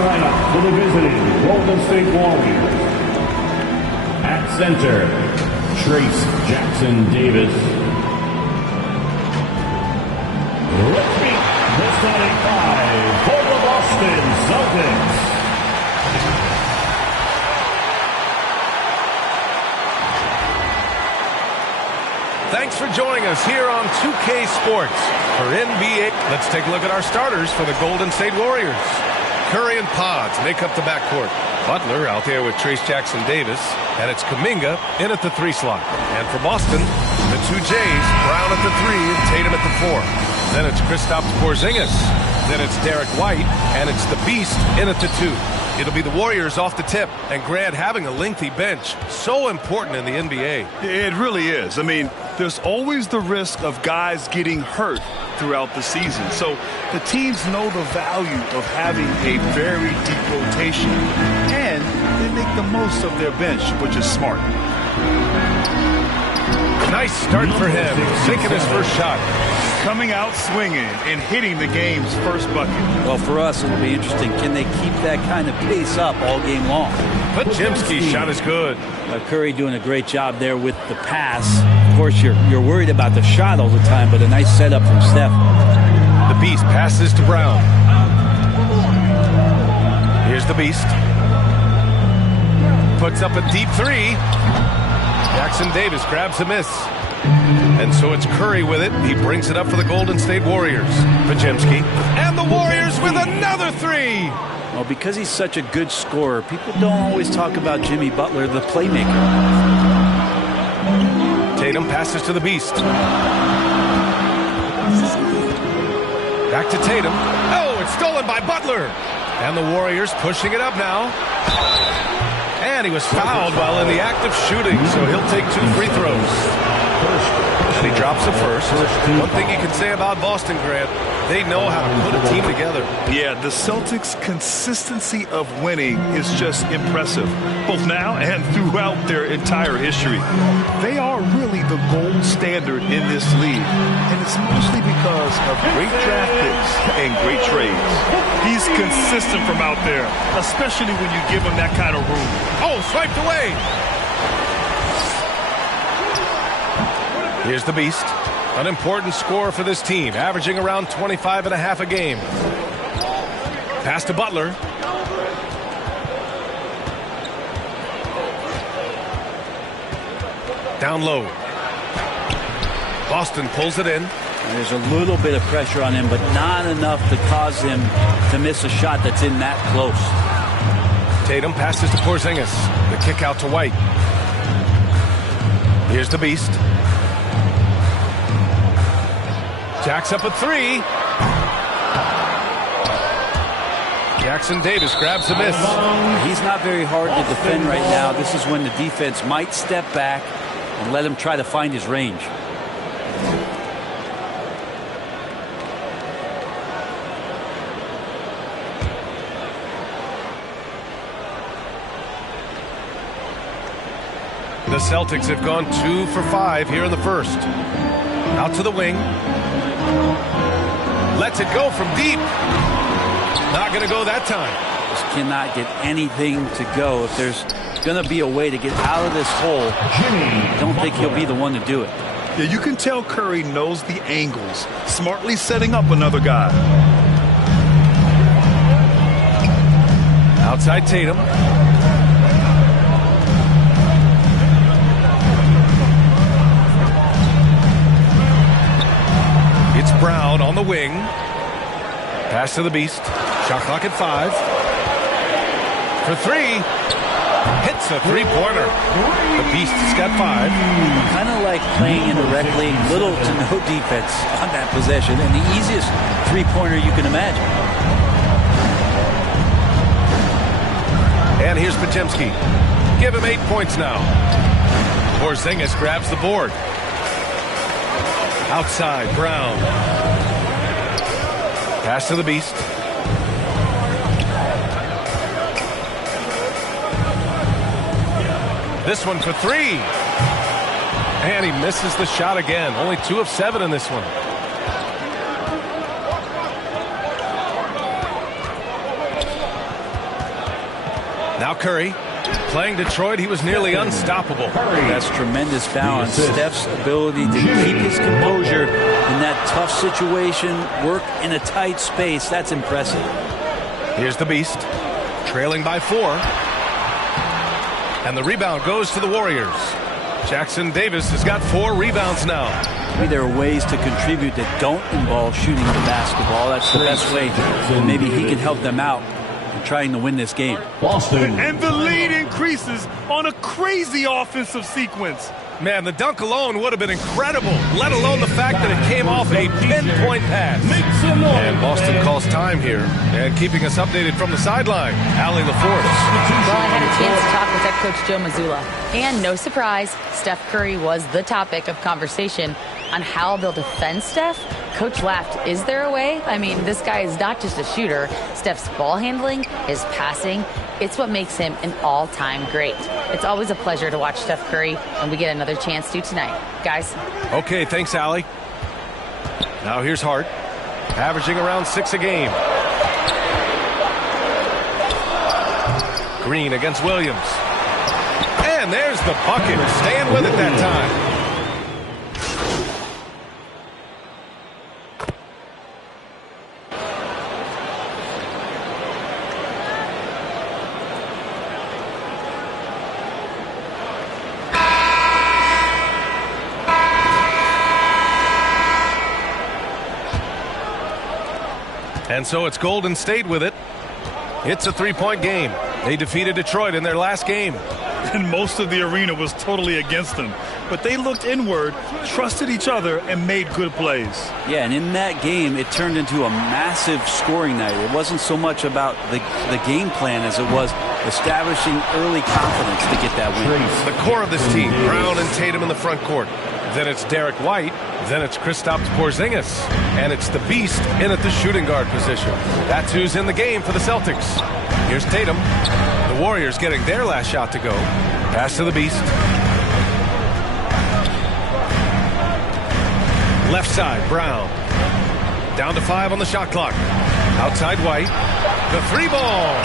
lineup for the visiting Golden State Warriors. At center, Trace Jackson Davis. Let's meet the starting five for the Boston Celtics. Thanks for joining us here on 2K Sports for NBA. Let's take a look at our starters for the Golden State Warriors. Curry and Pods make up the backcourt. Butler out there with Trace Jackson Davis, and it's Kuminga in at the 3 slot. And for Boston, the 2 J's, Brown at the 3 and Tatum at the 4. Then it's Kristaps Porzingis. Then it's Derek White, and it's the Beast in at the 2. It'll be the Warriors off the tip, and Grant, having a lengthy bench, so important in the NBA. It really is. I mean, there's always the risk of guys getting hurt throughout the season. So the teams know the value of having a very deep rotation, and they make the most of their bench, which is smart. Nice start for him, taking his first shot. Coming out swinging and hitting the game's first bucket. Well, for us, it'll be interesting. Can they keep that kind of pace up all game long? Podziemski's shot is good. Curry doing a great job there with the pass. Of course, you're worried about the shot all the time, but a nice setup from Steph. The Beast passes to Brown. Here's the Beast. Puts up a deep 3. Jackson Davis grabs a miss. And so it's Curry with it. He brings it up for the Golden State Warriors. Podziemski. And the Warriors with another 3. Well, because he's such a good scorer, people don't always talk about Jimmy Butler, the playmaker. Tatum passes to the Beast. Back to Tatum. Oh, it's stolen by Butler. And the Warriors pushing it up now. And he was fouled while in the act of shooting, so he'll take 2 free throws. And he drops the first. One thing you can say about Boston, Grant, they know how to put a team together. Yeah, the Celtics' consistency of winning is just impressive, both now and throughout their entire history. They are really the gold standard in this league, and it's mostly because of great draft picks and great trades. He's consistent from out there, especially when you give him that kind of room. Oh, swiped away. Here's the Beast, an important scorer for this team, averaging around 25.5 a game. Pass to Butler. Down low. Boston pulls it in. There's a little bit of pressure on him, but not enough to cause him to miss a shot that's in that close. Tatum passes to Porzingis. The kick out to White. Here's the Beast. Jacks up a 3. Jackson Davis grabs a miss. He's not very hard to defend right now. This is when the defense might step back and let him try to find his range. The Celtics have gone 2 for 5 here in the first. Out to the wing. Lets it go from deep. Not going to go that time. Just cannot get anything to go. If there's going to be a way to get out of this hole, I don't think he'll be the one to do it. Yeah, you can tell Curry knows the angles, smartly setting up another guy. Outside Tatum. It's Brown on the wing. Pass to the Beast. Shot clock at 5. For 3. Hits a 3-pointer. The Beast's got 5. Kind of like playing indirectly, little to no defense on that possession, and the easiest 3-pointer you can imagine. And here's Podziemski. Give him 8 points now. Porzingis grabs the board. Outside, Brown. Pass to the Beast. This one for 3. And he misses the shot again. Only 2 of 7 in this one. Now Curry. Playing Detroit, he was nearly unstoppable. That's tremendous balance. Steph's ability to keep his composure in that tough situation, work in a tight space, that's impressive. Here's the Beast, trailing by 4. And the rebound goes to the Warriors. Jackson Davis has got 4 rebounds now. Maybe there are ways to contribute that don't involve shooting the basketball. That's the best way. And maybe he can help them out in trying to win this game. Boston. And the lead increases on a crazy offensive sequence. Man, the dunk alone would have been incredible, let alone the fact that it came off a pinpoint pass. And Boston calls time here. And keeping us updated from the sideline, Allie LaForce. Well, I had a chance to talk with head coach Joe Mazzulla. And no surprise, Steph Curry was the topic of conversation on how they'll defend Steph. Coach laughed. Is there a way? I mean, this guy is not just a shooter. Steph's ball handling, his passing, it's what makes him an all-time great. It's always a pleasure to watch Steph Curry, and we get another chance to tonight. Guys. Okay, thanks, Allie. Now here's Hart, averaging around 6 a game. Green against Williams. And there's the bucket. Staying with it that time. And so it's Golden State with it. It's a 3-point game. They defeated Detroit in their last game. And most of the arena was totally against them. But they looked inward, trusted each other, and made good plays. Yeah, and in that game, it turned into a massive scoring night. It wasn't so much about the game plan as it was establishing early confidence to get that win. The core of this team, Brown and Tatum in the front court. Then it's Derek White. Then it's Kristaps Porzingis. And it's the Beast in at the shooting guard position. That's who's in the game for the Celtics. Here's Tatum. The Warriors getting their last shot to go. Pass to the Beast. Left side, Brown. Down to 5 on the shot clock. Outside White. The 3-ball.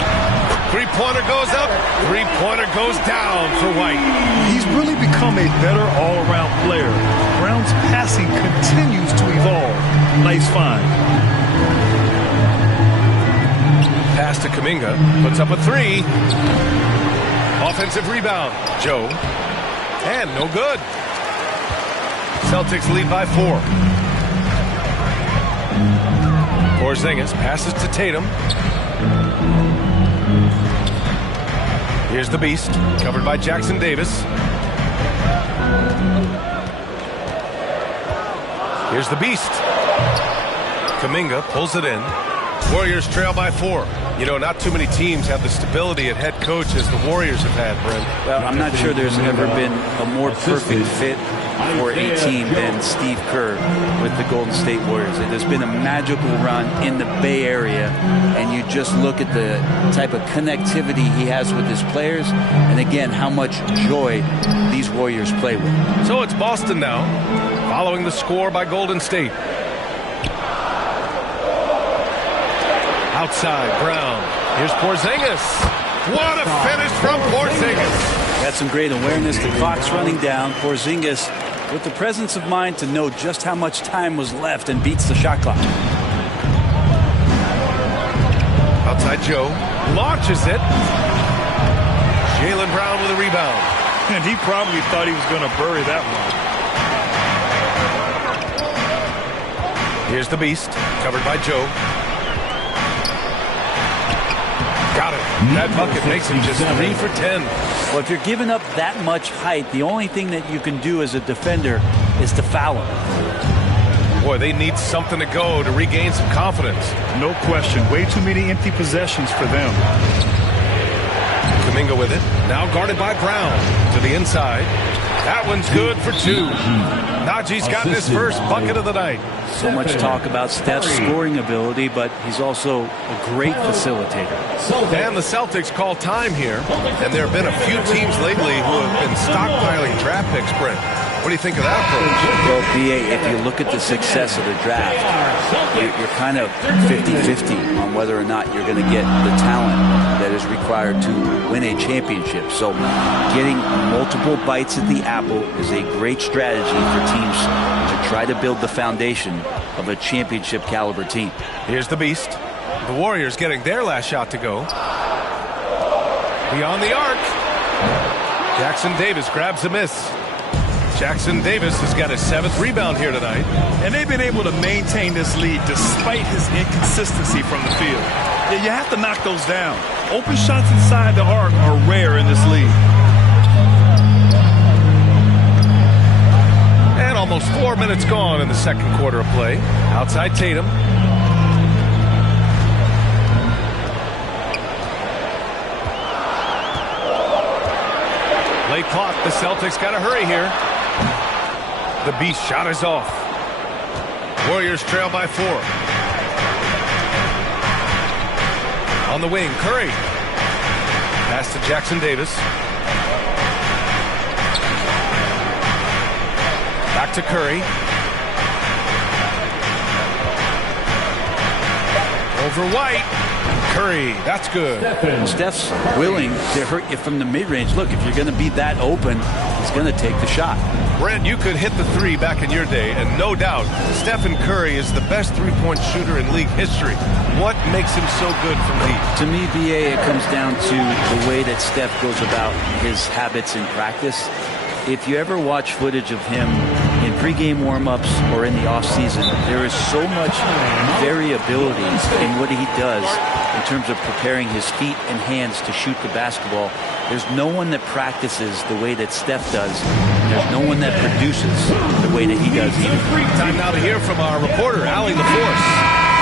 Three-pointer goes up. Three-pointer goes down for White. He's really become a better all-around player. Brown's passing continues to evolve. Nice find. Pass to Kuminga. Puts up a 3. Offensive rebound. Joe. And no good. Celtics lead by 4. Porzingis passes to Tatum. Here's the Beast, covered by Jackson Davis. Here's the Beast. Kuminga pulls it in. Warriors trail by 4. You know, not too many teams have the stability at head coach as the Warriors have had, Brent. Well, I'm not sure there's ever been a more perfect fit for a team than Steve Kerr with the Golden State Warriors. There's been a magical run in the Bay Area, and you just look at the type of connectivity he has with his players, and again, how much joy these Warriors play with. So it's Boston now, following the score by Golden State. Outside, Brown. Here's Porzingis. What a finish from Porzingis. Got some great awareness. The clock's running down. Porzingis with the presence of mind to know just how much time was left and beats the shot clock. Outside Joe. Launches it. Jaylen Brown with a rebound. And he probably thought he was going to bury that one. Here's the Beast. Covered by Joe. Got it. That bucket makes him just 3 for 10. Well, if you're giving up that much height, the only thing that you can do as a defender is to foul him. Boy, they need something to go to regain some confidence. No question. Way too many empty possessions for them. Kuminga with it. Now guarded by Brown. To the inside. That one's good for 2. Najee's gotten his first bucket of the night. So much talk about Steph's scoring ability, but he's also a great facilitator. And the Celtics call time here. And there have been a few teams lately who have been stockpiling draft picks, Brent. What do you think of that approach? Well, B.A., if you look at the success of the draft, you're kind of 50-50 on whether or not you're going to get the talent that is required required to win a championship. So getting multiple bites at the apple is a great strategy for teams to try to build the foundation of a championship caliber team. Here's the Beast. The Warriors getting their last shot to go. Beyond the arc. Jackson Davis grabs a miss. Jackson Davis has got his 7th rebound here tonight. And they've been able to maintain this lead despite his inconsistency from the field. Yeah, you have to knock those down. Open shots inside the arc are rare in this league. And almost 4 minutes gone in the second quarter of play. Outside Tatum. Late clock. The Celtics got to hurry here. The Beast shot is off. Warriors trail by 4. On the wing, Curry. Pass to Jackson Davis. Back to Curry. Over White. Curry, that's good. Steph's willing to hurt you from the mid-range. Look, if you're going to be that open, he's going to take the shot. Brent, you could hit the 3 back in your day, and no doubt, Stephen Curry is the best three-point shooter in league history. What makes him so good from deep? To me, BA, it comes down to the way that Steph goes about his habits in practice. If you ever watch footage of him in pregame warm-ups or in the off-season, there is so much variability in what he does in terms of preparing his feet and hands to shoot the basketball. There's no one that practices the way that Steph does. There's no one that produces the way that he does either. Time now to hear from our reporter, Allie LaForce.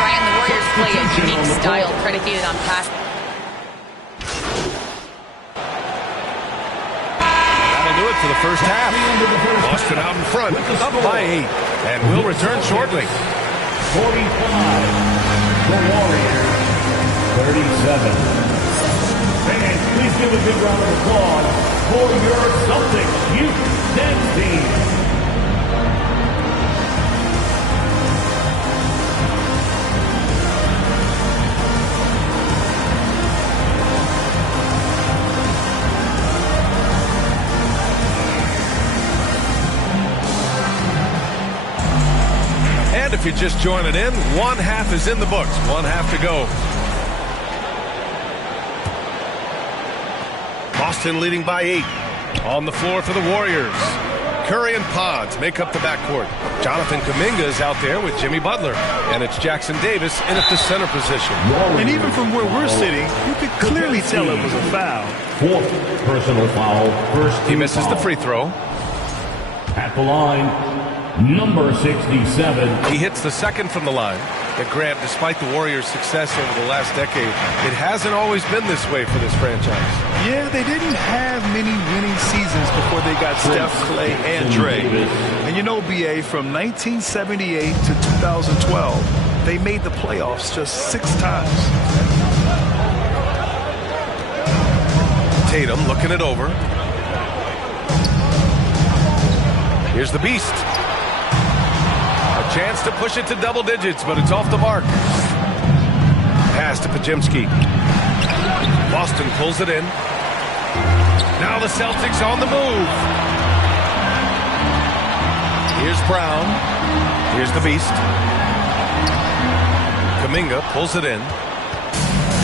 Brian, the Warriors play a unique style predicated on pass. That'll do it for the first half. Boston out in front, up by 8. And we'll return shortly. 45. The Warriors. 37. Fans, please give a big round of applause for your Celtics youth dance team. And if you're just joining in, one half is in the books. One half to go. Boston leading by 8. On the floor for the Warriors. Curry and Pods make up the backcourt. Jonathan Kuminga is out there with Jimmy Butler. And it's Jackson Davis in at the center position. And even from where we're sitting, you could clearly tell it was a foul. 4th personal foul. First He misses the free throw. At the line, number 67. He hits the second from the line. But Grant, despite the Warriors' success over the last decade, it hasn't always been this way for this franchise. Yeah, they didn't have many winning seasons before they got Steph, Clay, and Dre. And you know, BA, from 1978 to 2012, they made the playoffs just 6 times. Tatum looking it over. Here's the Beast. Chance to push it to double digits, but it's off the mark. Pass to Pajemski. Boston pulls it in. Now the Celtics on the move. Here's Brown. Here's the Beast. Kuminga pulls it in.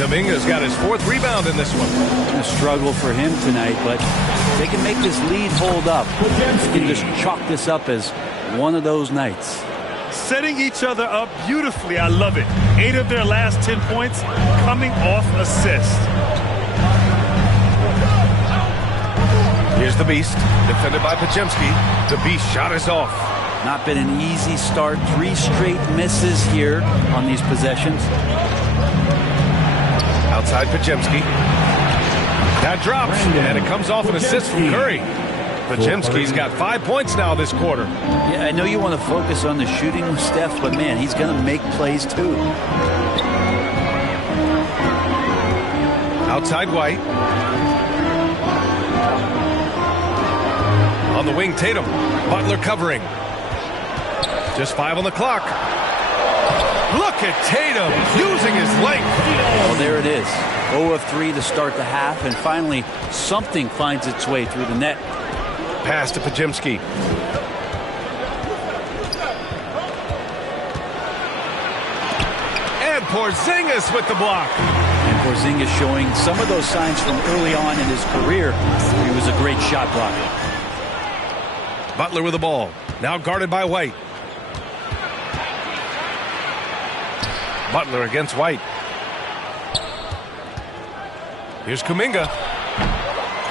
Kuminga's got his 4th rebound in this one. A struggle for him tonight, but they can make this lead hold up. They can just chalk this up as one of those nights. Setting each other up beautifully. I love it. 8 of their last 10 points coming off assists. Here's the Beast, defended by Pajemski. The Beast shot is off. Not been an easy start. 3 straight misses here on these possessions. Outside Pajemski. That drops, and it comes off an assist from Curry. Pajemski's got 5 points now this quarter. Yeah, I know you want to focus on the shooting with Steph, but man, he's going to make plays too. Outside White. On the wing, Tatum. Butler covering. Just 5 on the clock. Look at Tatum using his length. Well, there it is. 0 of 3 to start the half, and finally something finds its way through the net. Pass to Pajemski. And Porzingis with the block. And Porzingis showing some of those signs from early on in his career. He was a great shot blocker. Butler with the ball. Now guarded by White. Butler against White. Here's Kuminga.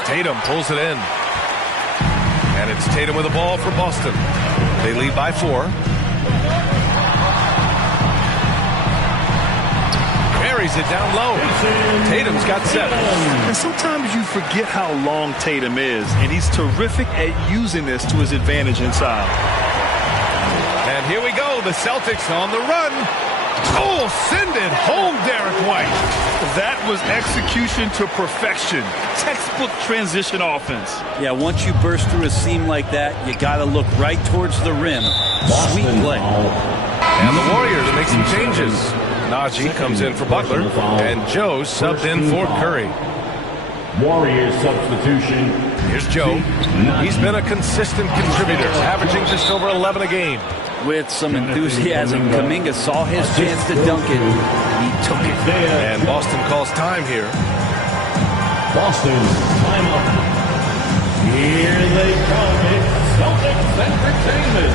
Tatum pulls it in. And it's Tatum with the ball for Boston. They lead by 4. Buries it down low. Tatum's got 7. And sometimes you forget how long Tatum is, and he's terrific at using this to his advantage inside. And here we go. The Celtics on the run. Oh, send it home, Derek White. That was execution to perfection. Textbook transition offense. Yeah, once you burst through a seam like that, you got to look right towards the rim. Sweet play. And the Warriors make some changes. Najee comes in for Butler, and Joe subbed in for Curry. Warriors substitution. Here's Joe. He's been a consistent contributor, averaging just over 11 a game. With some enthusiasm, Kuminga saw his chance to dunk it. He took it. And Boston calls time here. Boston, timeout. Here they come. It's Celtics Entertainment.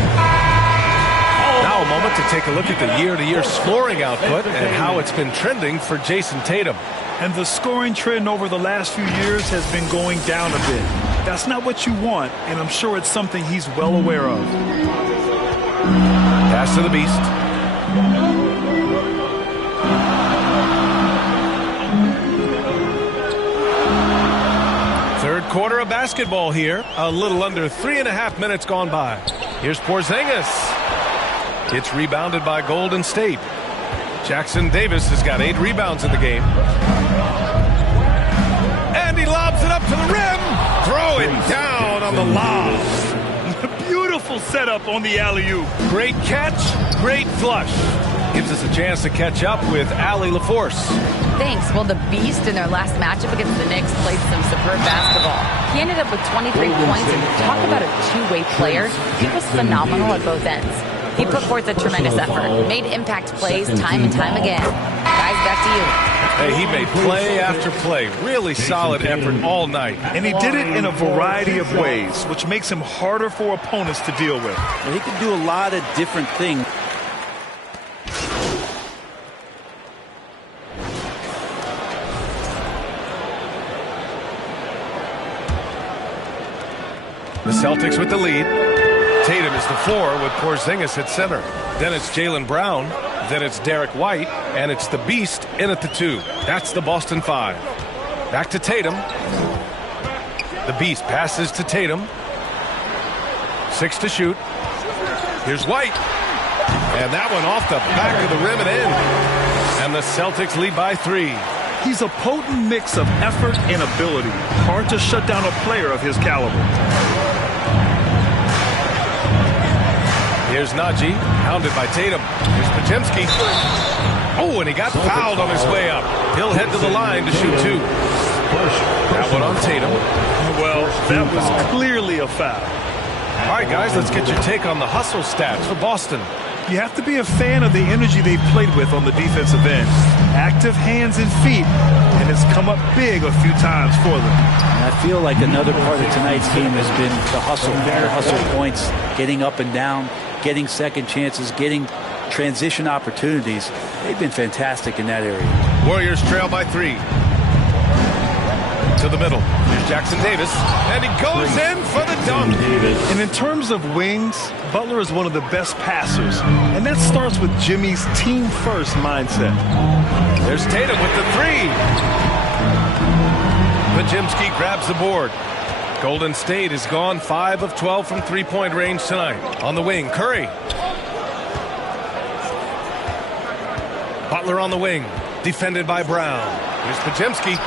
Now a moment to take a look at the year-to-year scoring output and how it's been trending for Jason Tatum. And the scoring trend over the last few years has been going down a bit. That's not what you want, and I'm sure it's something he's well aware of. Pass to the Beast. Third quarter of basketball here. A little under 3.5 minutes gone by. Here's Porzingis. It's rebounded by Golden State. Jackson Davis has got 8 rebounds in the game. And he lobs it up to the rim. Throw it down on the lob. Beautiful setup on the alley-oop. Great catch, great flush. Gives us a chance to catch up with Allie LaForce. Thanks. Well, the Beast in their last matchup against the Knicks played some superb basketball. He ended up with 23 points, and talk about a two-way player. He was phenomenal at both ends. He put forth a tremendous effort, made impact plays time and time again. Guys, back to you. Hey, he made play after play. Really solid effort all night. And he did it in a variety of ways, which makes him harder for opponents to deal with. Well, he can do a lot of different things. The Celtics with the lead. Tatum is the 4 with Porzingis at center. Then it's Jaylen Brown. Then it's Derek White. And it's the Beast in at the 2. That's the Boston 5. Back to Tatum. The Beast passes to Tatum. 6 to shoot. Here's White. And that one off the back of the rim and in. And the Celtics lead by 3. He's a potent mix of effort and ability. Hard to shut down a player of his caliber. Here's Najee, hounded by Tatum. Here's Pajemski. Oh, and he got fouled on his way up. He'll head to the line to shoot 2. That one on Tatum. Well, that was clearly a foul. All right, guys, let's get your take on the hustle stats for Boston. You have to be a fan of the energy they've played with on the defensive end. Active hands and feet, and it's come up big a few times for them. And I feel like another part of tonight's game has been the hustle points, getting up and down, getting second chances, getting transition opportunities. They've been fantastic in that area. Warriors trail by 3. To the middle. Here's Jackson Davis, and he goes in for the dunk. And in terms of wings, Butler is one of the best passers, and that starts with Jimmy's team-first mindset. There's Tatum with the 3. Pajemski grabs the board. Golden State is gone 5 of 12 from three-point range tonight. On the wing, Curry. Butler on the wing, defended by Brown. Here's Pajemski.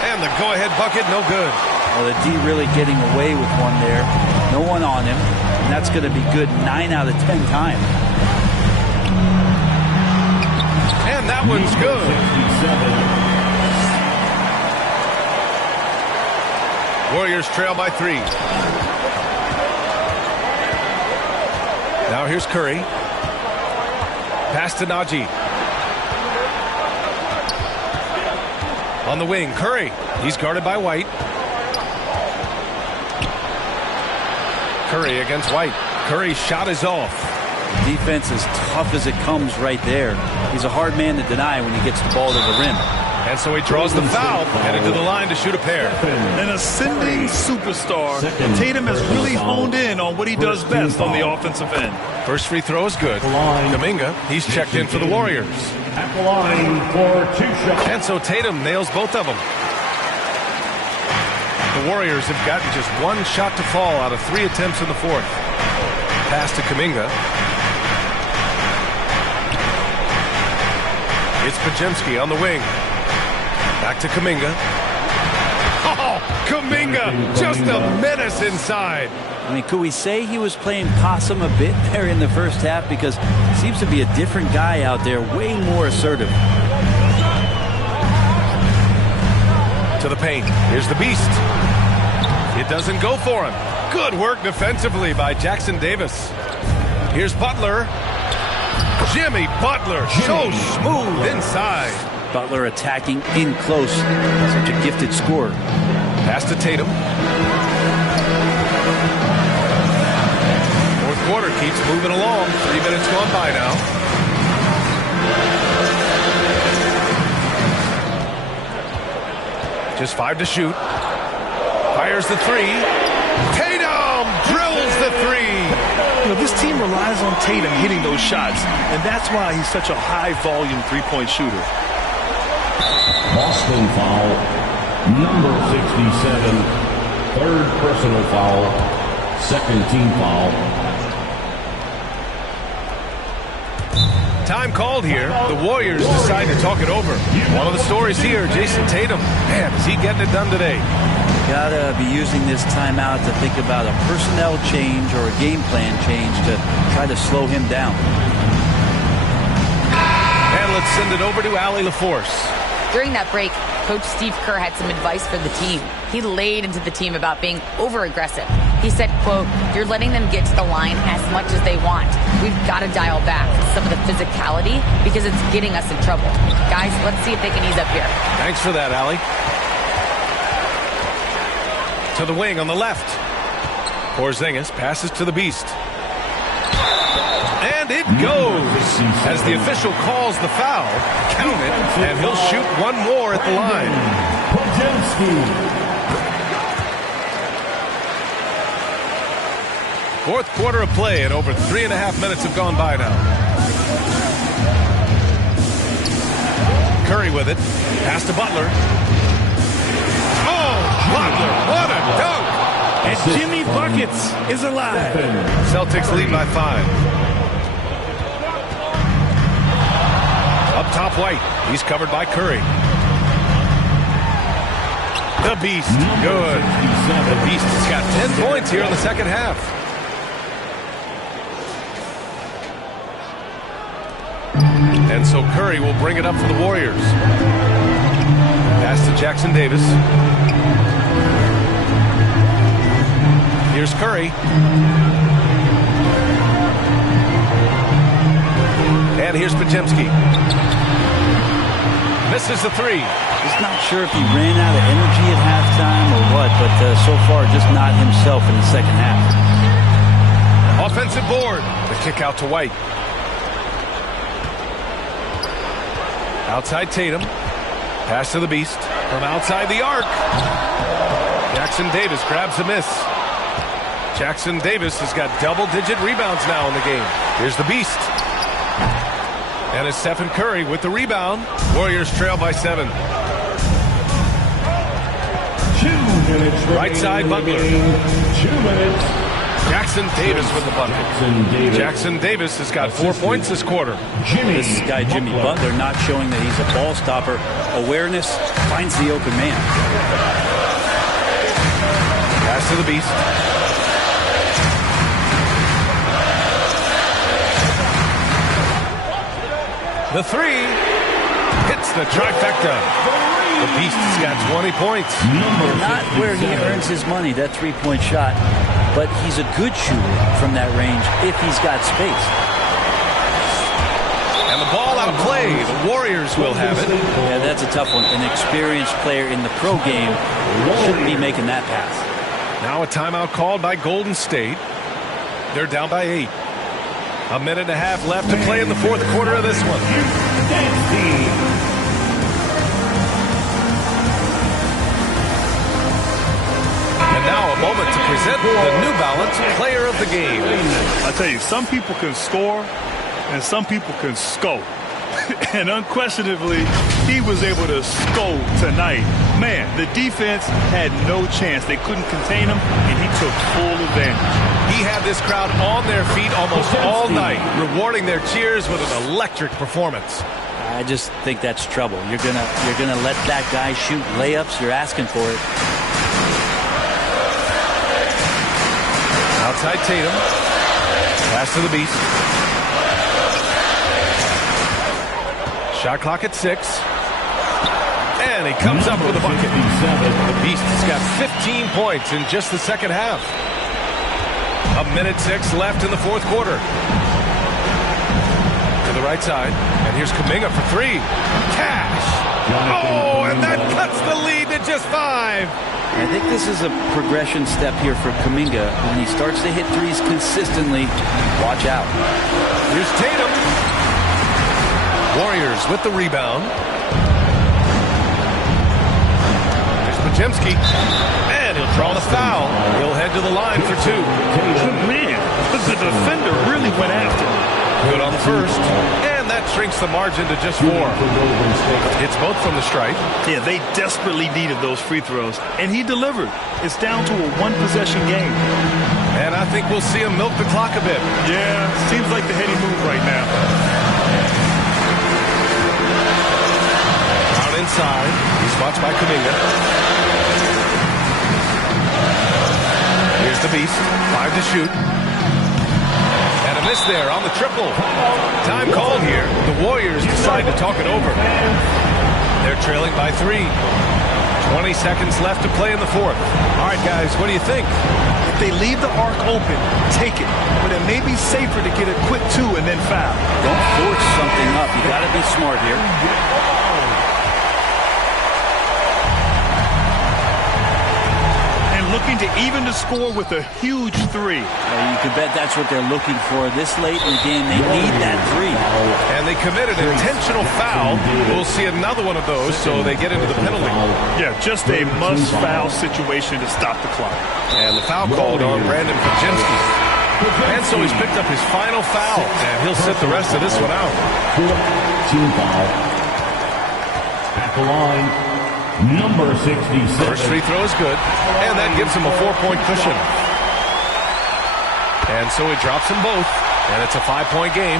And the go-ahead bucket, no good. Well, the D really getting away with one there. No one on him, and that's going to be good 9 out of 10 times. And that one's good. 67. Warriors trail by 3. Now here's Curry. Pass to Najee. On the wing, Curry. He's guarded by White. Curry against White. Curry's shot is off. Defense is tough as it comes right there. He's a hard man to deny when he gets the ball to the rim. And so he draws the foul, headed to the line to shoot a pair. An ascending superstar. Tatum has really honed in on what he does best on the offensive end. First free throw is good. Kuminga, he's checked in for the Warriors. At the line for 2 shots. And so Tatum nails both of them. The Warriors have gotten just 1 shot to fall out of 3 attempts in the 4th. Pass to Kuminga. It's Podziemski on the wing. Back to Kuminga. Oh, Kuminga, just a menace inside. I mean, could we say he was playing possum a bit there in the first half? Because he seems to be a different guy out there, way more assertive. To the paint. Here's the Beast. It doesn't go for him. Good work defensively by Jackson Davis. Here's Butler. Jimmy Butler, so smooth inside. Butler attacking in close. Such a gifted scorer. Pass to Tatum. Fourth quarter keeps moving along. 3 minutes gone by now. Just 5 to shoot. Fires the 3. Tatum drills the 3. You know, this team relies on Tatum hitting those shots, and that's why he's such a high-volume three-point shooter. Boston foul, number 67. 3rd personal foul, 2nd team foul. Time called here. The Warriors decide to talk it over. One of the stories here, Jason Tatum. Man, is he getting it done today? Gotta be using this timeout to think about a personnel change or a game plan change to try to slow him down. And let's send it over to Allie LaForce. During that break, Coach Steve Kerr had some advice for the team. He laid into the team about being over-aggressive. He said, quote, "You're letting them get to the line as much as they want. We've got to dial back some of the physicality because it's getting us in trouble. Guys, let's see if they can ease up here." Thanks for that, Allie. To the wing on the left. Porzingis passes to the Beast. And it goes as the official calls the foul. Count it, and he'll shoot one more at the line. Fourth quarter of play, and over 3.5 minutes have gone by now. Curry with it. Pass to Butler. Oh, Butler, what a dunk! And Jimmy Buckets is alive. Celtics lead by 5. Up top, White. He's covered by Curry. The Beast, good. The Beast has got 10 points here in the second half. And so Curry will bring it up for the Warriors. Pass to Jackson Davis. Here's Curry. And here's Podziemski. Misses the 3. Just not sure if he ran out of energy at halftime or what, but so far just not himself in the second half. Offensive board. The kick out to White. Outside Tatum. Pass to the Beast. From outside the arc. Jackson Davis grabs a miss. Jackson Davis has got double-digit rebounds now in the game. Here's the Beast. And it's Stephen Curry with the rebound. Warriors trail by 7. 2 minutes. Right side, Butler. 2 minutes. Jackson Davis with the bucket. Jackson Davis has got 4 points this quarter. This guy, Jimmy Butler, not showing that he's a ball stopper. Awareness finds the open man. Pass to the Beast. The 3 Hits the trifecta. The Beast's got 20 points. Not where he earns his money, that three-point shot, but he's a good shooter from that range if he's got space. And the ball out of play. The Warriors will have it. Yeah, that's a tough one. An experienced player in the pro game shouldn't be making that pass. Now a timeout called by Golden State. They're down by 8. A minute and a half left to play in the fourth quarter of this one. And now a moment to present the New Balance Player of the Game. I tell you, some people can score and some people can scope. And unquestionably, he was able to scope tonight. Man, the defense had no chance. They couldn't contain him, and he took full advantage. He had this crowd on their feet almost all night, rewarding their cheers with an electric performance. I just think that's trouble. You're gonna let that guy shoot layups. You're asking for it. Outside Tatum. Pass to the Beast. Shot clock at 6. And he comes up with a bucket. The Beast has got 15 points in just the second half. A minute 6 left in the fourth quarter. To the right side. And here's Kuminga for 3. Cash. Oh, and that cuts the lead to just 5. I think this is a progression step here for Kuminga. When he starts to hit threes consistently, watch out. Here's Tatum. Warriors with the rebound. There's Podziemski. And he'll draw the foul. He'll head to the line for 2. Man, the defender really went after him. Good on the first. And that shrinks the margin to just 4. It's both from the stripe. Yeah, they desperately needed those free throws, and he delivered. It's down to a one-possession game. And I think we'll see him milk the clock a bit. Yeah, seems like the heady move right now. Out inside. He's watched by Kuminga. Here's the Beast. 5 to shoot. And a miss there on the triple. Time called here. The Warriors decide to talk it over. They're trailing by 3. 20 seconds left to play in the fourth. All right, guys, what do you think? If they leave the arc open, take it. But it may be safer to get a quick 2 and then foul. Don't force something up. You got to be smart here. Looking to even the score with a huge 3. You could bet that's what they're looking for this late in the game. They need that 3. And they committed an intentional foul. We'll see another one of those, so they get into the penalty. Yeah, just a must-foul situation to stop the clock. And the foul called on Brandon Podziemski. And so he's picked up his final foul, and he'll sit the rest of this one out. Team foul. At the line. Number 66. First free throw is good, and that gives him a 4-point cushion. And so he drops them both, and it's a 5-point game.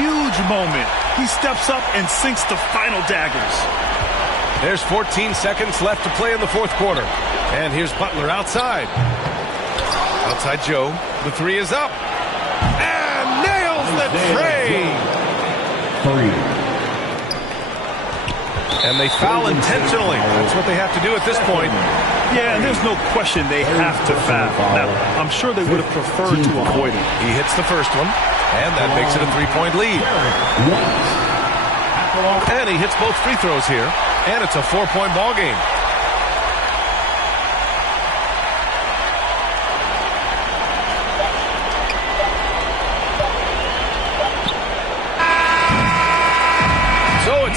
Huge moment. He steps up and sinks the final daggers. There's 14 seconds left to play in the fourth quarter. And here's Butler outside. Outside Joe. The 3 is up. And nails the tray. 3. And they foul intentionally. That's what they have to do at this point. Yeah, and there's no question they have to foul. Now, I'm sure they would have preferred to avoid it. He hits the first one, and that makes it a 3-point lead. And he hits both free throws here, and it's a 4-point ball game.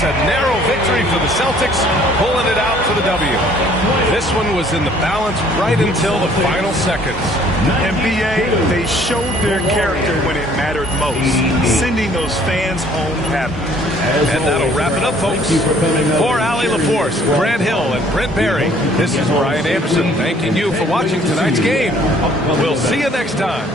It's a narrow victory for the Celtics, pulling it out for the W. This one was in the balance right until the final seconds. NBA, they showed their character when it mattered most, sending those fans home happy. And that'll wrap it up, folks. For Allie LaForce, Grant Hill, and Brent Barry, this is Brian Anderson thanking you for watching tonight's game. We'll see you next time.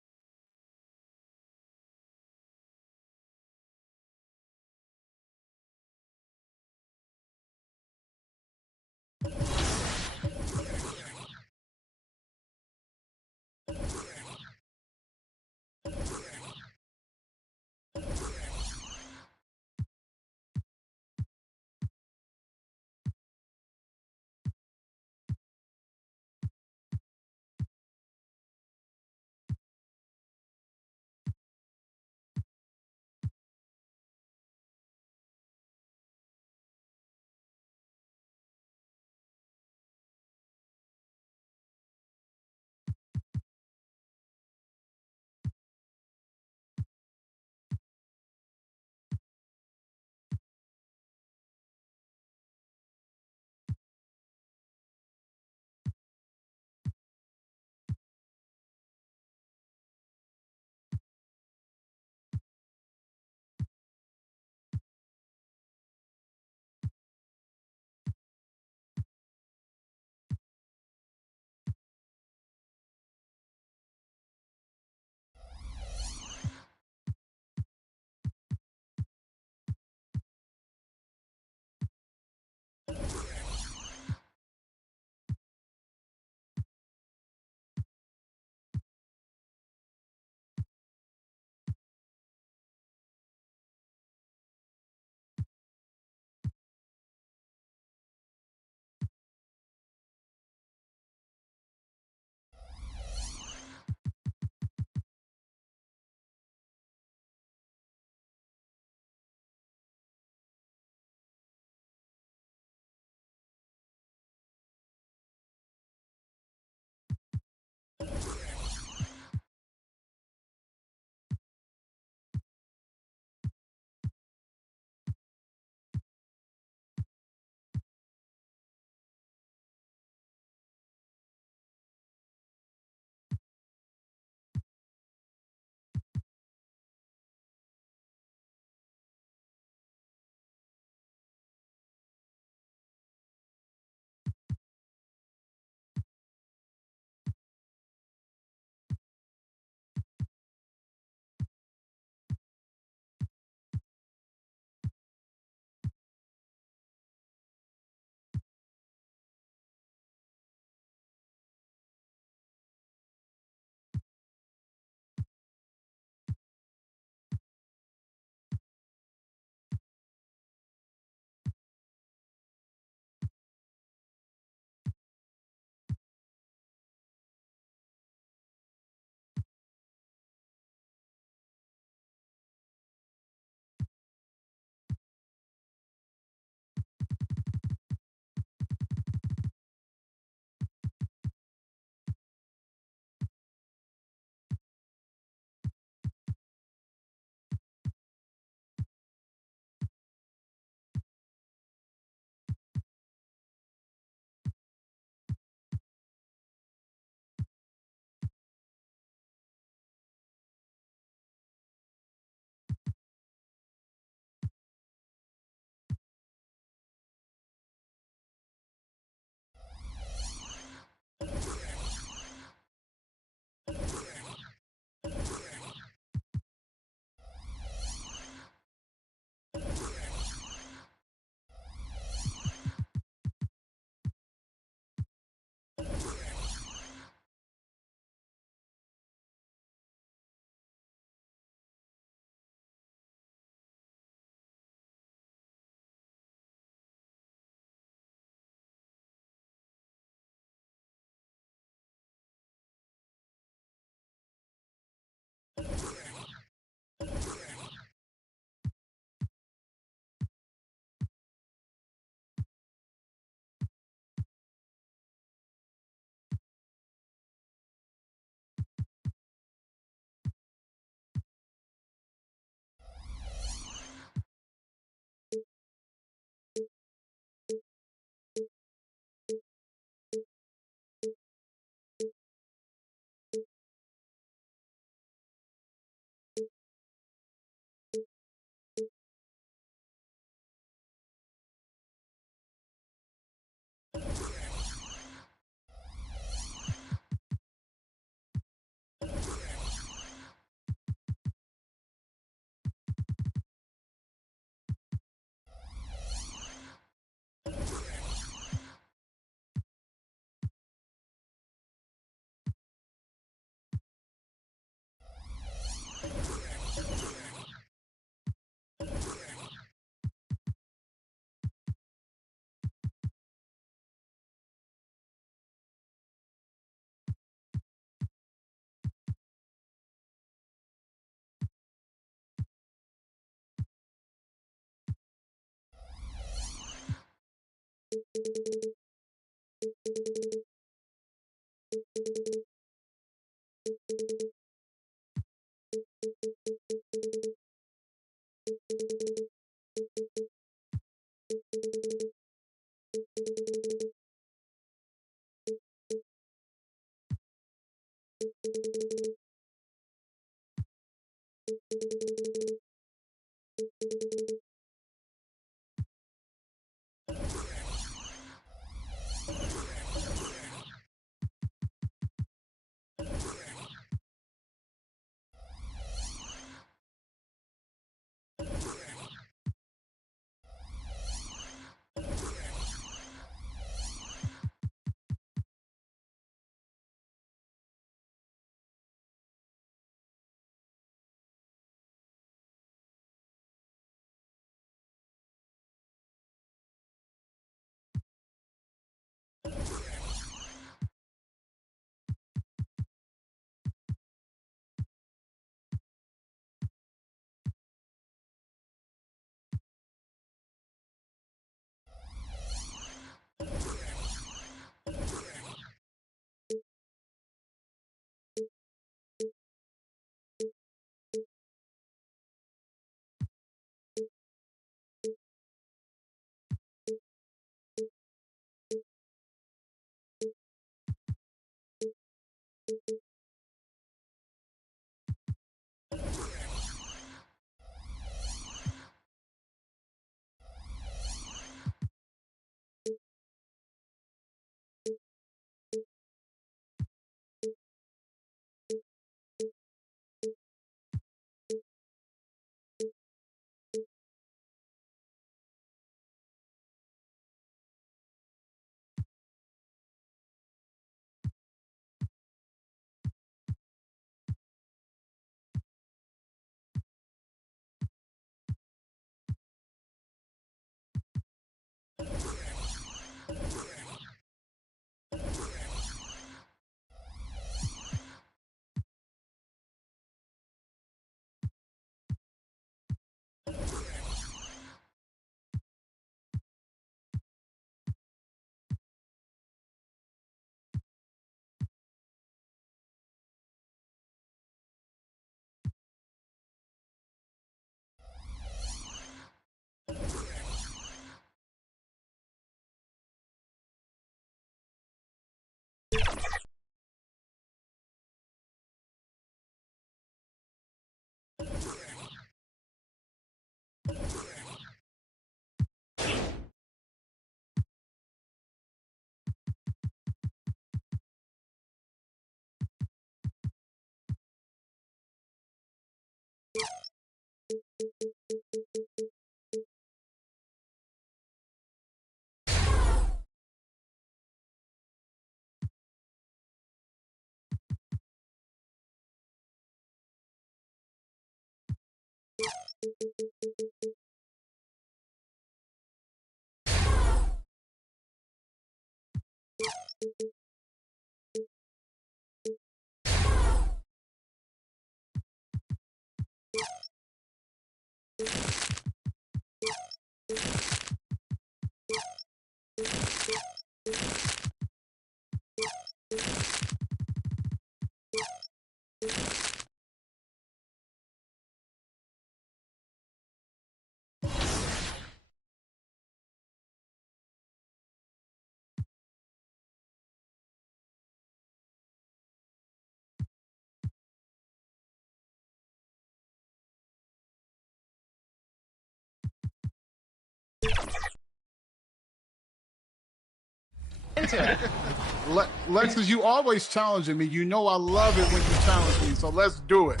Lexus, you always challenging me. You know I love it when you challenge me, so let's do it.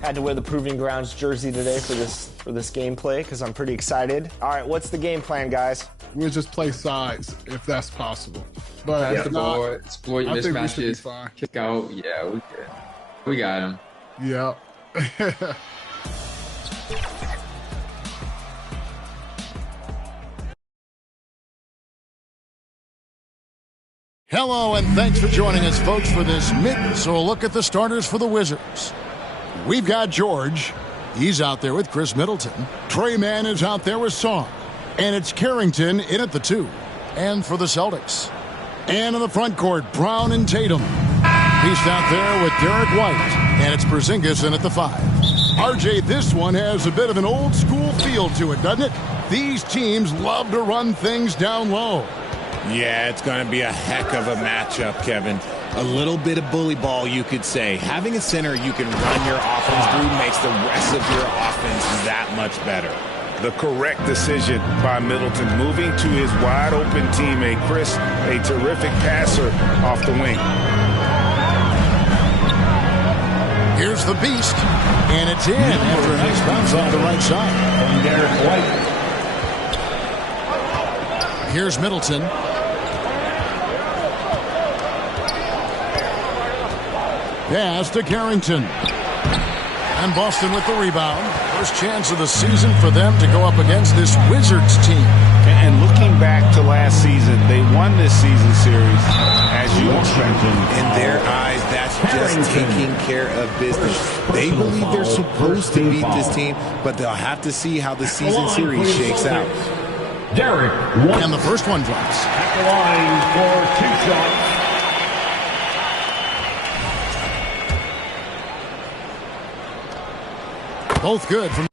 Had to wear the Proving Grounds jersey today for this gameplay because I'm pretty excited. All right, what's the game plan, guys? We'll just play sides if that's possible. But pass the ball, exploit mismatches, kick out. Yeah, we good. We got him. Yeah. Hello, and thanks for joining us, folks, for this mid-so look at the starters for the Wizards. We've got George. He's out there with Chris Middleton. Trey Mann is out there with Song. And it's Carrington in at the 2. And for the Celtics. And in the front court, Brown and Tatum. He's out there with Derek White. And it's Porzingis in at the 5. RJ, this one has a bit of an old school feel to it, doesn't it? These teams love to run things down low. Yeah, it's going to be a heck of a matchup, Kevin. A little bit of bully ball, you could say. Having a center you can run your offense through makes the rest of your offense that much better. The correct decision by Middleton, moving to his wide-open teammate, Chris, a terrific passer off the wing. Here's the beast, and it's in after a nice bounce off the right side. From Derek White. Here's Middleton. Pass to Carrington. And Boston with the rebound. First chance of the season for them to go up against this Wizards team. And looking back to last season, they won this season series, as you expected. In their eyes, that's just taking care of business. They believe they're supposed to beat this team, but they'll have to see how the season series shakes out. Derek White. And the first one drops. At the line for 2 shots. Both good from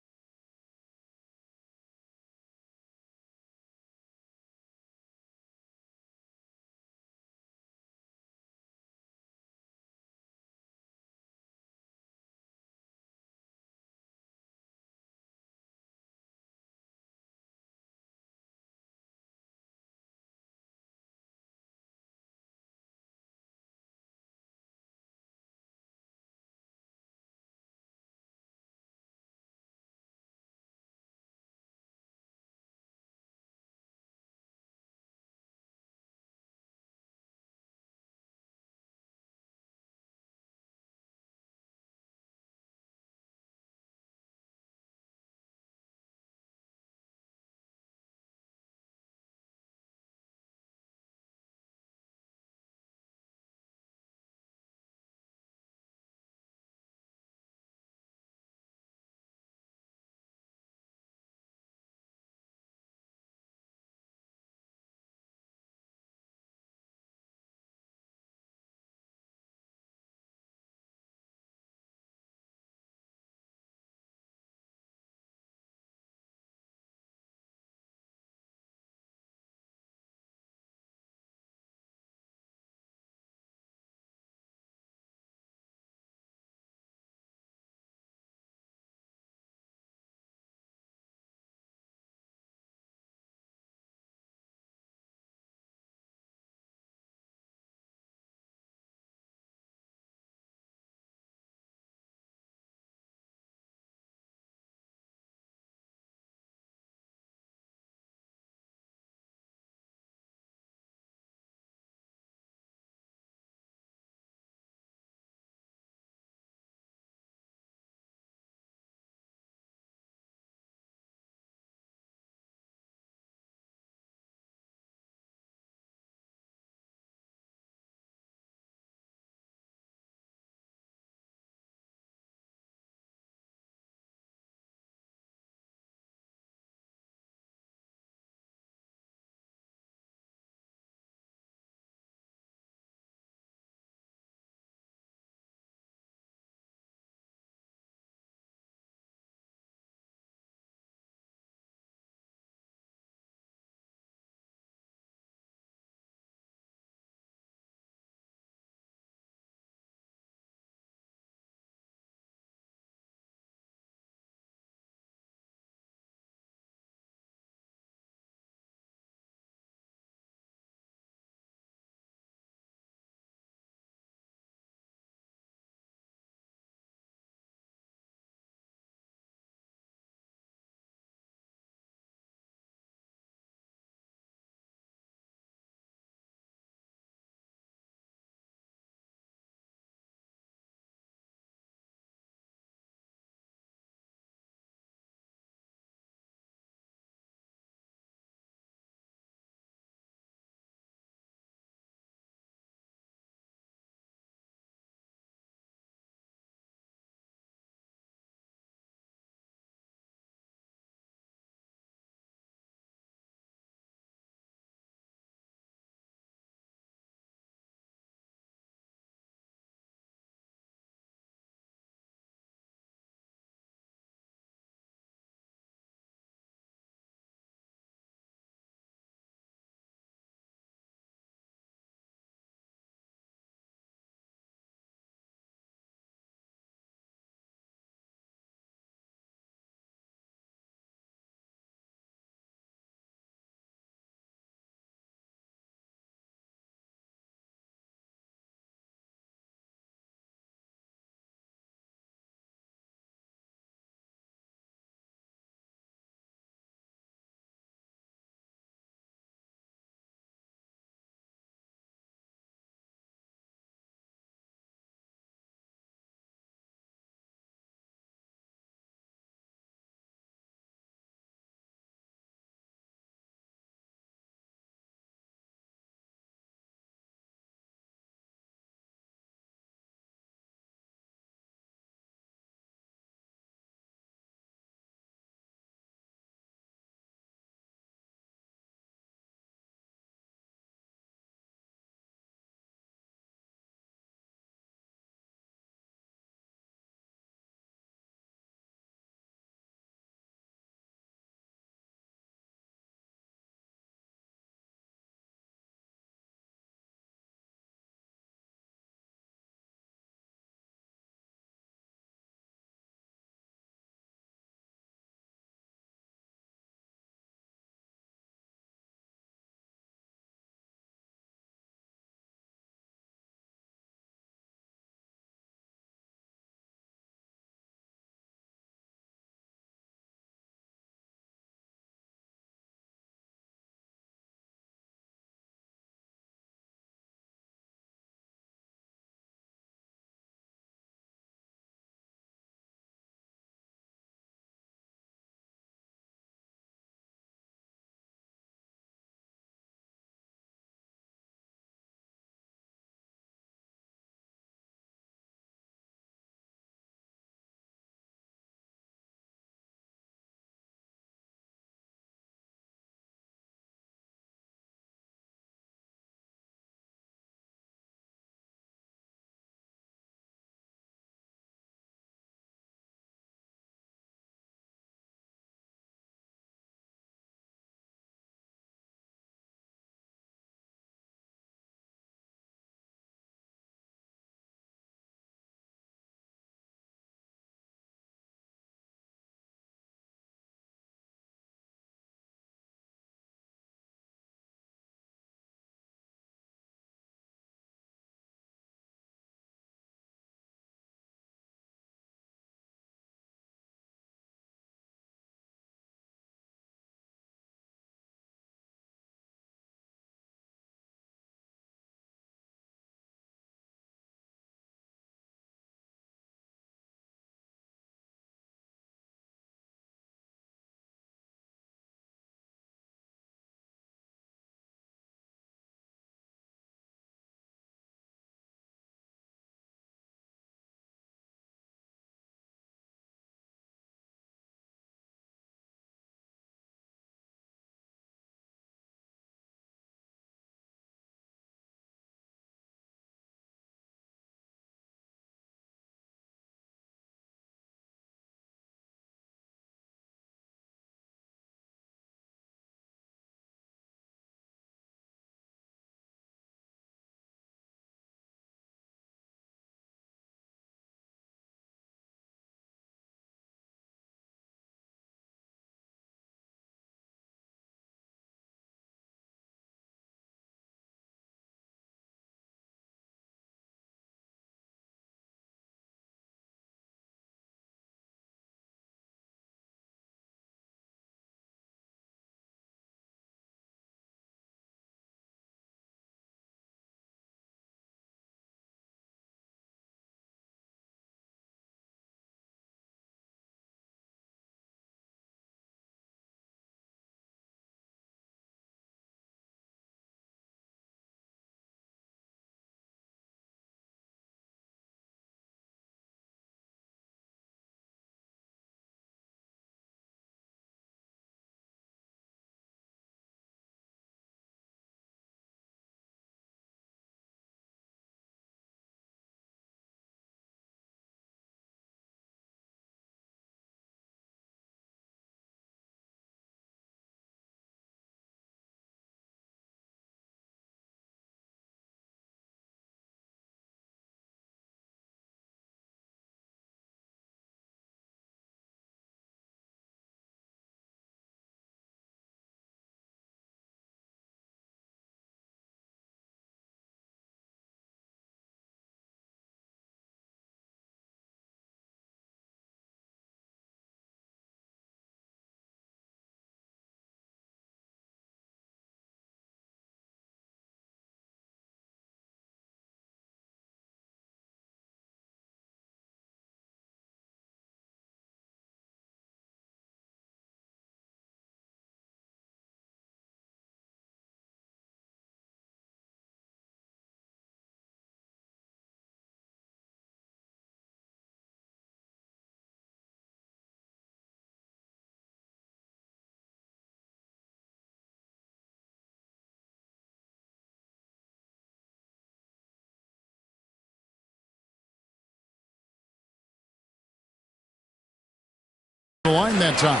the line that time.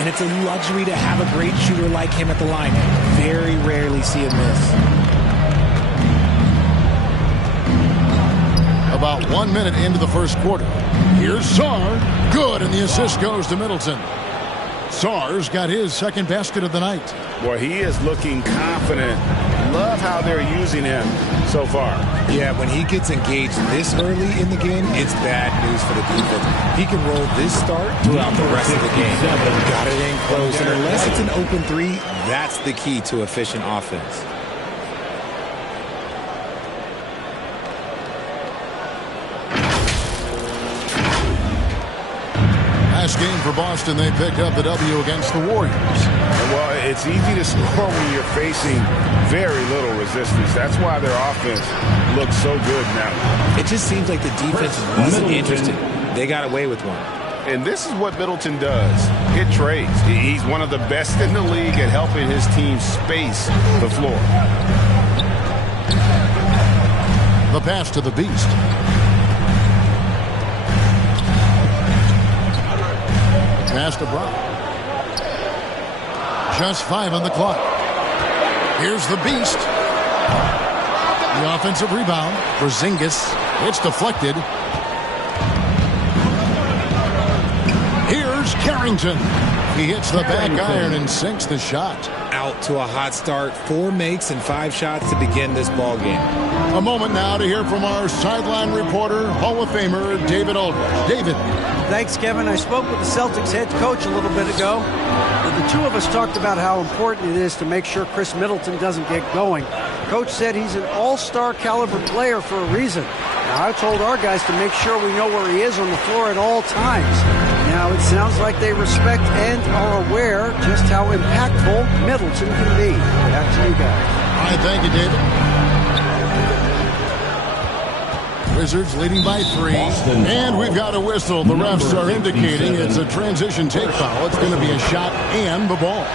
And it's a luxury to have a great shooter like him at the line. Very rarely see him miss. About 1 minute into the first quarter. Here's Sarr. Good, and the assist goes to Middleton. Sarr's got his second basket of the night. Boy, he is looking confident. Love how they're using him so far. Yeah, when he gets engaged this early in the game, it's bad news for the defense. He can roll this start throughout the rest of the game. Got it in close, and unless it's an open three, that's the key to efficient offense. Last game for Boston, they picked up the W against the Warriors. Well, it's easy to score when you're facing very little resistance. That's why their offense looks so good now. It just seems like the defense wasn't interested. They got away with one. And this is what Middleton does. Hit trades. He's one of the best in the league at helping his team space the floor. The pass to the Beast. Pass to Brown. Just 5 on the clock. Here's the Beast. The offensive rebound. Porzingis. It's deflected. Here's Carrington. He hits the back iron and sinks the shot. Out to a hot start. 4 makes and 5 shots to begin this ball game. A moment now to hear from our sideline reporter, Hall of Famer David Aldridge. David. Thanks, Kevin. I spoke with the Celtics head coach a little bit ago. The two of us talked about how important it is to make sure Chris Middleton doesn't get going. Coach said he's an all-star caliber player for a reason. Now, I told our guys to make sure we know where he is on the floor at all times. Now, it sounds like they respect and are aware just how impactful Middleton can be. Back to you guys. All right, thank you, David. Wizards leading by 3. And we've got a whistle. The refs are indicating it's a transition take foul. It's going to be a shot and the ball.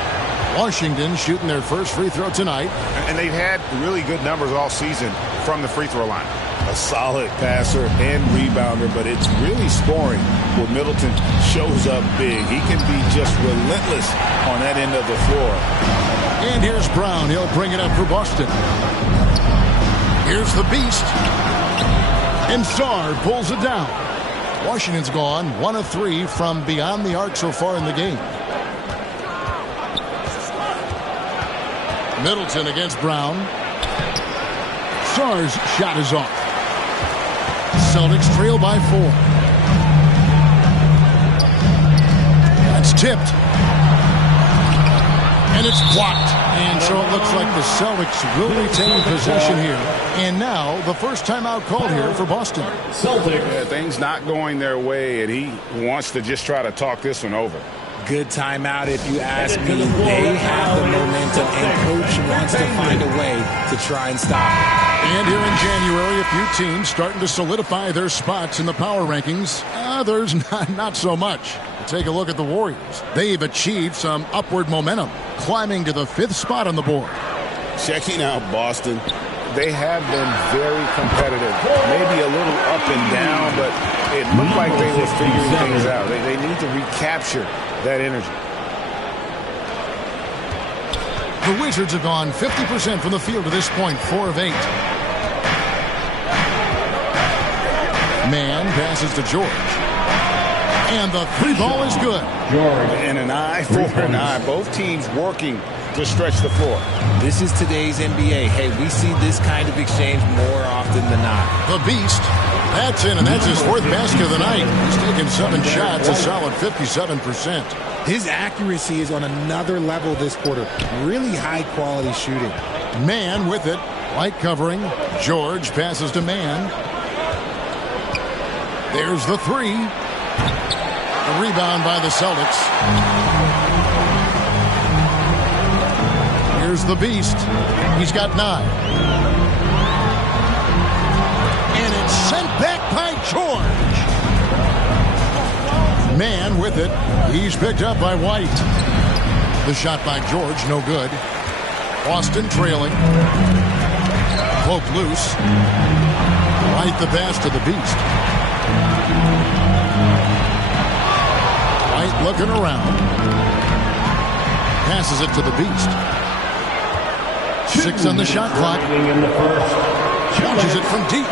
Washington shooting their first free throw tonight. And they've had really good numbers all season from the free throw line. A solid passer and rebounder, but it's really scoring where Middleton shows up big. He can be just relentless on that end of the floor. And here's Brown. He'll bring it up for Boston. Here's the Beast. And Sarr pulls it down. Washington's gone 1 of 3 from beyond the arc so far in the game. Middleton against Brown. Sarr's shot is off. Celtics trail by 4. That's tipped. And it's blocked. And so it looks like the Celtics will retain possession here. And now the first timeout called here for Boston. Celtics. Things not going their way, and he wants to just try to talk this one over. Good timeout if you ask me. They have the momentum, and Coach wants to find a way to try and stop it. And here in January, a few teams starting to solidify their spots in the power rankings. Others not so much. Take a look at the Warriors. They've achieved some upward momentum, climbing to the 5th spot on the board. Checking out Boston, they have been very competitive. Maybe a little up and down, but it looked like they were figuring things out. They need to recapture that energy. The Wizards have gone 50% from the field to this point, 4 of 8. Man passes to George. And the 3 ball is good. And an eye for an eye. Both teams working to stretch the floor. This is today's NBA. Hey, we see this kind of exchange more often than not. The Beast. That's in, and that's his 4th basket of the night. He's taken 7 shots, a solid 57%. His accuracy is on another level this quarter. Really high-quality shooting. Man with it. Light covering. George passes to Man. There's the 3. A rebound by the Celtics. Here's the Beast. He's got 9. And it's sent back by George. Man with it. He's picked up by White. The shot by George, no good. Boston trailing. Poked loose. White the pass to the Beast. White looking around. Passes it to the Beast. 6 on the shot clock. Launches it from deep.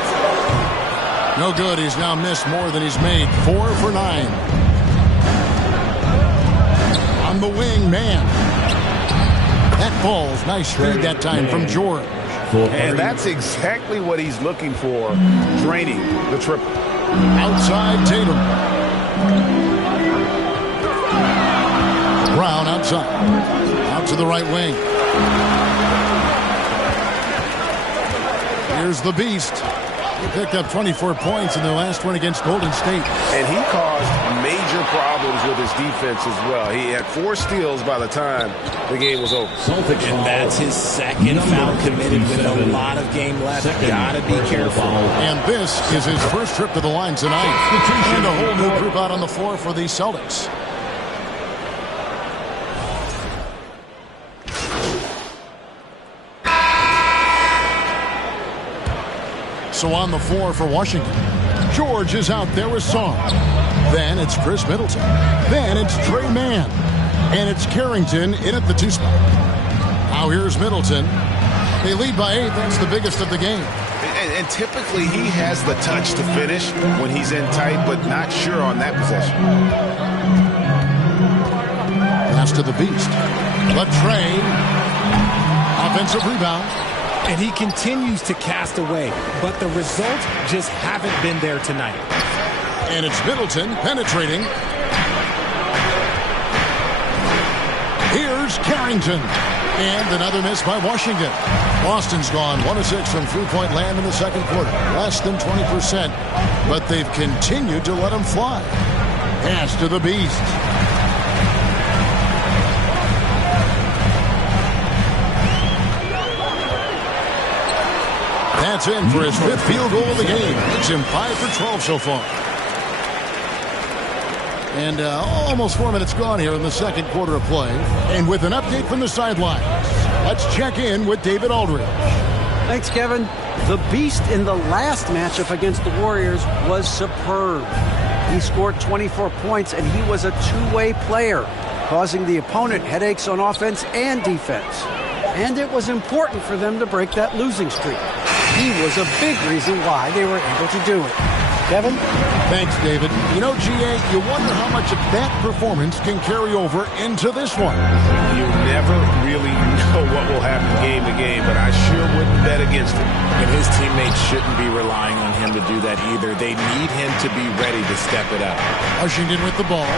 No good. He's now missed more than he's made. 4 for 9. On the wing, man. That falls. Nice read that time from George. And that's exactly what he's looking for, draining the triple. Outside Tatum. Brown outside. Out to the right wing. Here's the Beast. He picked up 24 points in their last one against Golden State. And he caused major problems with his defense as well. He had 4 steals by the time the game was over. And that's his second foul committed with a lot of game left. Gotta be careful. And this is his first trip to the line tonight. And a whole new group out on the floor for the Celtics. So on the floor for Washington, George is out there with Song. Then it's Chris Middleton. Then it's Trey Mann. And it's Carrington in at the 2 spot. Now here's Middleton. They lead by 8. That's the biggest of the game. And typically he has the touch to finish when he's in tight, but not sure on that possession. Pass to the Beast. But Trey. Offensive rebound. And he continues to cast away, but the results just haven't been there tonight. And it's Middleton penetrating. Here's Carrington. And another miss by Washington. Boston's gone 1 of 6 from three-point land in the second quarter. Less than 20%. But they've continued to let him fly. Pass to the Beast. That's in for his 5th field goal of the game. It's him 5 for 12 so far. And almost 4 minutes gone here in the second quarter of play. And with an update from the sidelines, let's check in with David Aldridge. Thanks, Kevin. The Beast in the last matchup against the Warriors was superb. He scored 24 points, and he was a two-way player, causing the opponent headaches on offense and defense. And it was important for them to break that losing streak. He was a big reason why they were able to do it. Kevin? Thanks, David. You know, GA, you wonder how much of that performance can carry over into this one. You never really know what will happen game to game, but I sure wouldn't bet against it. And his teammates shouldn't be relying on him to do that either. They need him to be ready to step it up. Washington with the ball.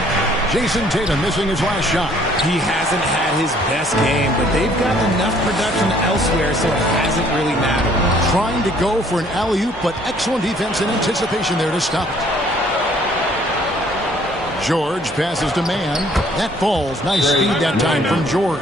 Jason Tatum missing his last shot. He hasn't had his best game, but they've got enough production elsewhere, so it hasn't really mattered. Trying to go for an alley-oop, but excellent defense and anticipation there to stop it. George passes to Mann. That falls. Nice speed that time from George.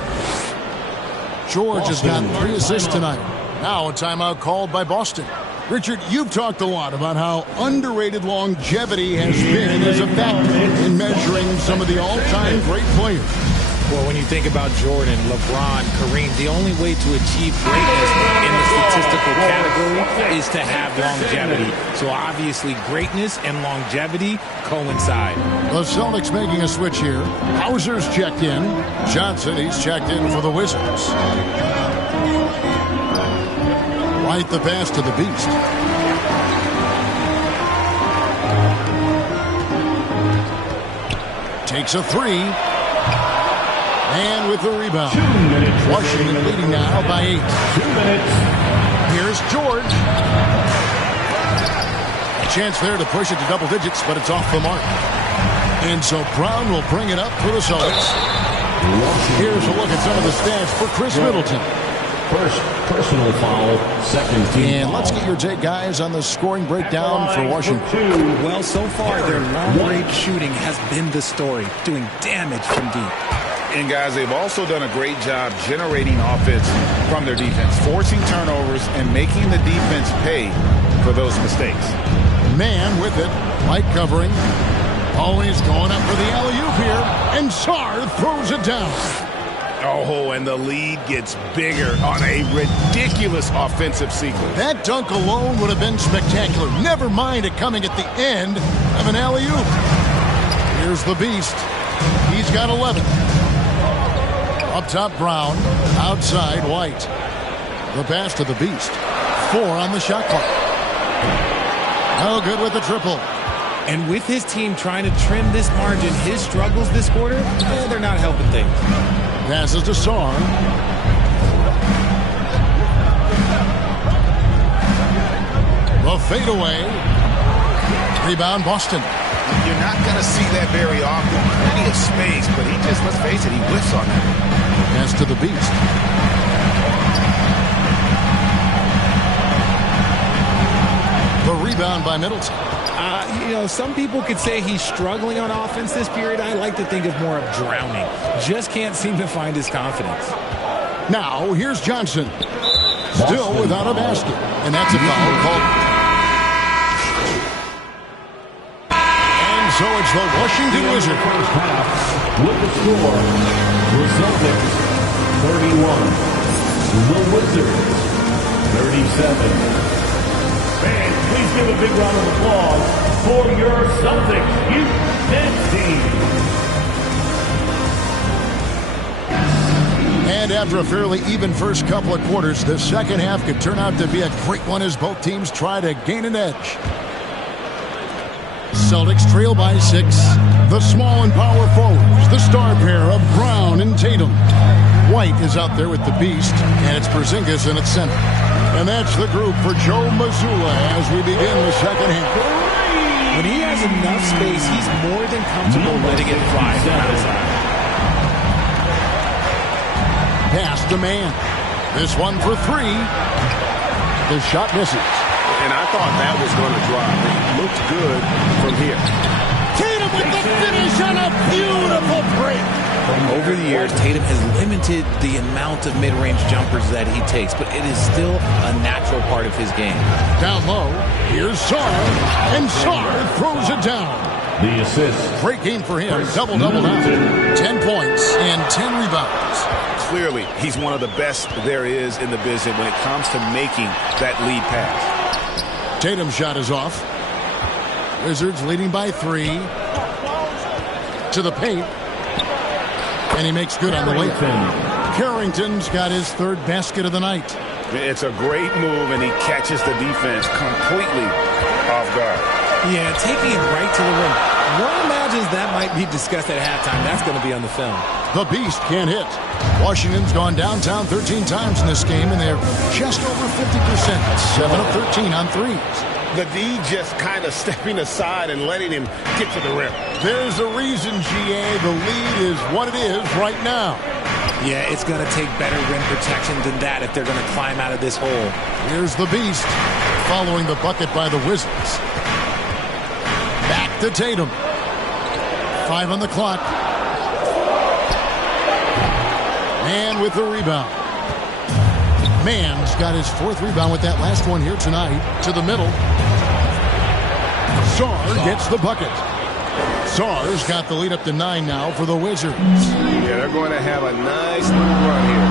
George has got 3 assists tonight. Now a timeout called by Boston. Richard, you've talked a lot about how underrated longevity has been as a factor in measuring some of the all-time great players. Well, when you think about Jordan, LeBron, Kareem, the only way to achieve greatness in the statistical category is to have longevity. So obviously greatness and longevity coincide. The Celtics making a switch here. Hauser's checked in. Johnson, he's checked in for the Wizards. White the pass to the Beast. Takes a 3. And with the rebound. Washington leading now by 8. 2 minutes. Here's George. A chance there to push it to double digits, but it's off the mark. And so Brown will bring it up for the Celtics. Here's a look at some of the stats for Chris Middleton. First personal foul, second team And foul. let's get your take, guys, on the scoring breakdown for Washington. Well, so far, their long-range shooting has been the story, doing damage from deep. And, guys, they've also done a great job generating offense from their defense, forcing turnovers and making the defense pay for those mistakes. Man with it, light covering. Always going up for the alley-oop here. And Sarr throws it down. Oh, and the lead gets bigger on a ridiculous offensive sequence. That dunk alone would have been spectacular. Never mind it coming at the end of an alley-oop. Here's the Beast. He's got 11. Up top, Brown. Outside, White. The pass to the Beast. 4 on the shot clock. No good with the triple. And with his team trying to trim this margin, his struggles this quarter, they're not helping things. Passes to Sarr. The fadeaway. Rebound, Boston. You're not going to see that very often. Plenty of space, but he just, let's face it, he whiffs on that. Pass to the Beast. The rebound by Middleton. Some people could say he's struggling on offense this period. I like to think of more of drowning. Just can't seem to find his confidence. Now, here's Johnson. Still without a basket. And that's a foul called. And so it's the Washington Wizards. With the score, the Celtics 31, the Wizards 37. Fans, please give a big round of applause for your Celtics Youth Dance Team. And after a fairly even first couple of quarters, the second half could turn out to be a great one as both teams try to gain an edge. Celtics trail by 6. The small and power forwards, the star pair of Brown and Tatum. White is out there with the Beast, and it's Porzingis in its center. And that's the group for Joe Mazzulla as we begin the second half. When he has enough space, he's more than comfortable letting it fly. Pass to man. This one for 3. The shot misses. And I thought that was going to drop. It looked good from here. Tatum with the finish on a beautiful break. Over the years, Tatum has limited the amount of mid-range jumpers that he takes, but it is still a natural part of his game. Down low, here's Sarr, and Sarr throws it down. The assist. Great game for him. Double-double now. 10 points and 10 rebounds. Clearly, he's one of the best there is in the business when it comes to making that lead pass. Tatum's shot is off. Wizards leading by 3. To the paint. And he makes good on the way. Carrington's got his 3rd basket of the night. It's a great move, and he catches the defense completely off guard. Yeah, taking it right to the rim. One imagines that might be discussed at halftime. That's going to be on the film. The Beast can't hit. Washington's gone downtown 13 times in this game, and they're just over 50%. 7 of 13 on threes. The D just kind of stepping aside and letting him get to the rim. There's a reason, GA. The lead is what it is right now. Yeah, it's going to take better rim protection than that if they're going to climb out of this hole. Here's the Beast following the bucket by the Wizards. Back to Tatum. 5 on the clock. And with the rebound. Mann's got his 4th rebound with that last one here tonight. To the middle. Sarr gets the bucket. Sarr's got the lead up to 9 now for the Wizards. Yeah, they're going to have a nice little run here.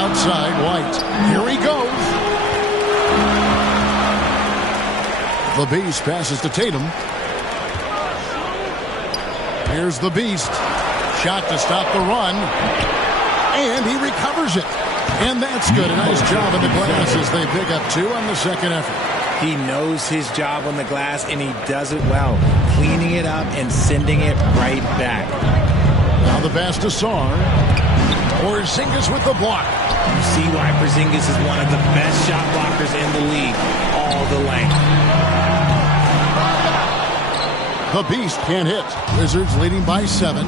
Outside, White. Here he goes. The Beast passes to Tatum. Here's the Beast. Shot to stop the run. And he recovers it. And that's good. A nice job on the glass as they pick up 2 on the second effort. He knows his job on the glass, and he does it well. Cleaning it up and sending it right back. Now the pass to Sarr. Porzingis with the block. You see why Porzingis is one of the best shot blockers in the league. All the length. The Beast can't hit. Wizards leading by 7.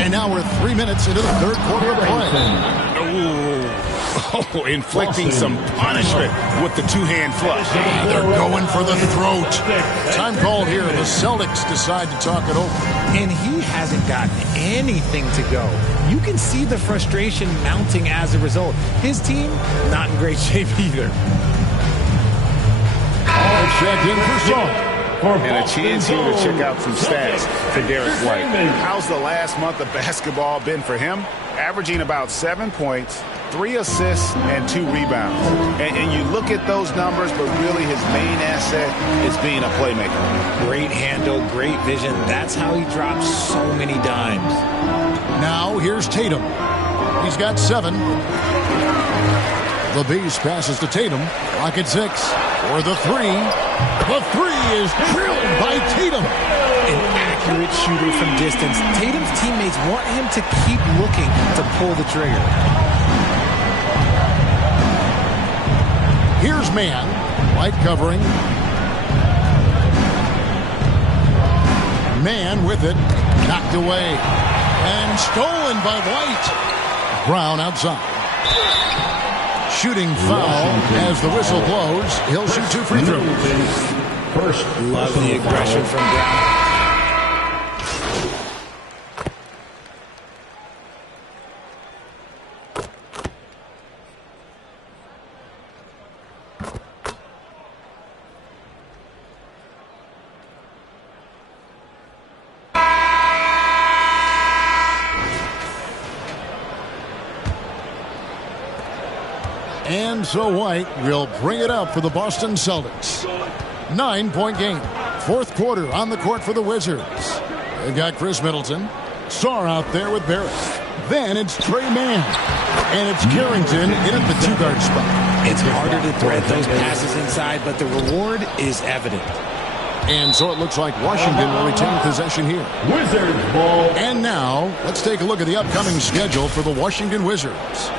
And now we're 3 minutes into the 3rd quarter of play. Oh, inflicting some punishment with the 2-hand flush. They're going for the throat. Time called here. The Celtics decide to talk it over. And he hasn't gotten anything to go. You can see the frustration mounting as a result. His team, not in great shape either. All checked in for Sarr. And a chance here to check out some stats for Derek White. How's the last month of basketball been for him? Averaging about 7 points, 3 assists, and 2 rebounds. And you look look at those numbers, but really his main asset is being a playmaker. Great handle, great vision. That's how he drops so many dimes. Now here's Tatum. He's got 7. The Beast passes to Tatum. Clock at 6. For the 3. The 3 is drilled by Tatum. An accurate shooter from distance. Tatum's teammates want him to keep looking to pull the trigger. Here's Man. White covering. Man with it. Knocked away. And stolen by White. Brown outside. Shooting foul as the whistle blows. He'll shoot 2 free throws. First, love the aggression from Brown. And so White will bring it up for the Boston Celtics. 9-point game. 4th quarter on the court for the Wizards. They've got Chris Middleton. Starr out there with Barrett. Then it's Trey Mann. And it's Carrington in at the 2-guard spot. It's harder to thread those passes inside, but the reward is evident. And so it looks like Washington will retain possession here. Wizards ball. And now, let's take a look at the upcoming schedule for the Washington Wizards.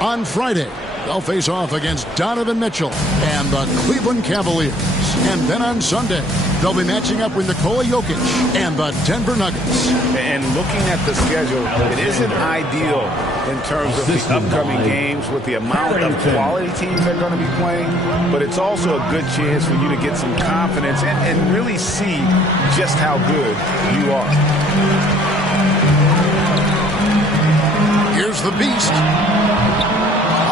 On Friday, they'll face off against Donovan Mitchell and the Cleveland Cavaliers. And then on Sunday, they'll be matching up with Nikola Jokic and the Denver Nuggets. And looking at the schedule, it isn't ideal in terms of the upcoming games with the amount of quality teams they're going to be playing, but it's also a good chance for you to get some confidence and really see just how good you are. Here's the Beast.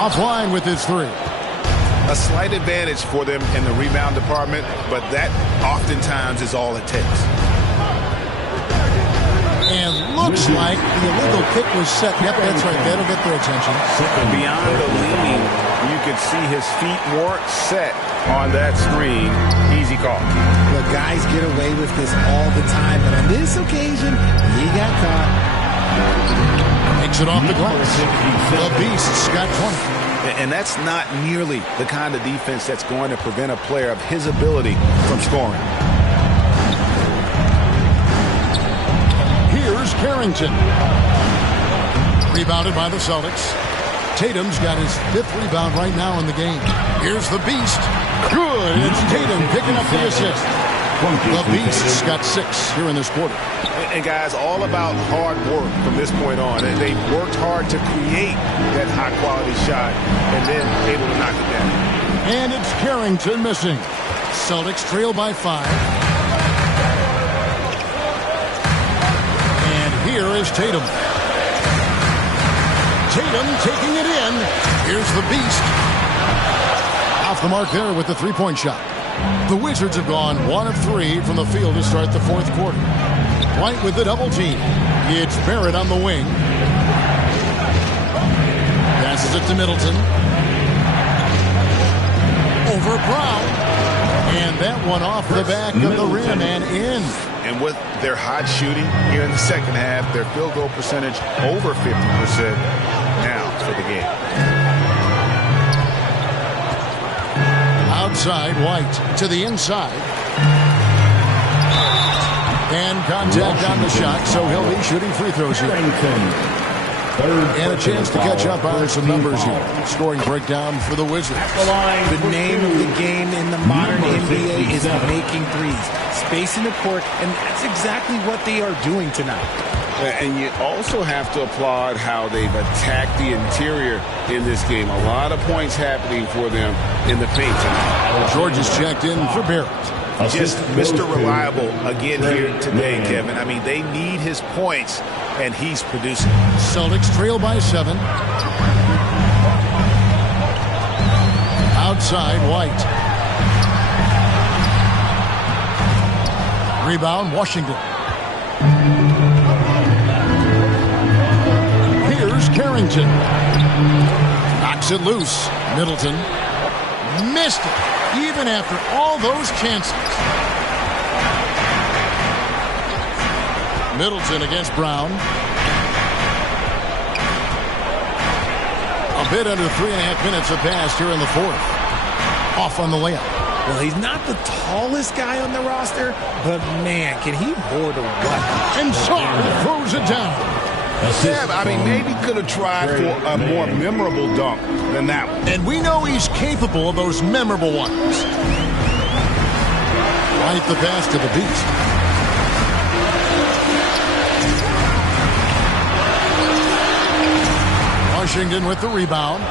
Offline with his 3. A slight advantage for them in the rebound department, but that oftentimes is all it takes. And looks like the illegal kick was set. Yep, that's right. That'll get their attention. Beyond the leaning, you could see his feet weren't set on that screen. Easy call. The guys get away with this all the time, but on this occasion, he got caught. Takes it off the glass. The Beast's got 20. And that's not nearly the kind of defense that's going to prevent a player of his ability from scoring. Here's Carrington. Rebounded by the Celtics. Tatum's got his 5th rebound right now in the game. Here's the Beast. Good. It's Tatum picking up the assist. The Beast's got 6 here in this quarter. And guys, all about hard work from this point on. And they've worked hard to create that high-quality shot and then able to knock it down. And it's Carrington missing. Celtics trail by 5. And here is Tatum. Tatum taking it in. Here's the Beast. Off the mark there with the 3-point shot. The Wizards have gone 1 of 3 from the field to start the 4th quarter. White with the double team. It's Barrett on the wing. Passes it to Middleton. Over Brown. And that one off the back of the rim and in. And with their hot shooting here in the second half, their field goal percentage over 50% now for the game. Outside, White to the inside. And contact on the shot, so he'll be shooting free throws here. And a chance to catch up on some numbers here. Scoring breakdown for the Wizards. The name of the game in the modern NBA is making threes. Spacing the court, and that's exactly what they are doing tonight. And you also have to applaud how they've attacked the interior in this game. A lot of points happening for them in the paint tonight. George is checked in for Barrett. Just Mr. Reliable again here today, Kevin. I mean, they need his points, and he's producing. Celtics trail by 7. Outside, White. Rebound, Washington. Here's Carrington. Knocks it loose. Middleton. missed it, even after all those chances. Middleton against Brown. A bit under 3.5 minutes have passed here in the fourth. Off on the layup. Well, he's not the tallest guy on the roster, but man, can he board a what? And Sarr throws it down. Yeah, I mean, maybe could have tried for a more memorable dunk than that one. And we know he's capable of those memorable ones. Right the pass to the Beast. Washington with the rebound.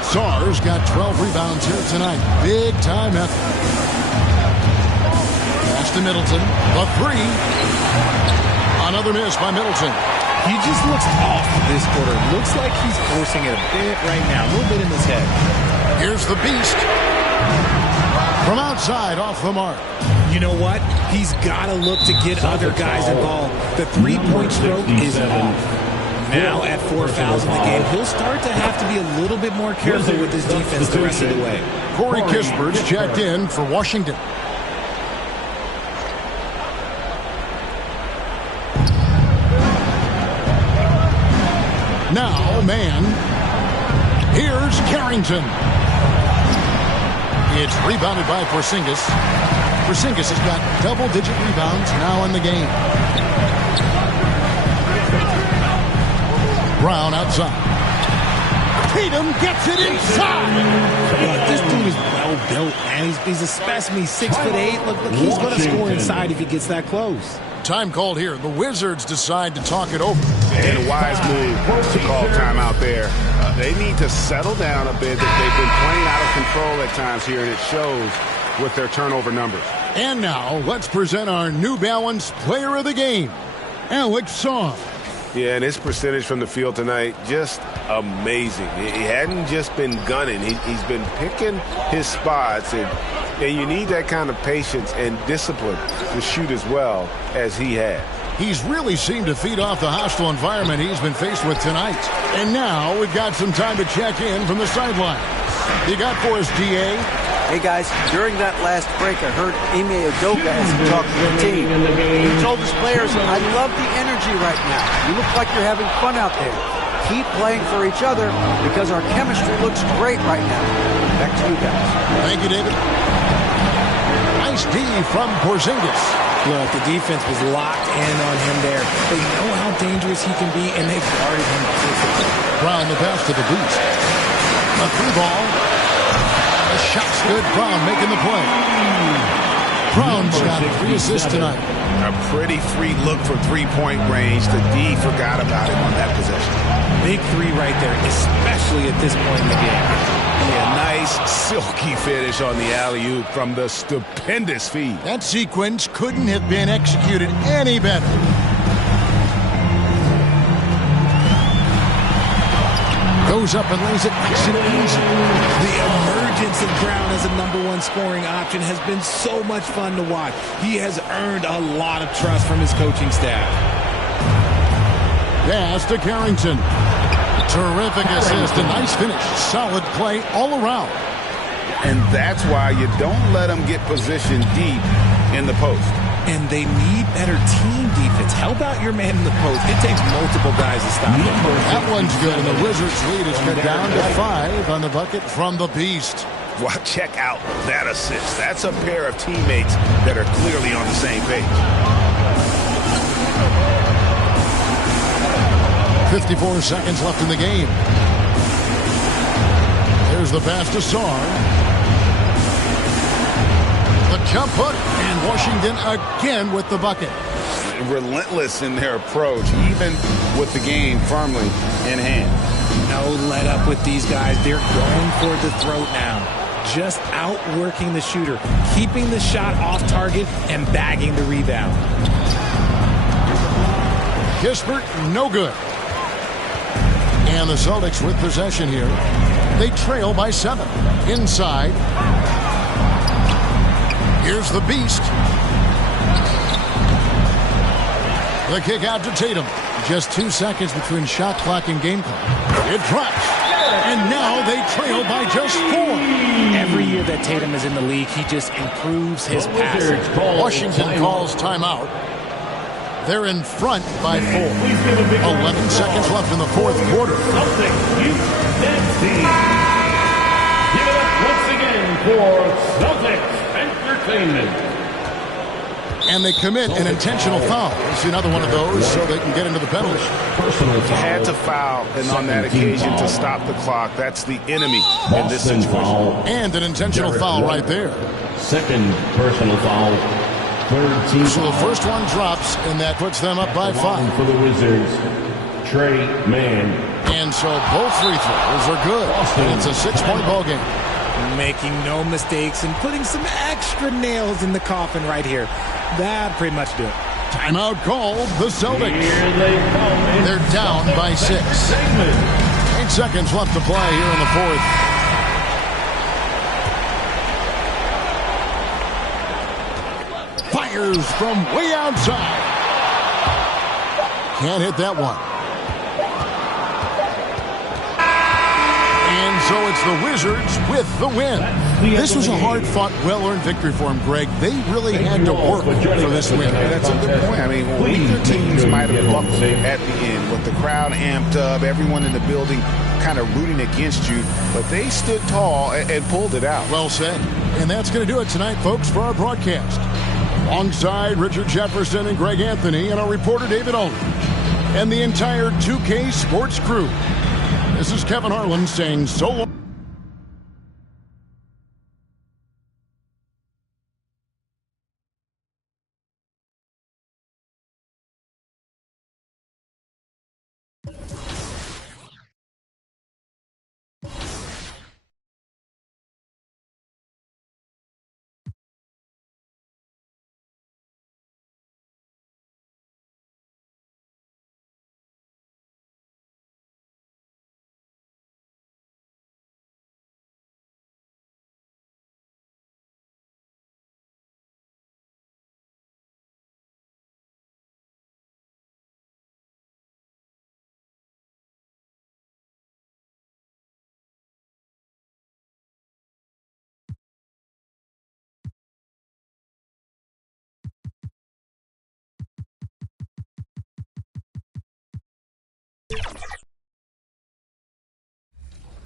Sarr's got 12 rebounds here tonight. Big time effort. Pass to Middleton. The three. Another miss by Middleton. He just looks off this quarter. Looks like he's forcing it a bit right now. A little bit in his head. Here's the Beast. From outside, off the mark. You know what? He's got to look to get other guys involved. The three-point stroke is off. Now at 4 fouls in the game, he'll start to have to be a little bit more careful with his defense the rest of the way. Corey Kispert's checked in for Washington. Now, man. Here's Carrington. It's rebounded by Porzingis. Porzingis has got double-digit rebounds now in the game. Brown outside. Tatum gets it inside. This dude is well built, man. He's a specimen. He's 6'8". Look, he's going to score inside if he gets that close. Time called here. The Wizards decide to talk it over. And a wise move to call timeout there. They need to settle down a bit. They've been playing out of control at times here, and it shows with their turnover numbers. And now, let's present our New Balance Player of the Game, Alex Sarr. Yeah, and his percentage from the field tonight, just amazing. He hadn't just been gunning. He's been picking his spots, and you need that kind of patience and discipline to shoot as well as he had. He's really seemed to feed off the hostile environment he's been faced with tonight. And now we've got some time to check in from the sideline. You got for us, DA? Hey guys, during that last break, I heard Ime Udoka as he talked to the team. He told his players, I love the energy right now. You look like you're having fun out there. Keep playing for each other because our chemistry looks great right now. Back to you guys. Thank you, David. Nice D from Porzingis. Look, the defense was locked in on him there. They know how dangerous he can be, and they guarded him perfectly. Brown the pass to the Beast. A through ball. The shot's good. Brown making the play. Brown's got 3 assists tonight. A pretty free look from three-point range. The D forgot about him on that possession. Big three right there, especially at this point in the game. Yeah, nice silky finish on the alley-oop from the stupendous feed. That sequence couldn't have been executed any better. Goes up and lays it nice and easy. The emergence of Brown as a #1 scoring option has been so much fun to watch. He has earned a lot of trust from his coaching staff. Pass to Carrington. Terrific assist. A nice finish. Solid play all around. And that's why you don't let them get positioned deep in the post. And they need better team defense. Help out your man in the post. It takes multiple guys to stop him. That one's good. And the Wizards lead is cut down to 5 on the bucket from the Beast. Well, check out that assist. That's a pair of teammates that are clearly on the same page. 54 seconds left in the game. There's the pass to Sarr. The jump hook, and Washington again with the bucket. Relentless in their approach, even with the game firmly in hand. No let up with these guys. They're going for the throat now. Just outworking the shooter, keeping the shot off target, and bagging the rebound. Kispert, no good. And the Celtics with possession here. They trail by 7. Inside. Here's the Beast. The kick out to Tatum. Just 2 seconds between shot clock and game clock. It drops. And now they trail by just 4. Every year that Tatum is in the league, he just improves his passing. Washington calls timeout. They're in front by 4. 11 seconds left in the fourth quarter. Give it up once again for Celtics Entertainment. And they commit an intentional foul. It's another one of those so they can get into the penalty. Had to foul, and on that occasion to stop the clock. That's the enemy in this situation. And an intentional foul right there. Second personal foul. Third team. So the first one drops, and that puts them up by 5. For the Wizards, Trey Mann. And so both free throws are good. And it's a 6-point ball game. Making no mistakes and putting some extra nails in the coffin right here. That pretty much do it. Timeout called the Celtics. They're down by 6. 8 seconds left to play here in the fourth. Fires from way outside. Can't hit that one. And so it's the Wizards with the win. This was a hard-fought, well-earned victory for them, Greg. They really had to work for this win. That's a good point. I mean, weaker teams might have buckled at the end with the crowd amped up, everyone in the building kind of rooting against you, but they stood tall and pulled it out. Well said. And that's going to do it tonight, folks, for our broadcast. Alongside Richard Jefferson and Greg Anthony and our reporter David Olney and the entire 2K Sports crew. This is Kevin Harlan saying so long.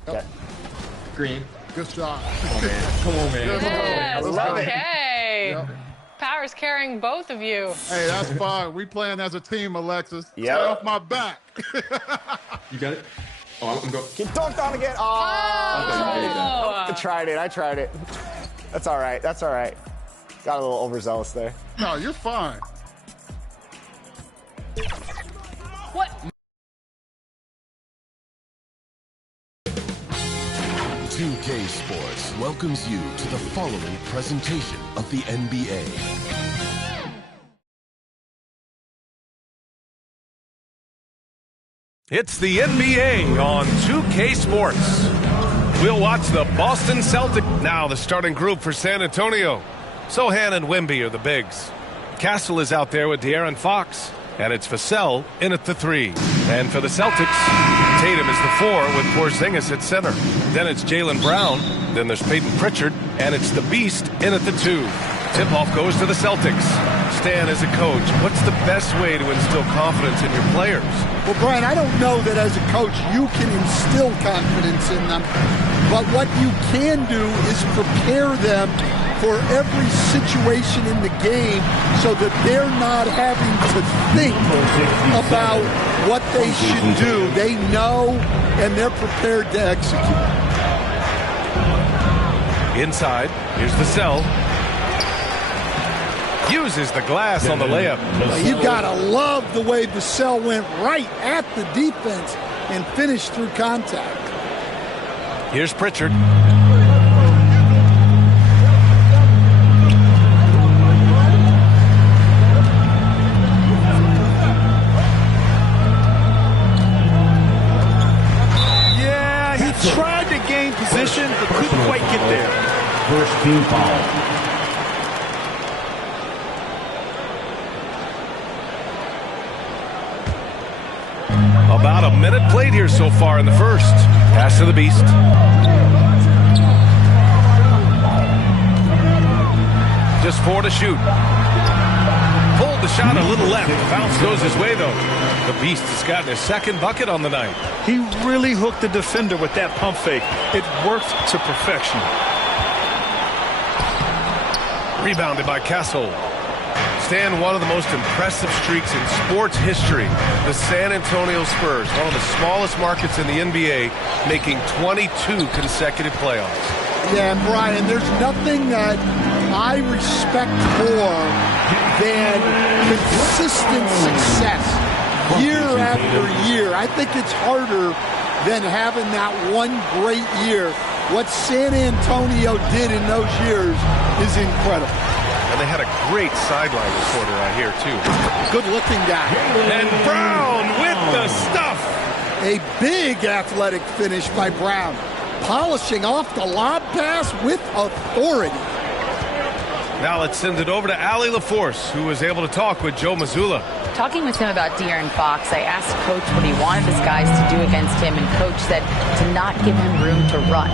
Yep. Green. Good shot. Come on, man. Come on, man. Yes, Love it. okay. Yep. Power's carrying both of you. Hey, that's fine. We playing as a team, Alexis. Yep. Stay off my back. You got it? Oh, I'm going. He dunked on again. Oh. I tried it. I tried it. That's all right. That's all right. Got a little overzealous there. No, you're fine. What? UK Sports welcomes you to the following presentation of the NBA. It's the NBA on 2K Sports. We'll watch the Boston Celtics. Now the starting group for San Antonio. Sohan and Wemby are the bigs. Castle is out there with De'Aaron Fox. And it's Vassell in at the 3. And for the Celtics, Tatum is the 4 with Porzingis at center. Then it's Jaylen Brown. Then there's Peyton Pritchard. And it's the Beast in at the 2. Tip-off goes to the Celtics. Stan, as a coach, what's the best way to instill confidence in your players? Well, Brian, I don't know that as a coach you can instill confidence in them. But what you can do is prepare them for every situation in the game so that they're not having to think about what they should do. They know and they're prepared to execute. Inside, here's Vassell. Uses the glass on the layup. You gotta love the way Vassell went right at the defense and finished through contact. Here's Pritchard. Yeah, he tried to gain position, but couldn't quite get there. First team foul. About a minute played here so far in the first. Pass to the Beast. Just 4 to shoot. Pulled the shot a little left. Bounce goes his way, though. The Beast has gotten his second bucket on the night. He really hooked the defender with that pump fake. It worked to perfection. Rebounded by Castle. Stan, one of the most impressive streaks in sports history. The San Antonio Spurs, one of the smallest markets in the NBA, making 22 consecutive playoffs. Yeah, and Brian, there's nothing that I respect more than consistent success year after year. I think it's harder than having that one great year. What San Antonio did in those years is incredible. And they had a great sideline reporter out here, too. Good-looking guy. And Brown with the stuff. A big athletic finish by Brown. Polishing off the lob pass with authority. Now let's send it over to Allie LaForce, who was able to talk with Joe Mazzulla. Talking with him about De'Aaron Fox, I asked Coach what he wanted his guys to do against him, and Coach said to not give him room to run.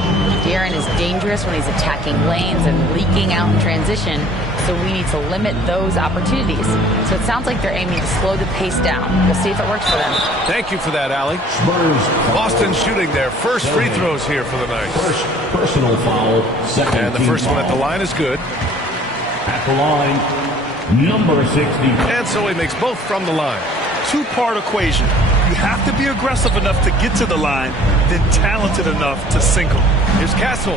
De'Aaron is dangerous when he's attacking lanes and leaking out in transition, so we need to limit those opportunities. So it sounds like they're aiming to slow the pace down. We'll see if it works for them. Thank you for that, Allie. Boston shooting their first free throws here for the night. First personal foul. Second and the first one at the line is good. At the line, number 60. And so he makes both from the line. Two-part equation. You have to be aggressive enough to get to the line, then talented enough to sink them. Here's Castle.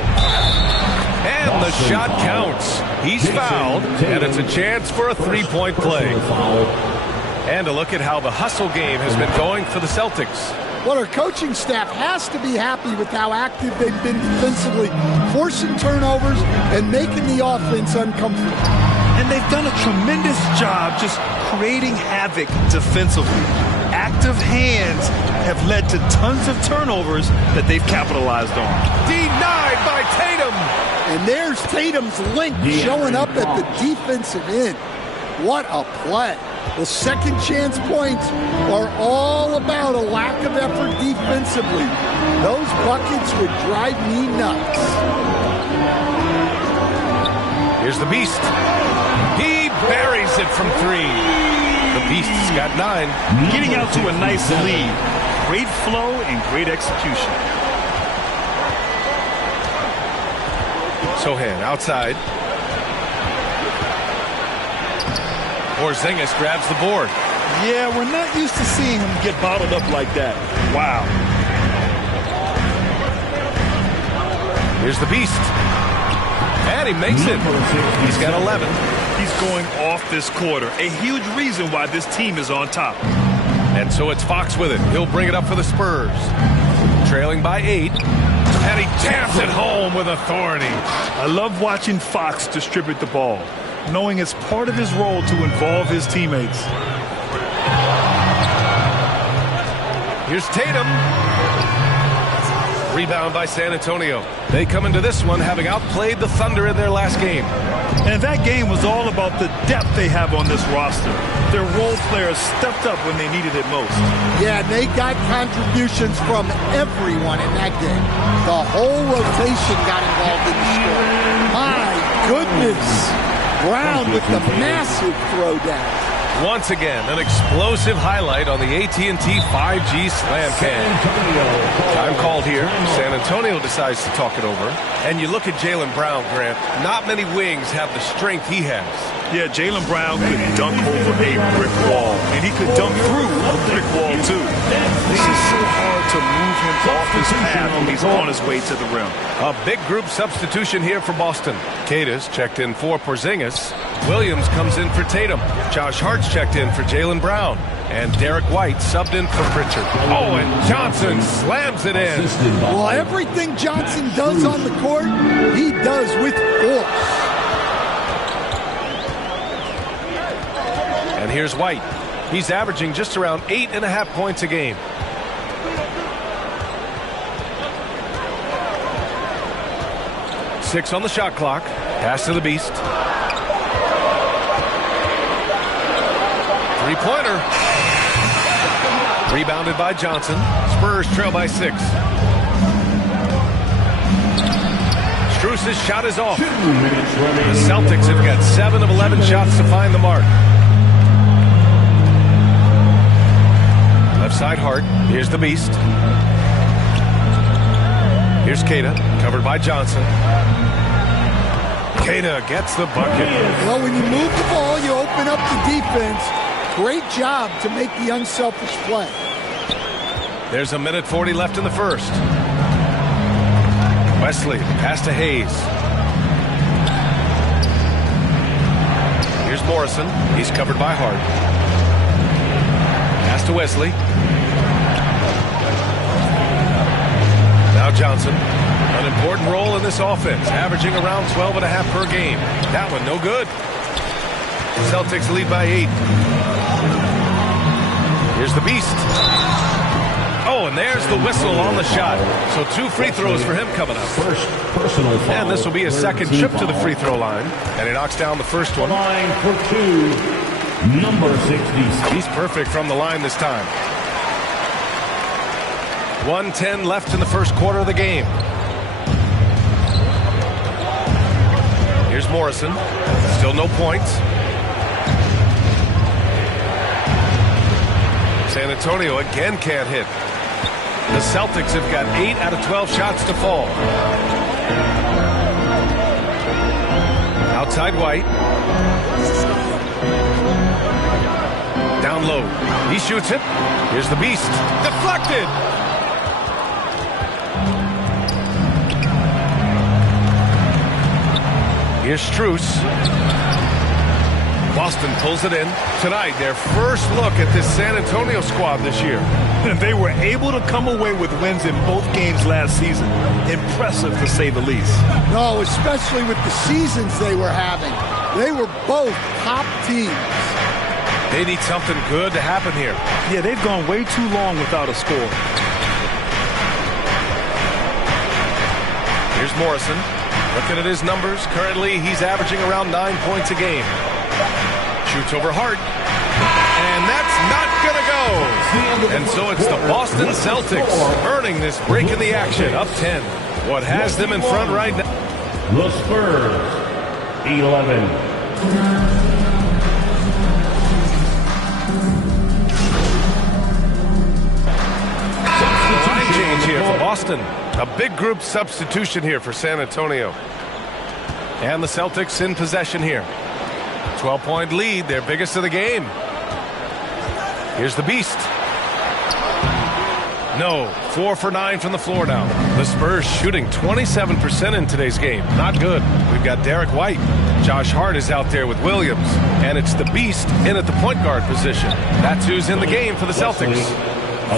And the shot counts. He's fouled, and it's a chance for a three-point play. And a look at how the hustle game has been going for the Celtics. Well, our coaching staff has to be happy with how active they've been defensively, forcing turnovers and making the offense uncomfortable. And they've done a tremendous job just creating havoc defensively. Active hands have led to tons of turnovers that they've capitalized on. Denied by Tatum. And there's Tatum's link showing up at the defensive end. What a play. The second chance points are all about a lack of effort defensively. Those buckets would drive me nuts. Here's the Beast. He buries it from 3. The Beast's got 9. Getting out to a nice lead. Great flow and great execution. Sohan outside. Porzingis grabs the board. Yeah, we're not used to seeing him get bottled up like that. Wow. Here's the Beast. And he makes it. He's got 11. He's going off this quarter. A huge reason why this team is on top. And so it's Fox with it. He'll bring it up for the Spurs. Trailing by 8. And he jams it home with authority. I love watching Fox distribute the ball, knowing it's part of his role to involve his teammates. Here's Tatum. Rebound by San Antonio. They come into this one having outplayed the Thunder in their last game. And that game was all about the depth they have on this roster. Their role players stepped up when they needed it most. Yeah, they got contributions from everyone in that game. The whole rotation got involved in the score. My goodness. Brown with the massive throwdown. Once again, an explosive highlight on the AT&T 5G Slam Cam. Time called here. San Antonio decides to talk it over. And you look at Jaylen Brown, Grant. Not many wings have the strength he has. Yeah, Jaylen Brown could dunk over a brick wall, and he could dunk through a brick wall, too. This is so hard to move him off his path when he's on his way to the rim. A big group substitution here for Boston. Cadis checked in for Porzingis. Williams comes in for Tatum. Josh Hart's checked in for Jaylen Brown. And Derek White subbed in for Pritchard. Oh, and Johnson slams it in. Well, everything Johnson does on the court, he does with force. And here's White. He's averaging just around 8.5 points a game. Six on the shot clock. Pass to the Beast. Three-pointer. Rebounded by Johnson. Spurs trail by 6. Strus's shot is off. The Celtics have got 7 of 11 shots to find the mark. Left side Hart. Here's the Beast. Here's Keita, covered by Johnson. Keita gets the bucket. Well, when you move the ball, you open up the defense. Great job to make the unselfish play. There's a minute 40 left in the first. Wesley, pass to Hayes. Here's Morrison. He's covered by Hart. Pass to Wesley. Now Johnson. An important role in this offense, averaging around 12.5 per game. That one no good. Celtics lead by 8. Here's the Beast. Oh, and there's the whistle on the shot. So 2 free throws for him coming up. First personal foul. And this will be his second trip to the free throw line. And he knocks down the first one. Line for 2, number 60. He's perfect from the line this time. 1:10 left in the first quarter of the game. Here's Morrison. Still no points. San Antonio again can't hit. The Celtics have got 8 out of 12 shots to fall. Outside White. Down low. He shoots it. Here's the Beast. Deflected. Here's Strus. Boston pulls it in. Tonight, their first look at this San Antonio squad this year. And they were able to come away with wins in both games last season. Impressive, to say the least. No, especially with the seasons they were having. They were both top teams. They need something good to happen here. Yeah, they've gone way too long without a score. Here's Morrison. Looking at his numbers, currently he's averaging around 9 points a game. Shoots over Hart. And that's not going to go. And so it's the Boston Celtics earning this break in the action, up 10. What has them in front right now? The Spurs, 11. Line change here for Boston. A big group substitution here for San Antonio. And the Celtics in possession here. 12-point lead, their biggest of the game. Here's the Beast. No, 4 for 9 from the floor now. The Spurs shooting 27% in today's game. Not good. We've got Derek White. Josh Hart is out there with Williams. And it's the Beast in at the point guard position. That's who's in the game for the Celtics.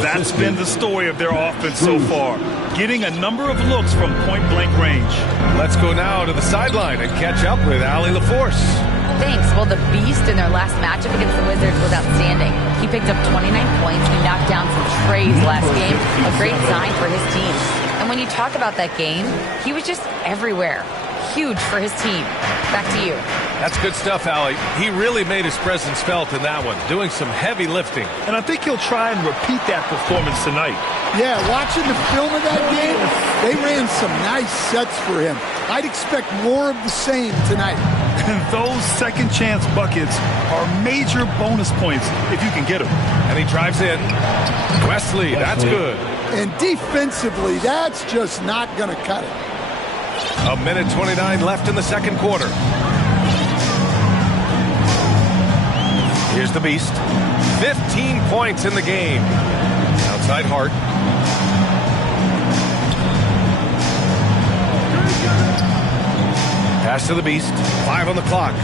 That's been the story of their offense so far. Getting a number of looks from point-blank range. Let's go now to the sideline and catch up with Allie LaForce. Thanks. Well, the Beast in their last matchup against the Wizards was outstanding. He picked up 29 points. He knocked down some trays last game. A great sign for his team. And when you talk about that game, he was just everywhere. Huge for his team. Back to you. That's good stuff, Allie. He really made his presence felt in that one, doing some heavy lifting. And I think he'll try and repeat that performance tonight. Yeah, watching the film of that game, they ran some nice sets for him. I'd expect more of the same tonight. And those second chance buckets are major bonus points if you can get them. And he drives in. Wesley, that's good. And defensively, that's just not going to cut it. A minute 29 left in the second quarter. Here's the Beast. 15 points in the game. Outside Hart. Pass to the Beast. 5 on the clock.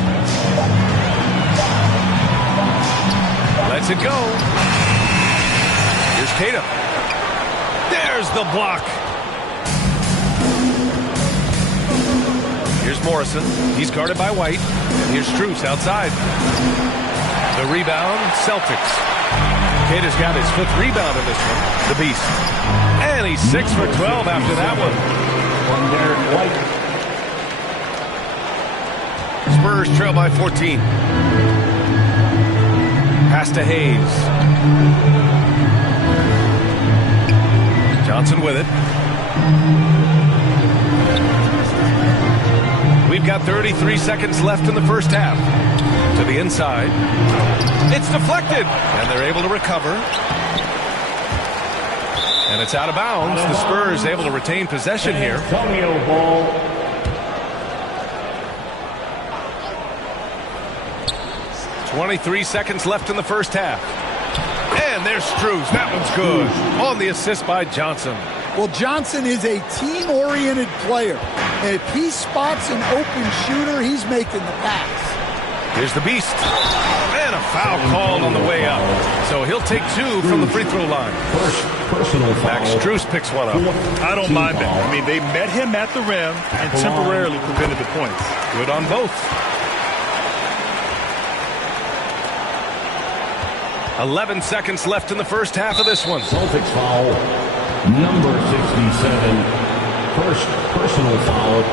Lets it go. Here's Keita. There's the block. Here's Morrison. He's guarded by White. And here's Strus outside. The rebound, Celtics. Keita's got his 5th rebound in this one. The Beast. And he's 6 for 12 after that one. From Derek White. Spurs trail by 14. Pass to Hayes. Johnson with it. we've got 33 seconds left in the first half. To the inside. It's deflected, and they're able to recover. And it's out of bounds. The Spurs able to retain possession here. Antonio ball. .23 seconds left in the first half. And there's Struz. That one's good. On the assist by Johnson. Well, Johnson is a team-oriented player. And if he spots an open shooter, he's making the pass. Here's the Beast. And a foul called on the way up. So he'll take 2 from the free throw line. Personal foul. Max Strus picks one up. I don't mind that. I mean, they met him at the rim and temporarily prevented the points. Good on both. 11 seconds left in the first half of this one. Celtics foul. Number 67. First personal foul.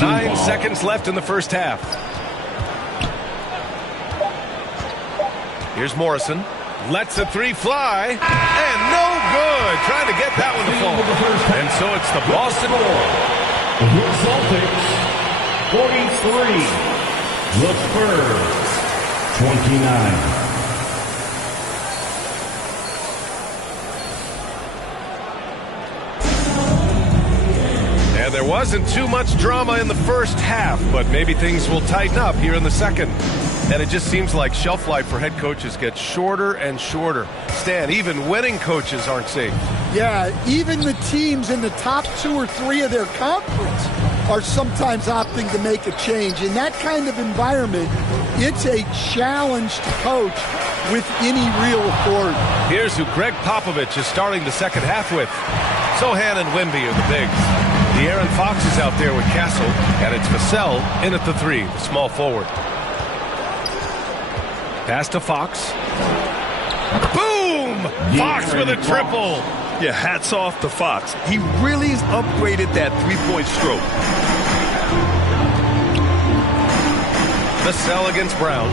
9 seconds left in the first half. Here's Morrison. Lets a 3 fly. And no good. Trying to get that one to fall. And so it's the Boston. The Celtics 43. The Spurs 29. And there wasn't too much drama in the first half, but maybe things will tighten up here in the second. And it just seems like shelf life for head coaches gets shorter and shorter. Stan, even winning coaches aren't safe. Yeah, even the teams in the top 2 or 3 of their conference are sometimes opting to make a change. In that kind of environment, it's a challenge to coach with any real authority. Here's who Greg Popovich is starting the second half with. Sohan and Wemby are the bigs. De'Aaron Fox is out there with Castle, and it's Vassell in at the 3, the small forward. Pass to Fox. Boom! Fox with a triple. Yeah, hats off to Fox. He really has upgraded that three-point stroke. Vassell against Brown.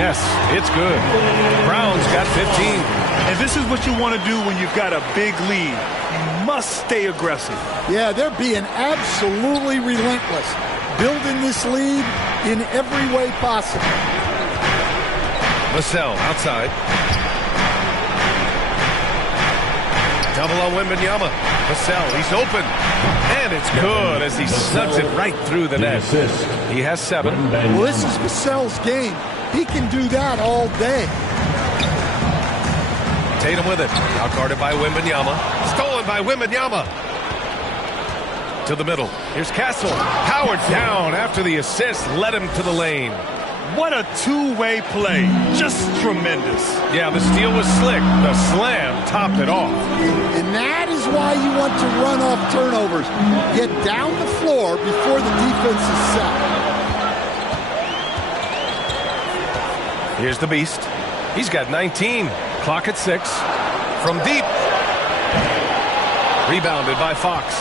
Yes, it's good. Brown's got 15. And this is what you want to do when you've got a big lead. You must stay aggressive. Yeah, they're being absolutely relentless, building this lead in every way possible. Vassell outside. Double on Wembanyama. Vassell, he's open. And it's good as he snugs it right through the net. He has 7. Well, this is Vassell's game. He can do that all day. Tatum with it. Now guarded by Wembanyama. Stolen by Wembanyama. To the middle. Here's Castle. Howard down after the assist. Led him to the lane. What a two-way play. Just tremendous. Yeah, the steal was slick. The slam topped it off. And that is why you want to run off turnovers. Get down the floor before the defense is set. Here's the Beast. He's got 19. Clock at 6. From deep. Rebounded by Fox.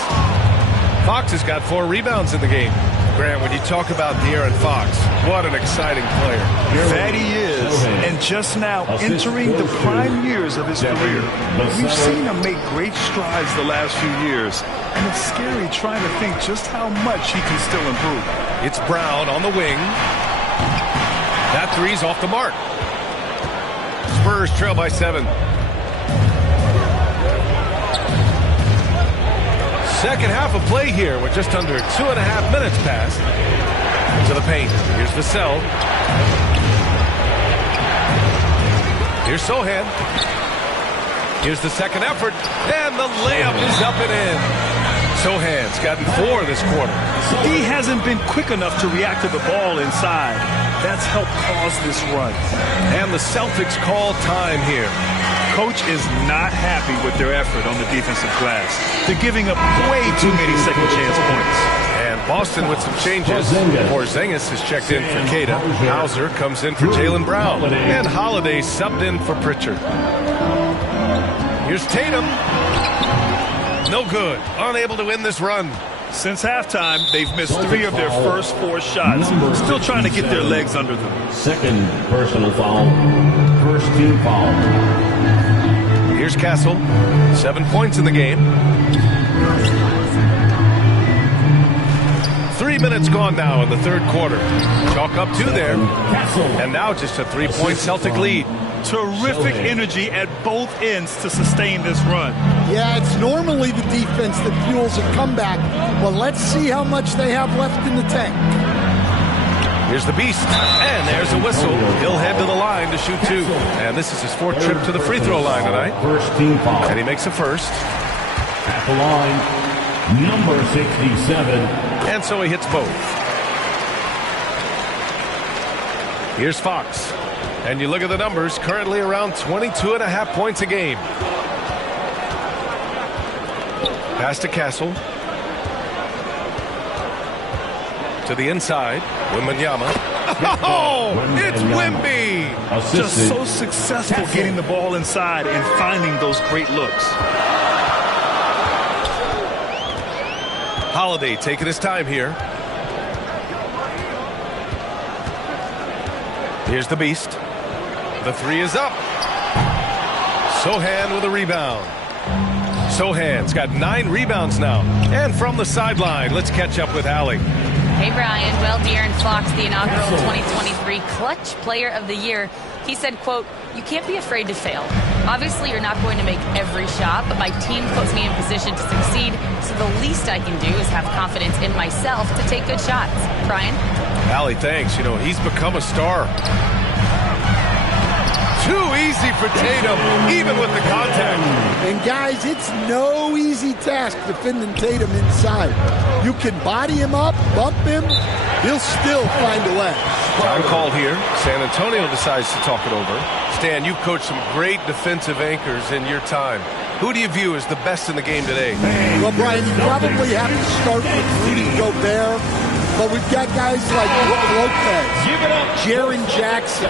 Fox has got 4 rebounds in the game. Grant, when you talk about De'Aaron Fox, what an exciting player. That he is, and just now entering the prime years of his career. We've seen him make great strides the last few years, and it's scary trying to think just how much he can still improve. It's Brown on the wing. That 3's off the mark. Spurs trail by 7. Second half of play here with just under 2.5 minutes passed. To the paint. Here's Vassell. Here's Sohan. Here's the second effort. And the layup is up and in. Sohan's gotten 4 this quarter. He hasn't been quick enough to react to the ball inside. That's helped cause this run. And the Celtics call time here. Coach is not happy with their effort on the defensive glass. They're giving up way too many second chance points. And Boston with some changes. Porzingis has checked in for Queta. Hauser comes in for Jaylen Brown. And Holiday subbed in for Pritchard. Here's Tatum. No good. Unable to win this run. Since halftime, they've missed 3 of their first 4 shots. Still trying to get their legs under them. Second personal foul. First team foul. Here's Castle. 7 points in the game. minutes gone now in the third quarter. Chalk up 2 there. And now just a 3-point Celtic lead. Terrific energy at both ends to sustain this run. Yeah, it's normally the defense that fuels a comeback, but let's see how much they have left in the tank. Here's the Beast, and there's a whistle. He'll head to the line to shoot 2. And this is his 4th trip to the free throw line tonight. First team foul. And he makes a first. At the line, number 67. And so he hits both. Here's Fox. And you look at the numbers, currently around 22.5 points a game. Pass to Castle. To the inside, Wembanyama. Oh, it's Wemby! Just so successful getting the ball inside and finding those great looks. Holiday taking his time here. Here's the Beast. The 3 is up. Sohan with a rebound. Sohan's got 9 rebounds now. And from the sideline, let's catch up with Allie. Hey, Brian. Well, De'Aaron Fox, the inaugural 2023 Clutch Player of the Year, he said, quote, "You can't be afraid to fail. Obviously, you're not going to make every shot, but my team puts me in position to succeed, so the least I can do is have confidence in myself to take good shots." Brian? Allie, thanks. You know, he's become a star. Too easy for Tatum, even with the contact. And guys, it's no easy task defending Tatum inside. You can body him up, bump him, he'll still find a way. Time called here. San Antonio decides to talk it over. Stan, you've coached some great defensive anchors in your time. Who do you view as the best in the game today? Well, Brian, you probably have to start with Rudy Gobert, but we've got guys like Brook Lopez, Jaren Jackson.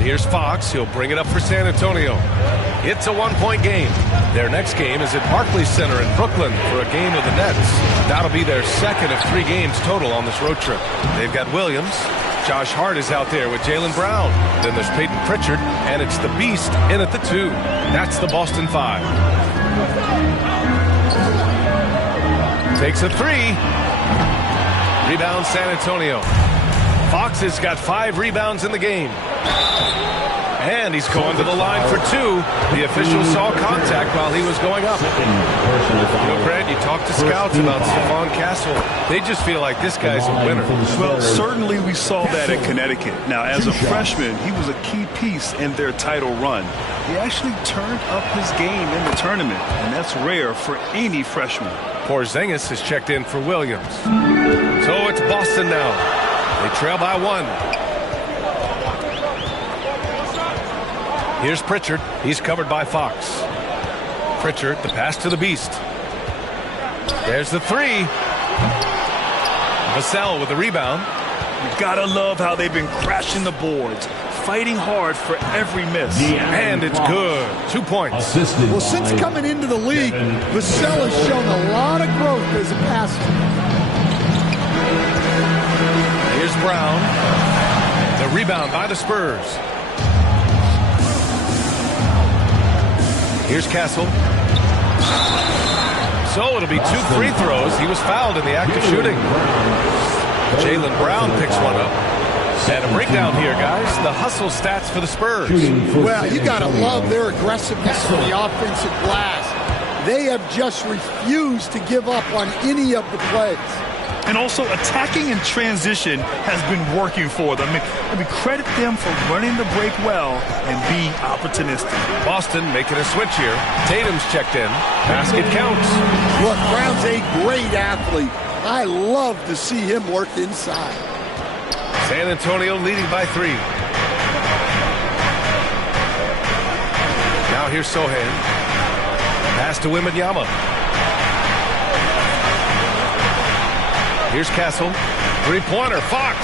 Here's Fox. He'll bring it up for San Antonio. It's a 1-point game. Their next game is at Barclays Center in Brooklyn for a game of the Nets. That'll be their 2nd of 3 games total on this road trip. They've got Williams. Josh Hart is out there with Jaylen Brown. Then there's Peyton Pritchard, and it's the Beast in at the 2. That's the Boston 5. Takes a 3. Rebound San Antonio. Fox has got 5 rebounds in the game. And he's going to the line for 2. The official saw contact while he was going up. You know, Brad, you talk to scouts about Stephon Castle. They just feel like this guy's a winner. Well, certainly we saw that at Connecticut. Now, as a freshman, he was a key piece in their title run. He actually turned up his game in the tournament, and that's rare for any freshman. Porzingis has checked in for Williams. So it's Boston now. They trail by 1. Here's Pritchard. He's covered by Fox. Pritchard, the pass to the Beast. There's the 3. Vassell with the rebound. You gotta love how they've been crashing the boards, fighting hard for every miss. And it's good. 2 points. Well, since coming into the league, Vassell has shown a lot of growth as a passer. Here's Brown. The rebound by the Spurs. Here's Castle. So it'll be 2 free throws. He was fouled in the act of shooting. Jaylen Brown picks one up. And a breakdown here, guys. The hustle stats for the Spurs. Well, you got to love their aggressiveness on the offensive glass. They have just refused to give up on any of the plays. And also, attacking in transition has been working for them. I mean, credit them for running the break well and being opportunistic. Boston making a switch here. Tatum's checked in. Basket counts. Look, Brown's a great athlete. I love to see him work inside. San Antonio leading by 3. Now here's Sohan. Pass to Wembanyama. Here's Castle. 3-pointer. Fox.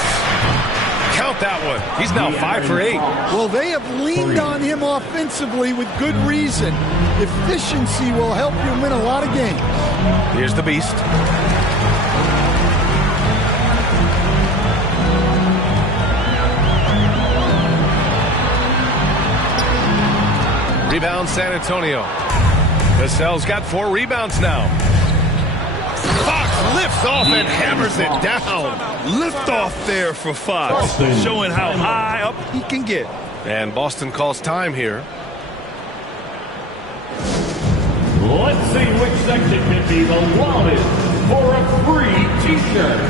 Count that one. He's now 5 for 8. Well, they have leaned on him offensively with good reason. Efficiency will help you win a lot of games. Here's the Beast. Rebound San Antonio. Vassell's got 4 rebounds now. Fox lifts off and hammers it down. Lift off there for Fox, Boston. showing how high up he can get. And Boston calls time here. Let's see which section can be the loudest for a free t-shirt.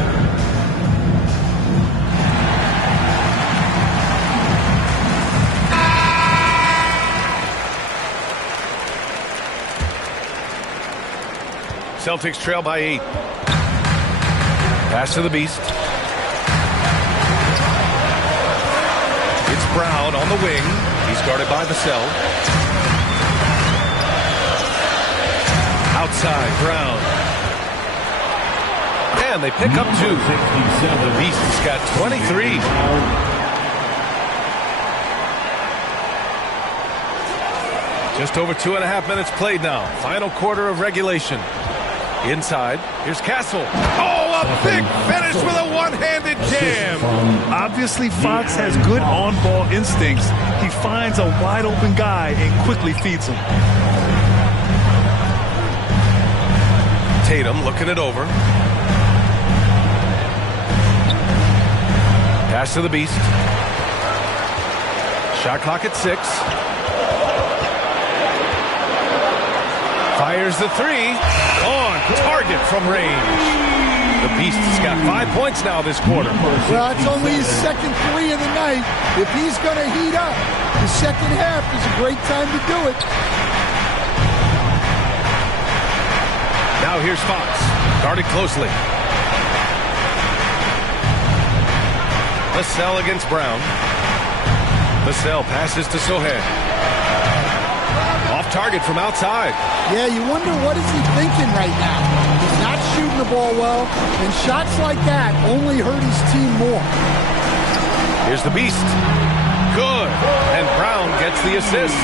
Celtics trail by 8. Pass to the Beast. It's Brown on the wing. He's guarded by Vassell. Outside, Brown. And they pick up 2. The Beast's got 23. Just over 2.5 minutes played now. Final quarter of regulation. Inside, here's Castle. Oh, a big finish with a one-handed jam. Obviously, Fox has good on-ball instincts. He finds a wide-open guy and quickly feeds him. Tatum looking it over. Pass to the Beast. Shot clock at 6. Fires the 3. On target from range. The Beast's got 5 points now this quarter. Well, it's only his second 3 of the night. If he's going to heat up, the second half is a great time to do it. Now here's Fox. Guarded closely. Vassell against Brown. Vassell passes to Sohan. Off target from outside. Yeah, you wonder what is he thinking right now. He's not shooting the ball well, and shots like that only hurt his team more. Here's the Beast. Good. And Brown gets the assist.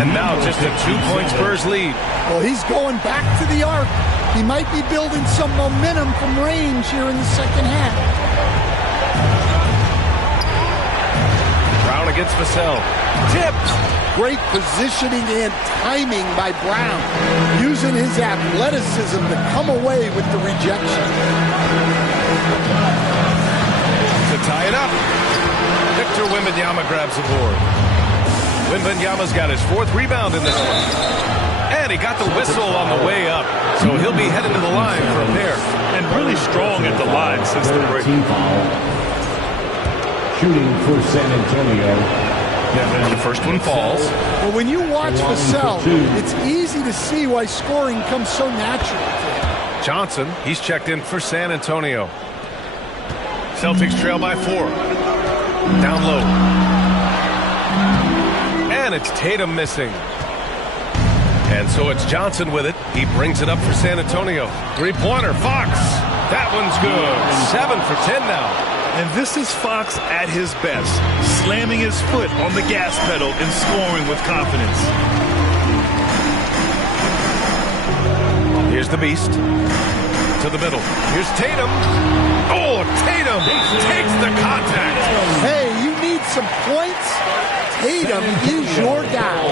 And now just a 2-point Spurs lead. Well, he's going back to the arc. He might be building some momentum from range here in the second half. Brown against Vassell. Tipped. Great positioning and timing by Brown, using his athleticism to come away with the rejection. To tie it up, Victor Wembanyama grabs the board. Wembanyama's got his 4th rebound in this one. And he got the whistle on the way up, so he'll be headed to the line for a pair. And really strong at the line since the break. Shooting for San Antonio. The first one falls. Well, when you watch Vassell, it's easy to see why scoring comes so natural to him. Johnson, he's checked in for San Antonio. Celtics trail by 4. Down low. And it's Tatum missing. And so it's Johnson with it. He brings it up for San Antonio. 3-pointer, Fox. That one's good. 7 for 10 now. And this is Fox at his best, slamming his foot on the gas pedal and scoring with confidence. Here's the Beast. To the middle. Here's Tatum. Oh, Tatum takes the contact. Hey, you need some points? Tatum is your guy.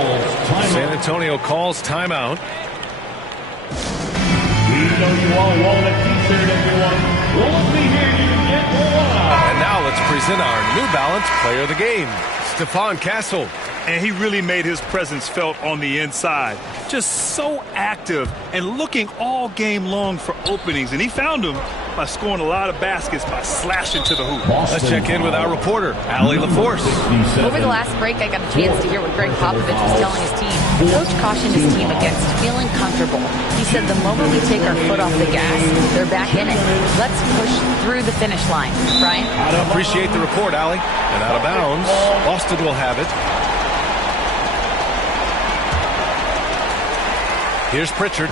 San Antonio calls timeout. We know you all want a t-shirt, everyone. Well, let me hear you get one. And now let's present our New Balance Player of the Game, Stephon Castle. And he really made his presence felt on the inside. Just so active and looking all game long for openings. And he found them by scoring a lot of baskets by slashing to the hoop. Let's check in with our reporter, Allie LaForce. Over the last break, I got a chance to hear what Greg Popovich was telling his team. Coach cautioned his team against feeling comfortable. He said the moment we take our foot off the gas, they're back in it. Let's push through the finish line. Brian? I appreciate the report, Allie. And out of bounds, Boston will have it. Here's Pritchard.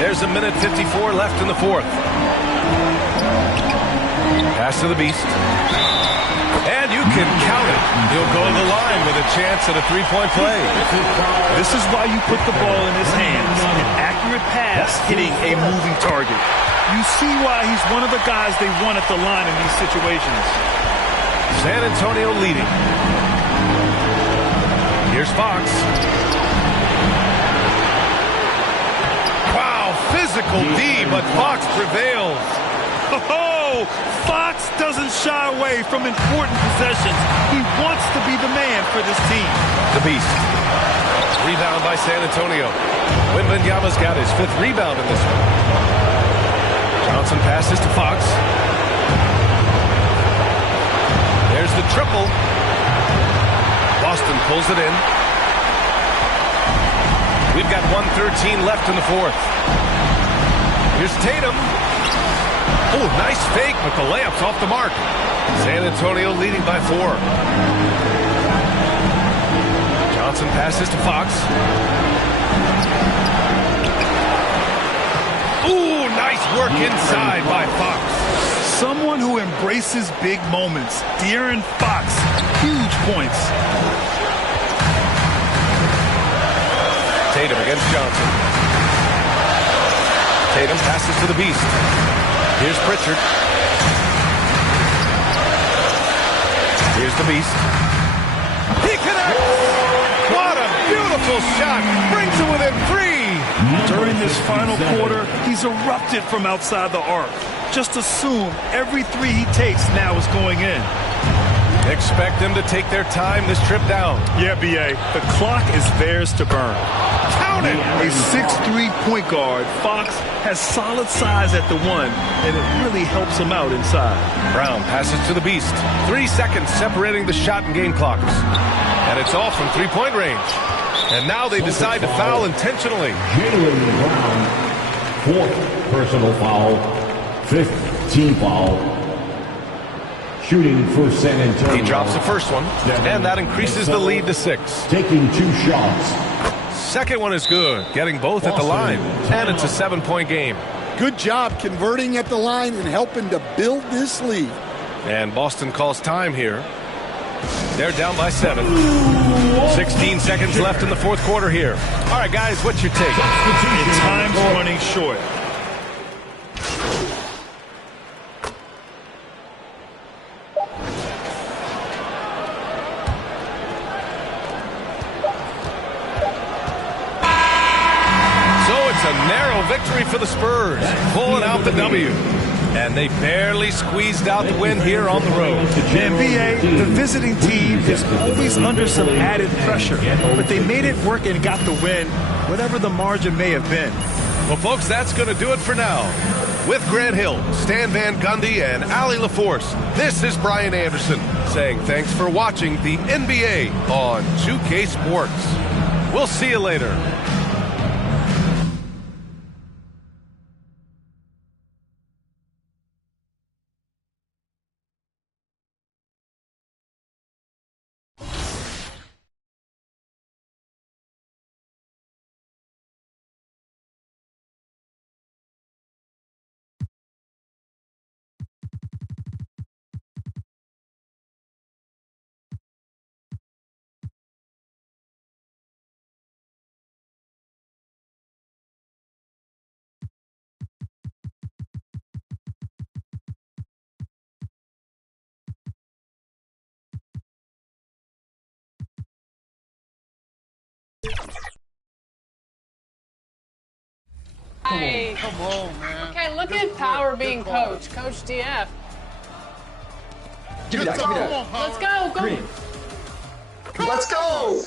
There's a minute 54 left in the 4th. Pass to the Beast. And you can count it. He'll go to the line with a chance at a three-point play. This is why you put the ball in his hands. An accurate pass hitting a moving target. You see why he's one of the guys they want at the line in these situations. San Antonio leading. Here's Fox. Wow, physical D, but Fox prevails. Oh, Fox doesn't shy away from important possessions. He wants to be the man for this team. The Beast. Rebound by San Antonio. Wembanyama's got his 5th rebound in this one. Johnson passes to Fox. There's the triple. Boston pulls it in. We've got 1:13 left in the 4th. Here's Tatum. Oh, nice fake, but the layup's off the mark. San Antonio leading by 4. Johnson passes to Fox. Ooh, nice work inside by Fox. Someone who embraces big moments. De'Aaron Fox, huge points. Tatum against Johnson. Tatum passes to the Beast. Here's Pritchard. Here's the Beast. He connects! What a beautiful shot! Brings it within 3! During this final quarter, he's erupted from outside the arc. Just assume every 3 he takes now is going in. Expect them to take their time this trip down. Yeah, B.A., the clock is theirs to burn. Count it! A 6'3" point guard, Fox has solid size at the 1, and it really helps him out inside. Brown passes to the Beast. 3 seconds separating the shot and game clocks. And it's off from three-point range. And now they decide to foul intentionally. Jaylen Brown, 4th personal foul, 5th team foul. Shooting for San Antonio. He drops the first one, and that increases the lead to 6. Taking 2 shots. Second one is good, getting both at the line, and it's a 7-point game. Good job converting at the line and helping to build this lead. And Boston calls time here. They're down by 7. 16 seconds left in the 4th quarter here. All right, guys, what's your take? Time's running short. A narrow victory for the Spurs, pulling out the W. And they barely squeezed out the win here on the road. And B.A., the visiting team is always under some added pressure, but they made it work and got the win, whatever the margin may have been. Well, folks, that's going to do it for now. With Grant Hill, Stan Van Gundy, and Allie LaForce, this is Brian Anderson saying thanks for watching the NBA on 2K Sports. We'll see you later. Hey. Come on, man. Okay, look at Power being coach. Coach DF. Give me that, give me that. Let's go. Go. Let's go.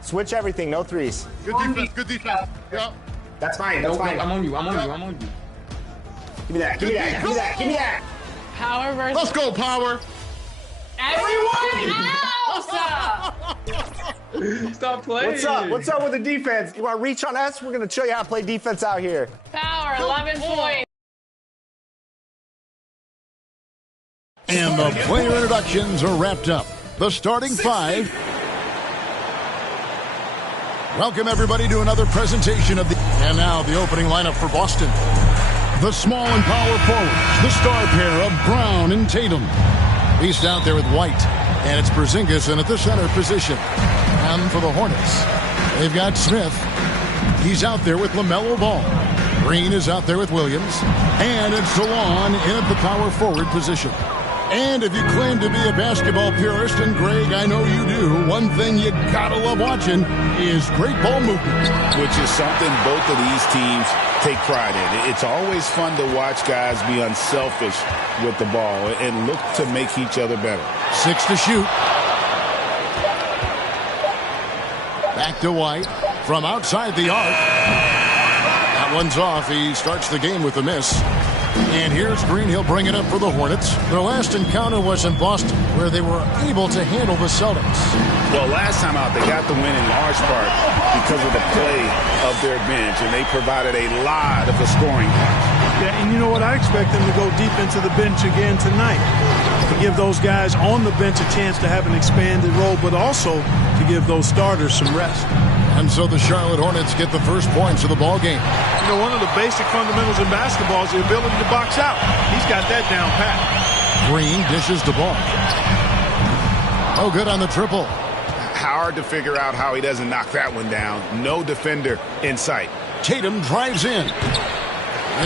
Switch everything. No threes. Good defense. Good defense. Yep. That's fine. That's fine. I'm on you. I'm on you. I'm on you. Give me that. Give me that. Give me that. Give me that. Power versus. Let's go, Power. Everyone else. Stop playing. What's up? What's up with the defense? You want to reach on us? We're going to show you how to play defense out here. Power, 11 points. And the player introductions are wrapped up. The starting 5. Welcome, everybody, to another presentation of the... And now the opening lineup for Boston. The small and power forwards, the star pair of Brown and Tatum. He's out there with White, and it's Porzingis in at the center position. And for the Hornets, they've got Smith. He's out there with LaMelo Ball. Green is out there with Williams. And it's DeLon in at the power forward position. And if you claim to be a basketball purist, and Greg, I know you do, one thing you gotta love watching is great ball movement. Which is something both of these teams take pride in. It's always fun to watch guys be unselfish with the ball and look to make each other better. 6 to shoot. Back to White from outside the arc. That one's off. He starts the game with a miss. And here's Green. He'll bring it up for the Hornets. Their last encounter was in Boston, where they were able to handle the Celtics. Well, last time out, they got the win in large part because of the play of their bench, and they provided a lot of the scoring punch. Yeah, and you know what? I expect them to go deep into the bench again tonight, to give those guys on the bench a chance to have an expanded role, but also to give those starters some rest. And so the Charlotte Hornets get the first points of the ball game. You know, one of the basic fundamentals in basketball is the ability to box out. He's got that down pat. Green dishes the ball. Oh, good on the triple. Hard to figure out how he doesn't knock that one down. No defender in sight. Tatum drives in.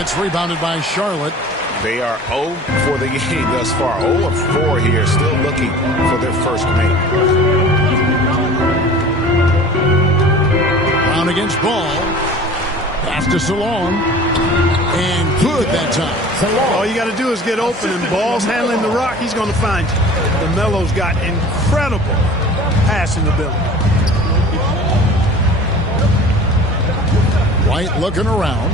It's rebounded by Charlotte. They are 0 for the game thus far. 0 of 4 here, still looking for their first make. Against Ball. Pass to Salon. And good that time. All you got to do is get open, and Ball's handling the rock. He's going to find you. LaMelo's got incredible passing ability. White looking around.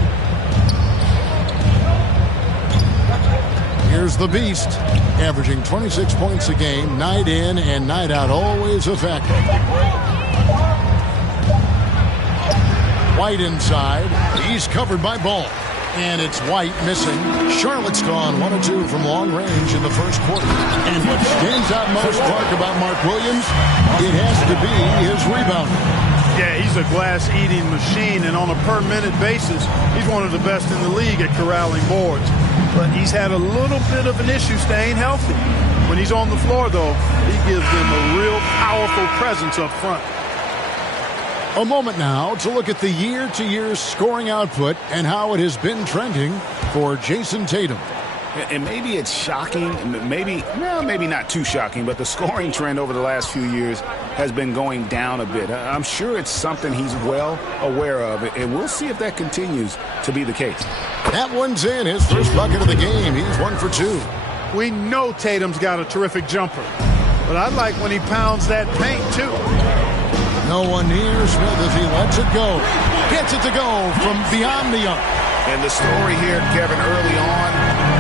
Here's the Beast, averaging 26 points a game, night in and night out, always a factor. White inside. He's covered by Ball. And it's White missing. Charlotte's gone 1 of 2 from long range in the first quarter. And what stands out most, Clark, about Mark Williams, it has to be his rebound. Yeah, he's a glass-eating machine, and on a per-minute basis, he's one of the best in the league at corralling boards. But he's had a little bit of an issue staying healthy. When he's on the floor, though, he gives them a real powerful presence up front. A moment now to look at the year-to-year scoring output and how it has been trending for Jason Tatum. And maybe it's shocking, maybe not too shocking, but the scoring trend over the last few years has been going down a bit. I'm sure it's something he's well aware of, and we'll see if that continues to be the case. That one's in, his first bucket of the game. He's 1 for 2. We know Tatum's got a terrific jumper, but I like when he pounds that paint, too. No one near Smith as he lets it go. Gets it to go from beyond the arc. And the story here, Kevin, early on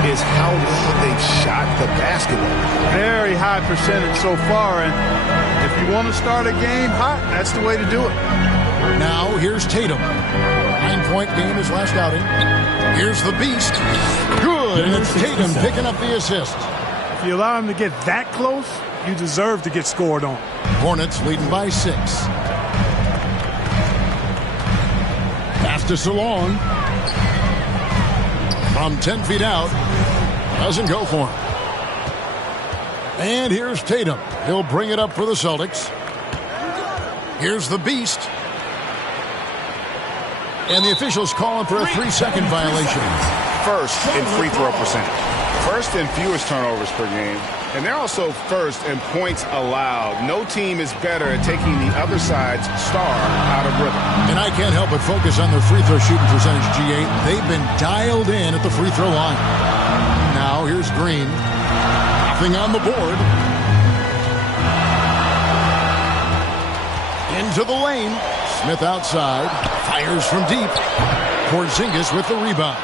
is how well they've shot the basketball. Very high percentage so far, and if you want to start a game hot, that's the way to do it. Now here's Tatum. 9-point game his last outing. Here's the Beast. Good, and it's Tatum picking up the assist. If you allow him to get that close, you deserve to get scored on. Hornets leading by 6. Pass to Salon. From 10 feet out. Doesn't go for him. And here's Tatum. He'll bring it up for the Celtics. Here's the Beast. And the officials calling for a 3-second violation. First in free throw percentage. First in fewest turnovers per game. And they're also first in points allowed. No team is better at taking the other side's star out of rhythm. And I can't help but focus on their free throw shooting percentage, G8. They've been dialed in at the free throw line. Now here's Green. Nothing on the board. Into the lane. Smith outside. Fires from deep. Porzingis with the rebound.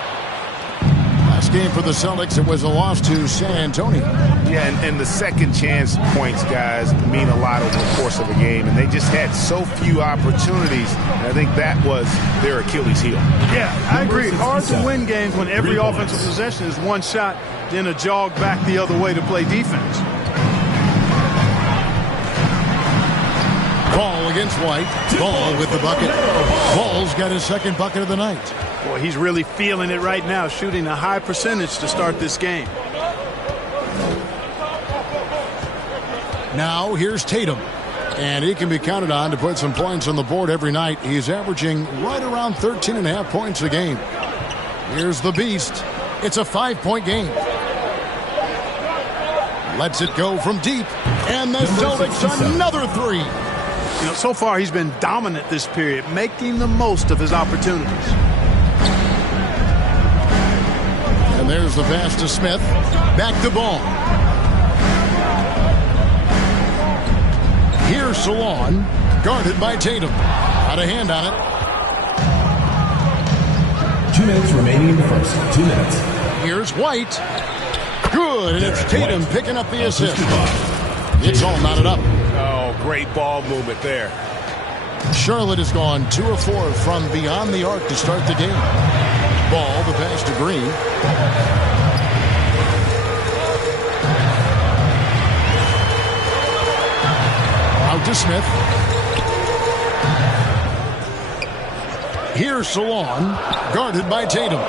Last game for the Celtics, it was a loss to San Antonio. Yeah, and the second chance points, guys, mean a lot over the course of a game, and they just had so few opportunities. And I think that was their Achilles heel. Yeah, I agree. Hard to win games when every offensive possession is one shot, then a jog back the other way to play defense. Ball against White. Ball with the bucket. Ball's got his second bucket of the night. Boy, he's really feeling it right now, shooting a high percentage to start this game. Now here's Tatum. And he can be counted on to put some points on the board every night. He's averaging right around 13.5 points a game. Here's the Beast. It's a 5-point game. Lets it go from deep. And the Celtics another three. You know, so far he's been dominant this period, making the most of his opportunities. And there's the pass to Smith. Back to Ball. Here's Salon, guarded by Tatum. Got a hand on it. 2 minutes remaining in the first. 2 minutes. Here's White. Good, and it's Tatum picking up the assist. It's all knotted up. Oh, great ball movement there. Charlotte has gone 2 of 4 from beyond the arc to start the game. Ball, the pass to Green. Out to Smith. Here's Salon, guarded by Tatum.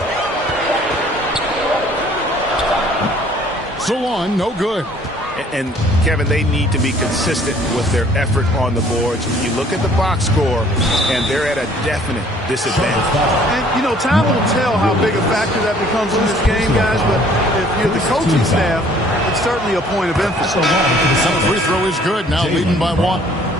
Salon, no good. And Kevin, they need to be consistent with their effort on the boards. You look at the box score, and they're at a definite disadvantage. And, you know, time will tell how big a factor that becomes in this game, guys, but if you're the coaching staff, it's certainly a point of emphasis. The free throw is good, now leading by 1.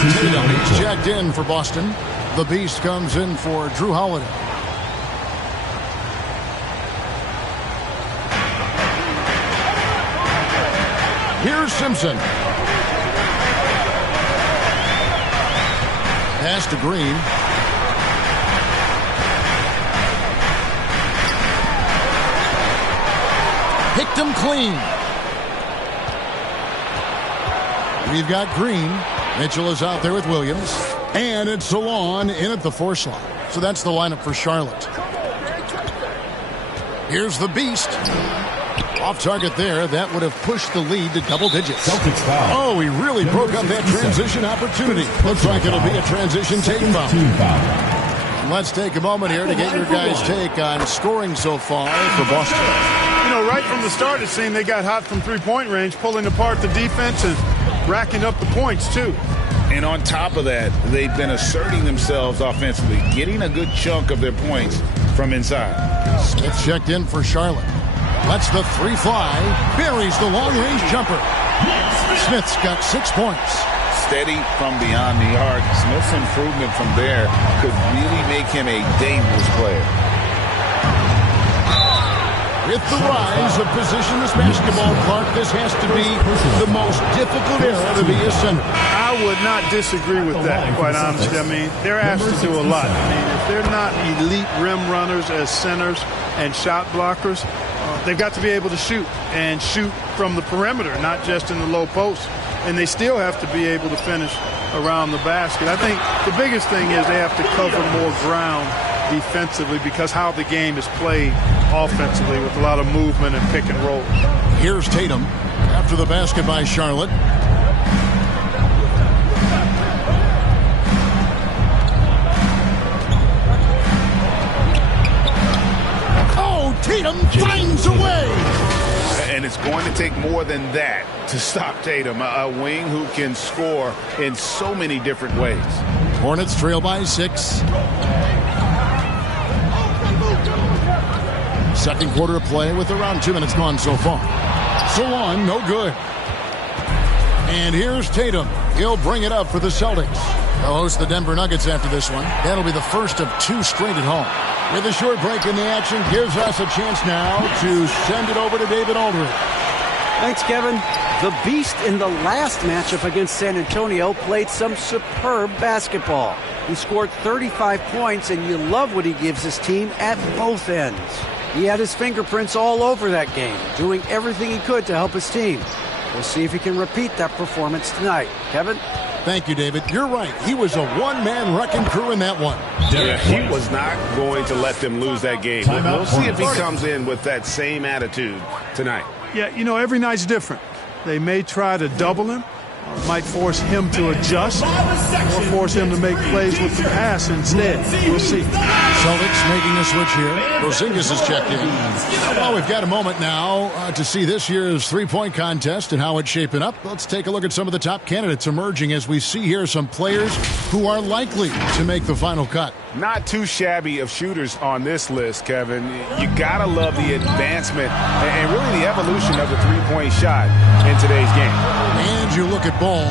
He's checked in for Boston. The Beast comes in for Drew Holiday. Here's Simpson. Pass to Green. Picked him clean. We've got Green. Mitchell is out there with Williams. And it's Salon in at the 4 slot. So that's the lineup for Charlotte. Here's the Beast. Off target there. That would have pushed the lead to double digits. Oh, he really broke up that transition opportunity. Looks like it'll be a transition Tatum foul. Let's take a moment here to get your guys' take on scoring so far for Boston. You know, right from the start, it seemed they got hot from three-point range, pulling apart the defense and racking up the points, too. And on top of that, they've been asserting themselves offensively, getting a good chunk of their points from inside. Smith checked in for Charlotte. Lets the 3 fly. Buries the long-range jumper. Smith's got 6 points. Steady from beyond the arc. Smith's improvement from there could really make him a dangerous player. With the rise of positionless basketball, Clark, this has to be the most difficult era to be a center. I would not disagree with that, quite honestly. I mean, they're asked to do a lot. I mean, if they're not elite rim runners as centers and shot blockers, they've got to be able to shoot and shoot from the perimeter, not just in the low post. And they still have to be able to finish around the basket. I think the biggest thing is they have to cover more ground defensively because how the game is played offensively with a lot of movement and pick and roll. Here's Tatum after the basket by Charlotte. Oh, Tatum finds a way. And it's going to take more than that to stop Tatum, a wing who can score in so many different ways. Hornets trail by 6. Second quarter of play with around 2 minutes gone so far. Salon, no good. And here's Tatum. He'll bring it up for the Celtics. They'll host the Denver Nuggets after this one. That'll be the first of 2 straight at home. With a short break in the action, gives us a chance now to send it over to David Aldridge. Thanks, Kevin. The Beast in the last matchup against San Antonio played some superb basketball. He scored 35 points, and you love what he gives his team at both ends. He had his fingerprints all over that game, doing everything he could to help his team. We'll see if he can repeat that performance tonight. Kevin? Thank you, David. You're right. He was a one-man wrecking crew in that one. Yeah, he was not going to let them lose that game. We'll see if he comes in with that same attitude tonight. Yeah, you know, every night's different. They may try to double him, or it might force him to adjust, or force him to make plays with the pass instead. We'll see. Celtics making a switch here. Porzingis is checked in. Well, we've got a moment now to see this year's three-point contest and how it's shaping up. Let's take a look at some of the top candidates emerging as we see here some players who are likely to make the final cut. Not too shabby of shooters on this list, Kevin. You gotta love the advancement and really the evolution of the three-point shot in today's game. And you look at Ball.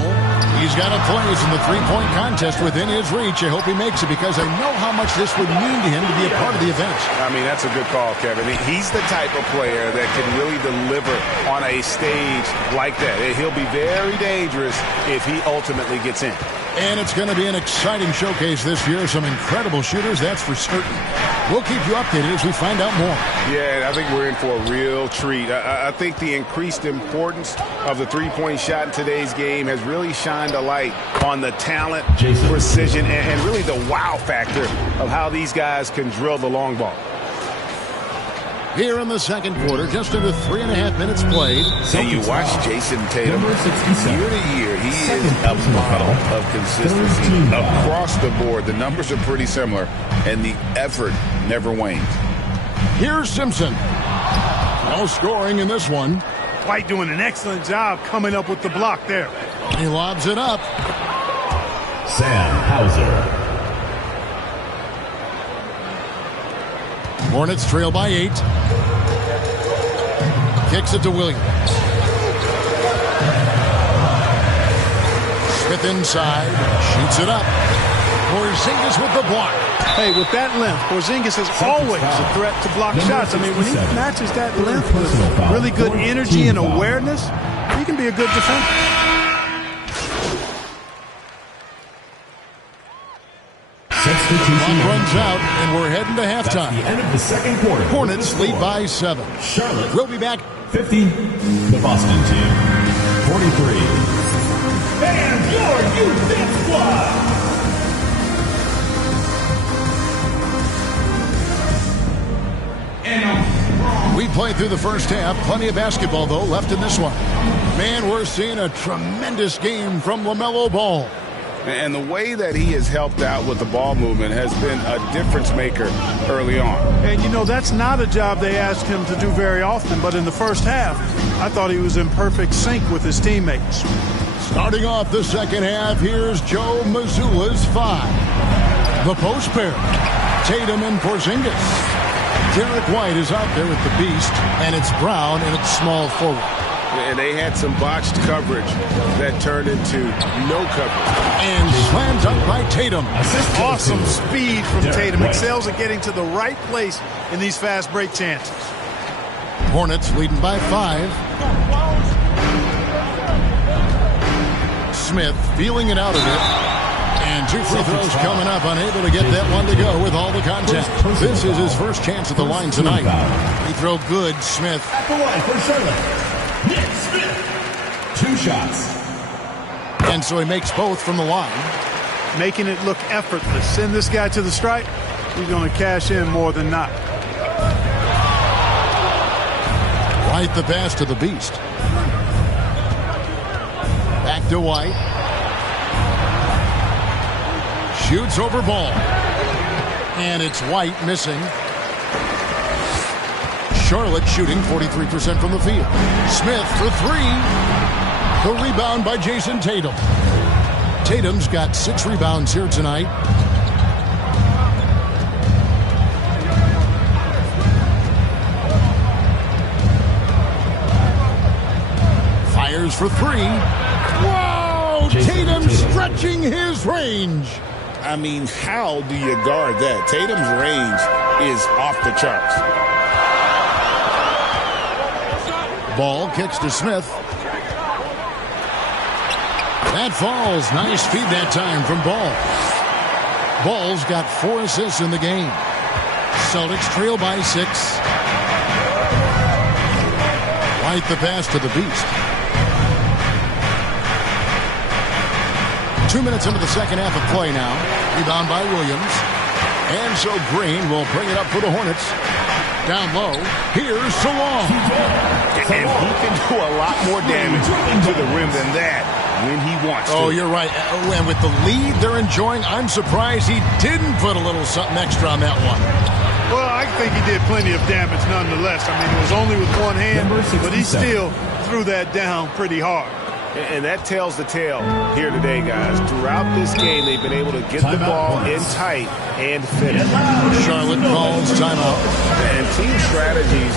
He's got a place in the three-point contest within his reach. I hope he makes it because I know how much this would mean to him to be a part of the event. I mean, that's a good call, Kevin. He's the type of player that can really deliver on a stage like that. He'll be very dangerous if he ultimately gets in. And it's going to be an exciting showcase this year. Some incredible shooters, that's for certain. We'll keep you updated as we find out more. Yeah, I think we're in for a real treat. I think the increased importance of the three-point shot in today's game has really shined a light on the talent, precision, and really the wow factor of how these guys can drill the long ball. Here in the second quarter, just under 3.5 minutes played. And you watch Jason Tatum, year to year, he is a model of consistency across the board. The numbers are pretty similar, and the effort never wanes. Here's Simpson. No scoring in this one. White doing an excellent job coming up with the block there. He lobs it up. Sam Hauser. Hornets trail by 8. Kicks it to Williams. Smith inside. Shoots it up. Porzingis with the block. Hey, with that length, Porzingis is always a threat to block shots. I mean, when he matches that length with really good energy and awareness, he can be a good defender. Clock runs out, and we're heading to halftime. The end of the second quarter. Hornets lead by 7. Charlotte. We'll be back. 50. The Boston team. 43. And your youth squad. We played through the first half. Plenty of basketball, though, left in this one. Man, we're seeing a tremendous game from LaMelo Ball. And the way that he has helped out with the ball movement has been a difference maker early on. And, you know, that's not a job they asked him to do very often. But in the first half, I thought he was in perfect sync with his teammates. Starting off the second half, here's Joe Mazzulla's 5. The post pair. Tatum and Porzingis. Derek White is out there with the beast, and it's Brown and it's small forward. And they had some botched coverage that turned into no coverage. And slam dunk by Tatum. Awesome speed from Tatum. Excels at getting to the right place in these fast break chances. Hornets leading by 5. Smith feeling it out of it. And 2 free throws coming up, unable to get that one to go with all the contact. This is his first chance at the line tonight. Free throw good, Smith. At the line for Charlotte. Nick Smith. 2 shots. And so he makes both from the line. Making it look effortless. Send this guy to the stripe. He's going to cash in more than not. White the pass to the beast. Back to White. Shoots over Ball. And it's White missing. Charlotte shooting 43% from the field. Smith for 3. The rebound by Jason Tatum. Tatum's got 6 rebounds here tonight. Fires for 3. Whoa! Tatum stretching his range. I mean, how do you guard that? Tatum's range is off the charts. Ball kicks to Smith. That falls. Nice feed that time from Ball. Ball's got 4 assists in the game. Celtics trail by 6. White the pass to the beast. 2 minutes into the second half of play now. Rebound by Williams. And so Green will bring it up for the Hornets. Down low, here's Salon. And he can do a lot more damage to the rim than that when he wants to. Oh, you're right. And with the lead they're enjoying, I'm surprised he didn't put a little something extra on that one. Well, I think he did plenty of damage nonetheless. I mean, it was only with one hand, but he still threw that down pretty hard. And that tells the tale here today, guys. Throughout this game, they've been able to get the ball in tight and finish. Charlotte calls timeout. And team strategies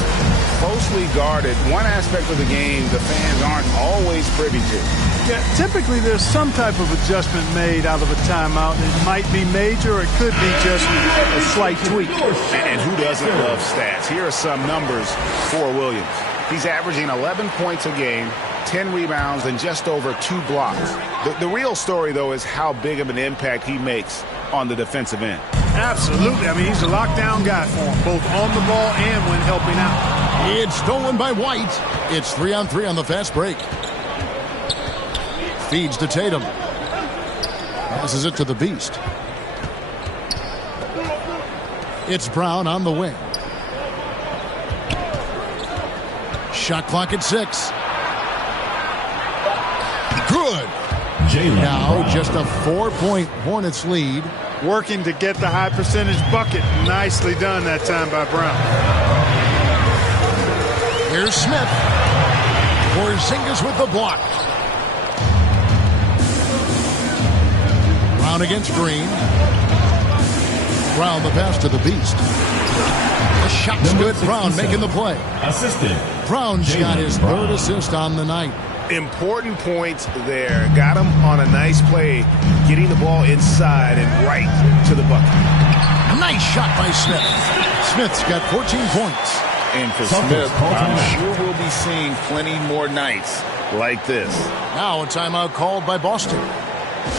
closely guarded. One aspect of the game the fans aren't always privy to. Yeah, typically there's some type of adjustment made out of a timeout. It might be major, or it could be just a slight tweak. And who doesn't love stats? Here are some numbers for Williams. He's averaging 11 points a game, 10 rebounds, and just over 2 blocks. The real story, though, is how big of an impact he makes on the defensive end. Absolutely. I mean, he's a lockdown guy for him, both on the ball and when helping out. It's stolen by White. It's 3-on-3 on the fast break. Feeds to Tatum. Passes it to the Beast. It's Brown on the wing. Shot clock at 6. Good. Now just a 4-point Hornets lead. Working to get the high percentage bucket. Nicely done that time by Brown. Here's Smith. Porzingis with the block. Brown against Green. Brown the pass to the Beast. The shot's good. Brown making the play. Assisted. Brown's got his 3rd assist on the night. Important points there. Got him on a nice play, getting the ball inside and right to the bucket. A nice shot by Smith. Smith's got 14 points. And for Smith, I'm sure we'll be seeing plenty more nights like this. Now a timeout called by Boston.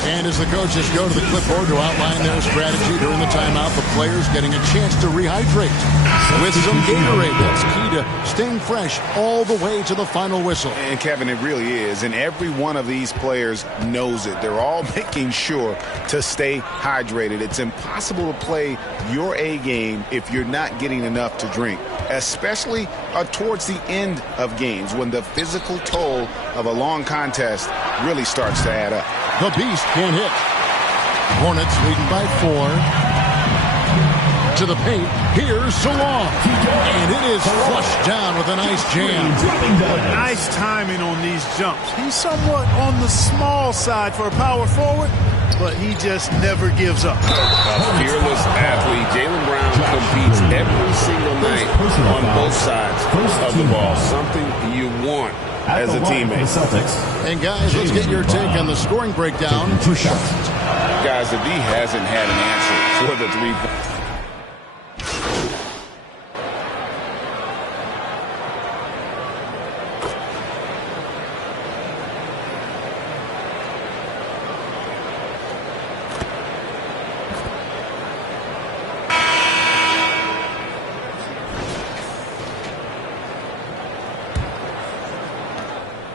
And as the coaches go to the clipboard to outline their strategy during the timeout, the players getting a chance to rehydrate with some Gatorade. That's key to staying fresh all the way to the final whistle. And Kevin, it really is. And every one of these players knows it. They're all making sure to stay hydrated. It's impossible to play your A game if you're not getting enough to drink, especially towards the end of games when the physical toll of a long contest really starts to add up. The Beast can't hit. Hornets leading by 4. To the paint. Here's Salon. And it is flushed down with a nice jam. Nice timing on these jumps. He's somewhat on the small side for a power forward, but he just never gives up. A fearless athlete. Jaylen Brown competes every single night on both sides of the ball. Something you want as a teammate. And guys, let's get your take on the scoring breakdown for Charlotte. Guys, the D hasn't had an answer for the 3-point.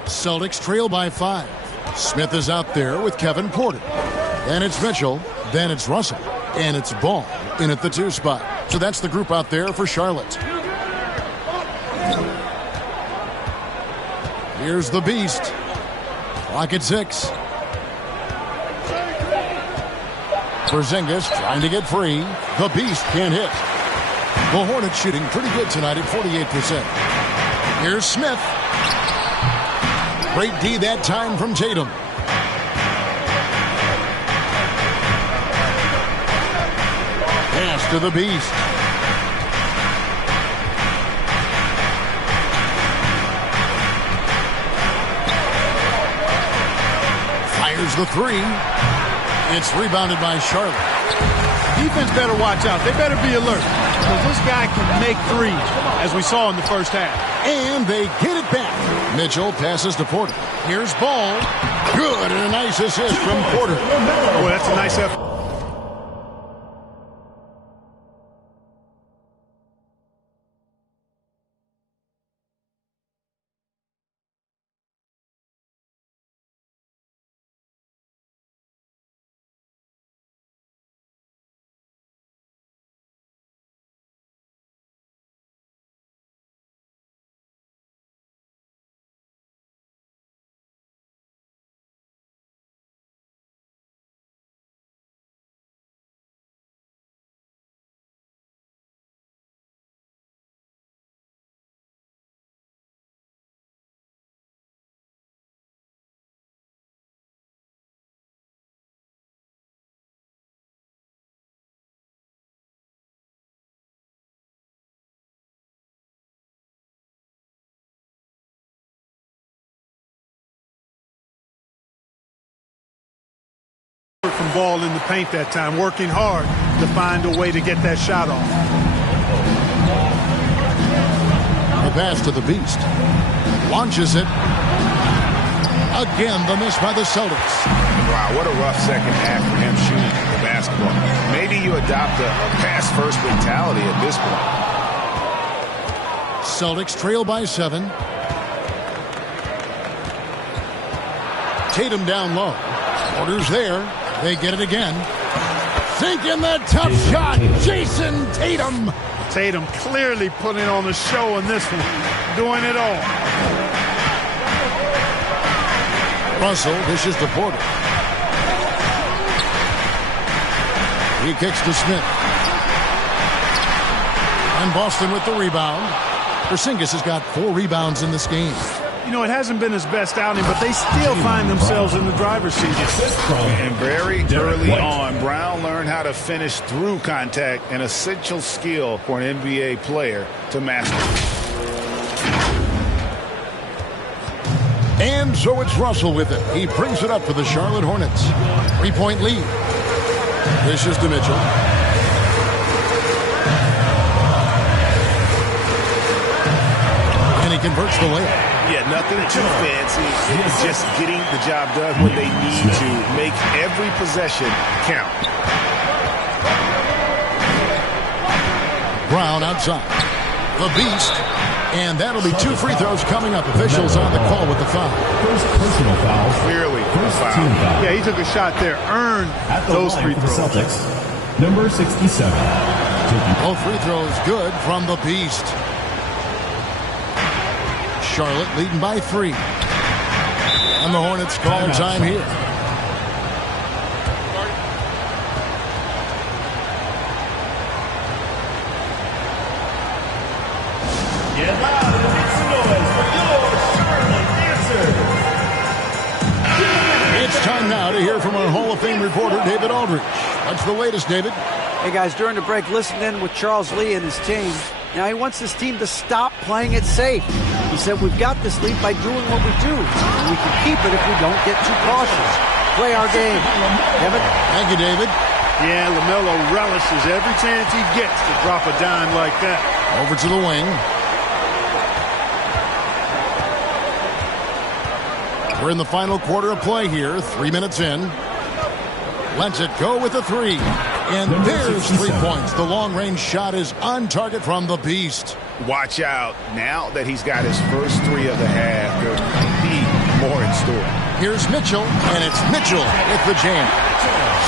Celtics trail by 5. Smith is out there with Kevin Porter. Then it's Mitchell. Then it's Russell. And it's Ball in at the 2 spot. So that's the group out there for Charlotte. Here's the Beast. Clock at 6. Porzingis trying to get free. The Beast can't hit. The Hornets shooting pretty good tonight at 48%. Here's Smith. Great D that time from Tatum. Pass to the Beast. Fires the 3. It's rebounded by Charlotte. Defense better watch out. They better be alert, because this guy can make threes, as we saw in the first half. And they get it back. Mitchell passes to Porter. Here's Ball. Good, and a nice assist from Porter. Boy, that's a nice effort. the ball in the paint that time, working hard to find a way to get that shot off. The pass to the Beast. Launches it. Again, the miss by the Celtics. Wow, what a rough second half for him shooting the basketball. Maybe you adopt a pass-first mentality at this point. Celtics trail by 7. Tatum down low. Orders there. They get it again. Sinking that tough shot. Jason Tatum. Tatum clearly putting on the show in this one. Doing it all. Russell dishes to Porter. He kicks to Smith. And Boston with the rebound. Porzingis has got 4 rebounds in this game. You know, it hasn't been his best outing, but they still find themselves in the driver's seat. And very early on, Brown learned how to finish through contact, an essential skill for an NBA player to master. And so it's Russell with it. He brings it up for the Charlotte Hornets. 3-point lead. This is to Mitchell. And he converts the layup. Yeah, nothing too fancy. It's just getting the job done when they need to. Make every possession count. Brown outside. The Beast. And that'll be 2 free throws coming up. Officials on the call with the foul. First personal foul. Clearly a foul. Yeah, he took a shot there. Earned those free throws. Celtics, number 67. Both free throws good from the Beast. Charlotte leading by 3. And the Hornets call time here. Get loud and make some noise for your Charlotte Dancers. It's time now to hear from our Hall of Fame reporter, David Aldridge. What's the latest, David? Hey, guys, during the break, listen in with Charles Lee and his team. Now, he wants his team to stop playing it safe. He said, we've got this lead by doing what we do, and we can keep it if we don't get too cautious. Play our game. Kevin? Thank you, David. Yeah, LaMelo relishes every chance he gets to drop a dime like that. Over to the wing. We're in the final quarter of play here. 3 minutes in. Lets it go with a 3. And there's 3 points. The long-range shot is on target from the Beast. Watch out. Now that he's got his first 3 of the half, there could be more in store. Here's Mitchell, and it's Mitchell with the jam.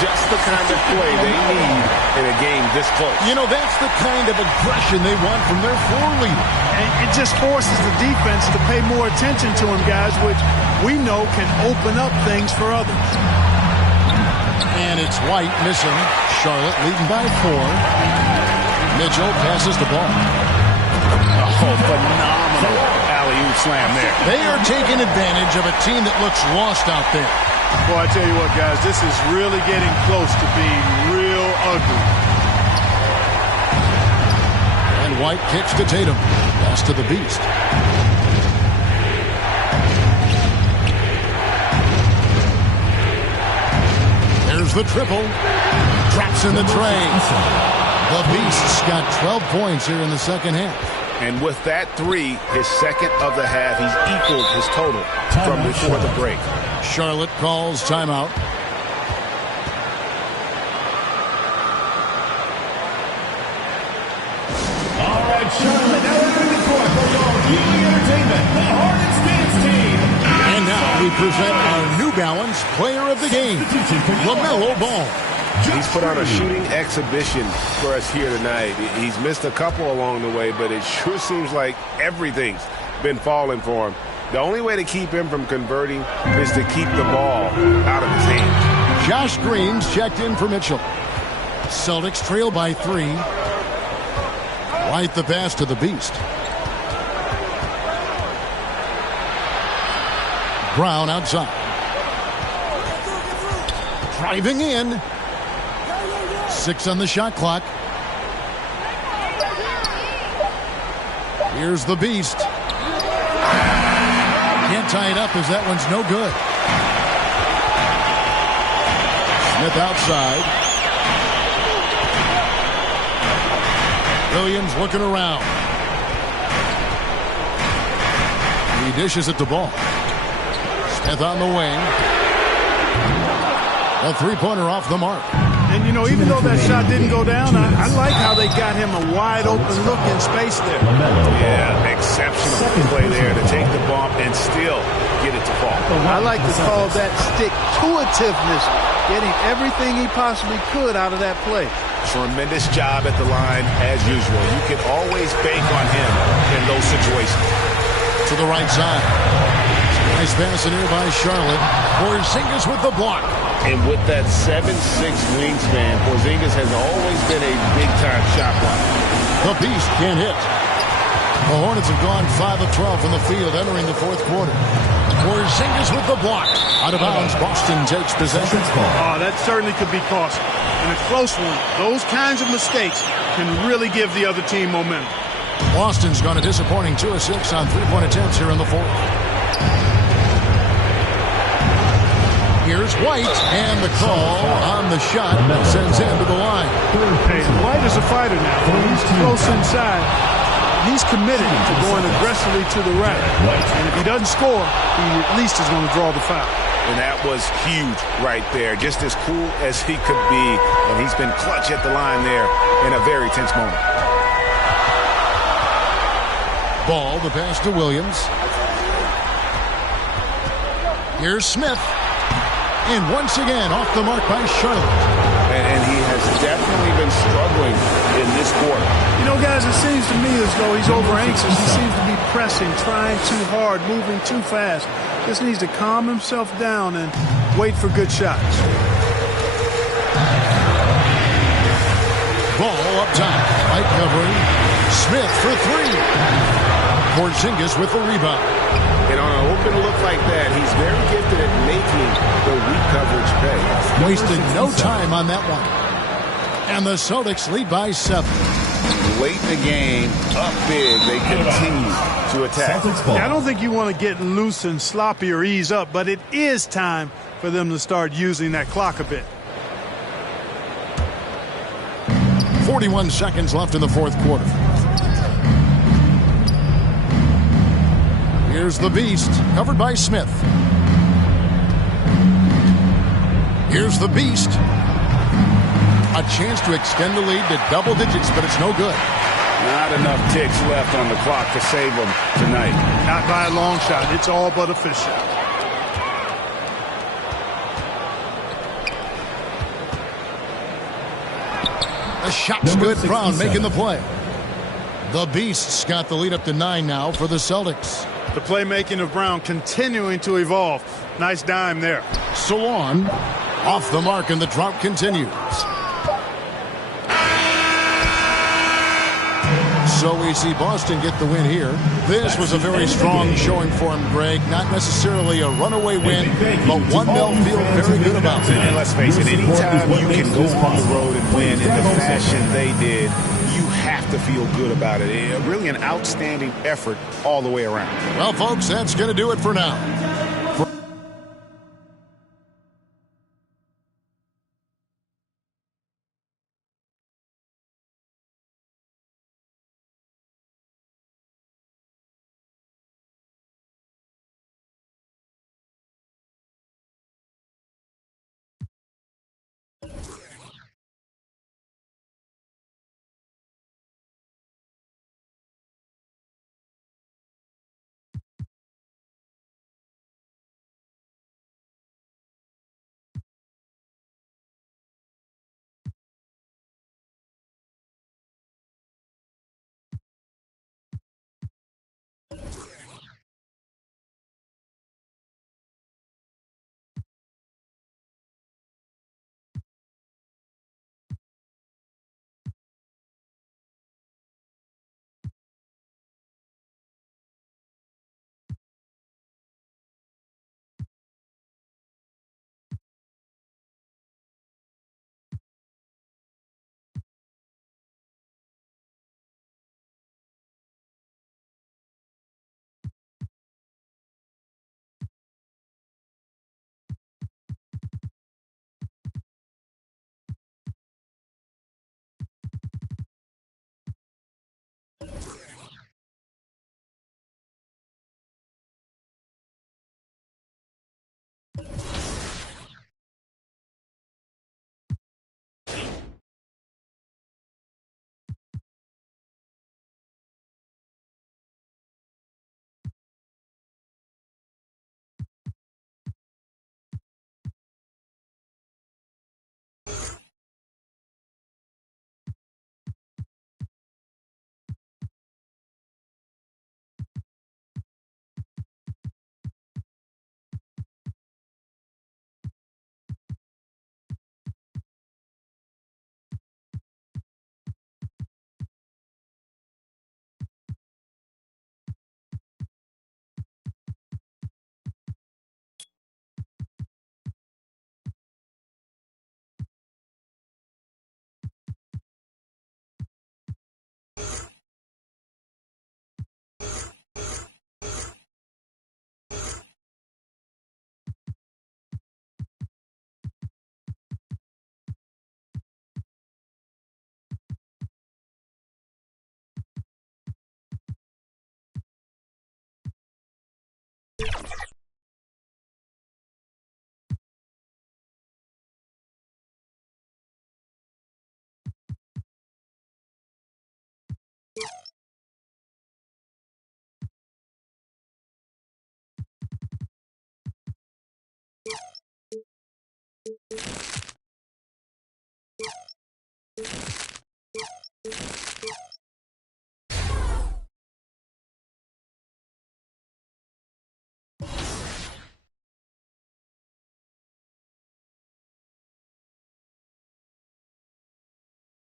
Just the kind of play they need in a game this close. You know, that's the kind of aggression they want from their floor leader. And it just forces the defense to pay more attention to him, guys, which we know can open up things for others. And it's White missing. Charlotte leading by 4. Mitchell passes the ball. Oh, phenomenal alley-oop slam there. They are taking advantage of a team that looks lost out there. Boy, I tell you what, guys, this is really getting close to being real ugly. And White kicks to Tatum. Pass to the Beast. There's the triple. Drops in the tray. The Beast's got 12 points here in the second half. And with that 3, his second of the half, he's equaled his total from before the break. Charlotte calls timeout. All right, Charlotte, now we're in the court for your TV entertainment, the Hornets Dance Team. And now we present our New Balance Player of the Game, LaMelo Ball. He's put on a shooting exhibition for us here tonight. He's missed a couple along the way, but it sure seems like everything's been falling for him. The only way to keep him from converting is to keep the ball out of his hands. Josh Green's checked in for Mitchell. Celtics trail by 3. White the pass to the Beast. Brown outside. Driving in. 6 on the shot clock. Here's the Beast. Can't tie it up as that one's no good. Smith outside. Williams looking around. He dishes it to Ball. Smith on the wing. A three-pointer off the mark. And, you know, even though that shot didn't go down, I like how they got him a wide-open look in space there. Yeah, exceptional play there to take the bump and still get it to fall. I like to call that stick-to-itiveness, getting everything he possibly could out of that play. Tremendous job at the line, as usual. You can always bank on him in those situations. To the right side. Nice pass in here by Charlotte. Porzingis with the block. And with that 7'6" wingspan, Porzingis has always been a big-time shot blocker. The Beast can't hit. The Hornets have gone 5 of 12 from the field entering the fourth quarter. Porzingis with the block. Out of bounds, Boston takes possession. Oh, that certainly could be costly. In a close one, those kinds of mistakes can really give the other team momentum. Boston's gone a disappointing 2 of 6 on three-point attempts here in the fourth. Here's White, and the call on the shot sends him to the line. Hey, White is a fighter now. He's close inside. He's committed to going aggressively to the rack. And if he doesn't score, he at least is going to draw the foul. And that was huge right there. Just as cool as he could be. And he's been clutch at the line there in a very tense moment. Ball, the pass to Williams. Here's Smith. And once again, off the mark by Charlotte. And he has definitely been struggling in this quarter. You know, guys, it seems to me as though he's over-anxious. He seems to be pressing, trying too hard, moving too fast. Just needs to calm himself down and wait for good shots. Ball up top. White covering. Smith for three. Porzingis with the rebound. And on an open look like that, he's very gifted at making the weak coverage pay. Wasted no time on that one. And the Celtics lead by 7. Late in the game, up big, they continue to attack. Yeah, I don't think you want to get loose and sloppy or ease up, but it is time for them to start using that clock a bit. 41 seconds left in the fourth quarter. Here's the Beast, covered by Smith. Here's the Beast. A chance to extend the lead to double digits, but it's no good. Not enough ticks left on the clock to save them tonight. Not by a long shot. It's all but a fish shot. The shot's good. Brown making the play. The Beast's got the lead up to 9 now for the Celtics. The playmaking of Brown continuing to evolve. Nice dime there. Salon off the mark, and the drought continues. So we see Boston get the win here. This was a very strong showing for him, Greg. Not necessarily a runaway win, but one they'll feel very good about. And let's face it, anytime you can go on the road and win in the fashion they did, you have to feel good about it. Really an outstanding effort all the way around. Well, folks, that's going to do it for now.